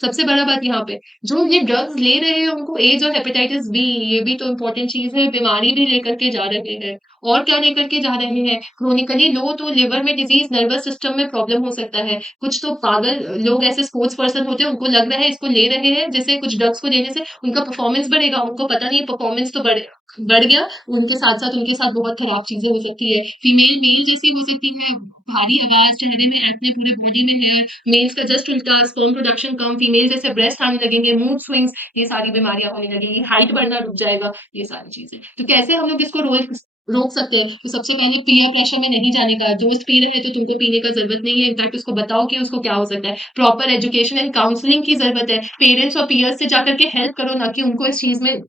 सबसे बड़ा बात यहाँ पे, जो ये ड्रग्स ले रहे हैं उनको एड्स और हेपेटाइटिस बी, ये भी तो इम्पोर्टेंट चीज़ है, बीमारी भी लेकर के जा रहे हैं। और क्या लेकर के जा रहे हैं? क्रोनिकली लो तो लिवर में डिज़ीज़, नर्वस सिस्टम में प्रॉब्लम हो सकता है। कुछ तो पागल लोग ऐसे स्पोर्ट्स पर्सन होते हैं, उनको लग रहा है इसको ले रहे हैं, जैसे कुछ ड्रग्स को लेने से उनका परफॉर्मेंस बढ़ेगा, उनको पता नहीं परफॉर्मेंस तो बढ़ गया, उनके साथ बहुत खराब चीज़ें हो सकती है। फीमेल मेल जैसी हो सकती है, भारी आवाज़, चेहरे में एक्ने, पूरे बॉडी में हेयर, मेल्स का जस्ट उल्टा, स्पर्म प्रोडक्शन कम, फीमेल जैसे ब्रेस्ट आने लगेंगे, मूड स्विंग्स, ये सारी बीमारियां होने लगेंगी, हाइट बढ़ना रुक जाएगा, ये सारी चीजें। तो कैसे हम लोग इसको रोक सकते हैं? तो सबसे पहले पीयर प्रेशर में नहीं जाने का, दोस्त पी रहे हैं तो तुमको पीने का जरूरत नहीं है, इनफैक्ट उसको बताओ कि उसको क्या हो सकता है। प्रॉपर एजुकेशन एंड काउंसलिंग की जरूरत है, पेरेंट्स और पीयर्स से जाकर के हेल्प करो, ना कि उनको इस चीज में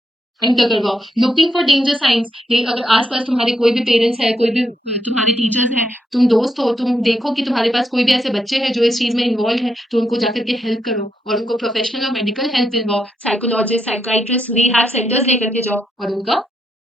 एंटर करवाओ। लुकिंग फॉर डेंजर साइंस, ये अगर आस-पास तुम्हारे कोई भी पेरेंट्स है, कोई भी तुम्हारे टीचर्स हैं, तुम दोस्त हो, तुम देखो कि तुम्हारे पास कोई भी ऐसे बच्चे हैं जो इस चीज़ में इन्वॉल्व हैं, तो उनको जाकर के हेल्प करो और उनको प्रोफेशनल और मेडिकल हेल्प दिलवाओ। साइकोलॉजिस्ट, साइकियाट्रिस्ट, रिहैब सेंटर्स लेकर के जाओ और उनका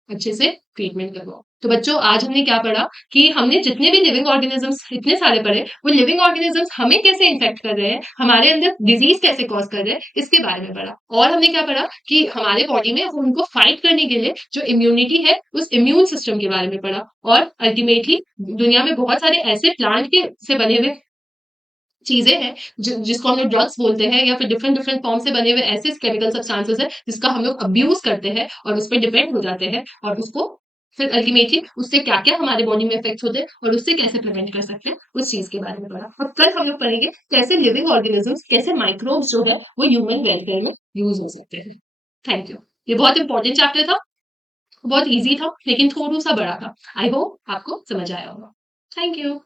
अच्छे से ट्रीटमेंट करवाओ। तो बच्चों, आज हमने क्या पढ़ा कि हमने जितने भी लिविंग ऑर्गेनिजम्स इतने सारे पढ़े, वो लिविंग ऑर्गेनिजम्स हमें कैसे इन्फेक्ट कर रहे हैं, हमारे अंदर डिजीज कैसे कॉज कर रहे हैं, इसके बारे में पढ़ा। और हमने क्या पढ़ा कि हमारे बॉडी में उनको फाइट करने के लिए जो इम्यूनिटी है, उस इम्यून सिस्टम के बारे में पढ़ा। और अल्टीमेटली दुनिया में बहुत सारे ऐसे प्लांट के से बने हुए चीज़ें हैं जिसको हम लोग ड्रग्स बोलते हैं, या फिर डिफरेंट डिफरेंट फॉर्म से बने हुए ऐसे केमिकल सब्सटेंसेस हैं जिसका हम लोग अब्यूज करते हैं और उस पे डिपेंड हो जाते हैं, और उसको फिर अल्टीमेटली उससे क्या-क्या हमारे बॉडी में इफेक्ट्स होते हैं और उससे कैसे प्रिवेंट कर सकते हैं, उस चीज़ के बारे में पढ़ा। और कल हम लोग पढ़ेंगे कैसे लिविंग ऑर्गेनिजम्स, कैसे माइक्रोब्स जो है वो ह्यूमन वेलफेयर में यूज़ हो सकते हैं। Thank you. ये बहुत इंपॉर्टेंट चैप्टर था, बहुत ईज़ी था, लेकिन थोड़ा-सा बड़ा था। आई होप आपको समझ आया होगा। Thank you.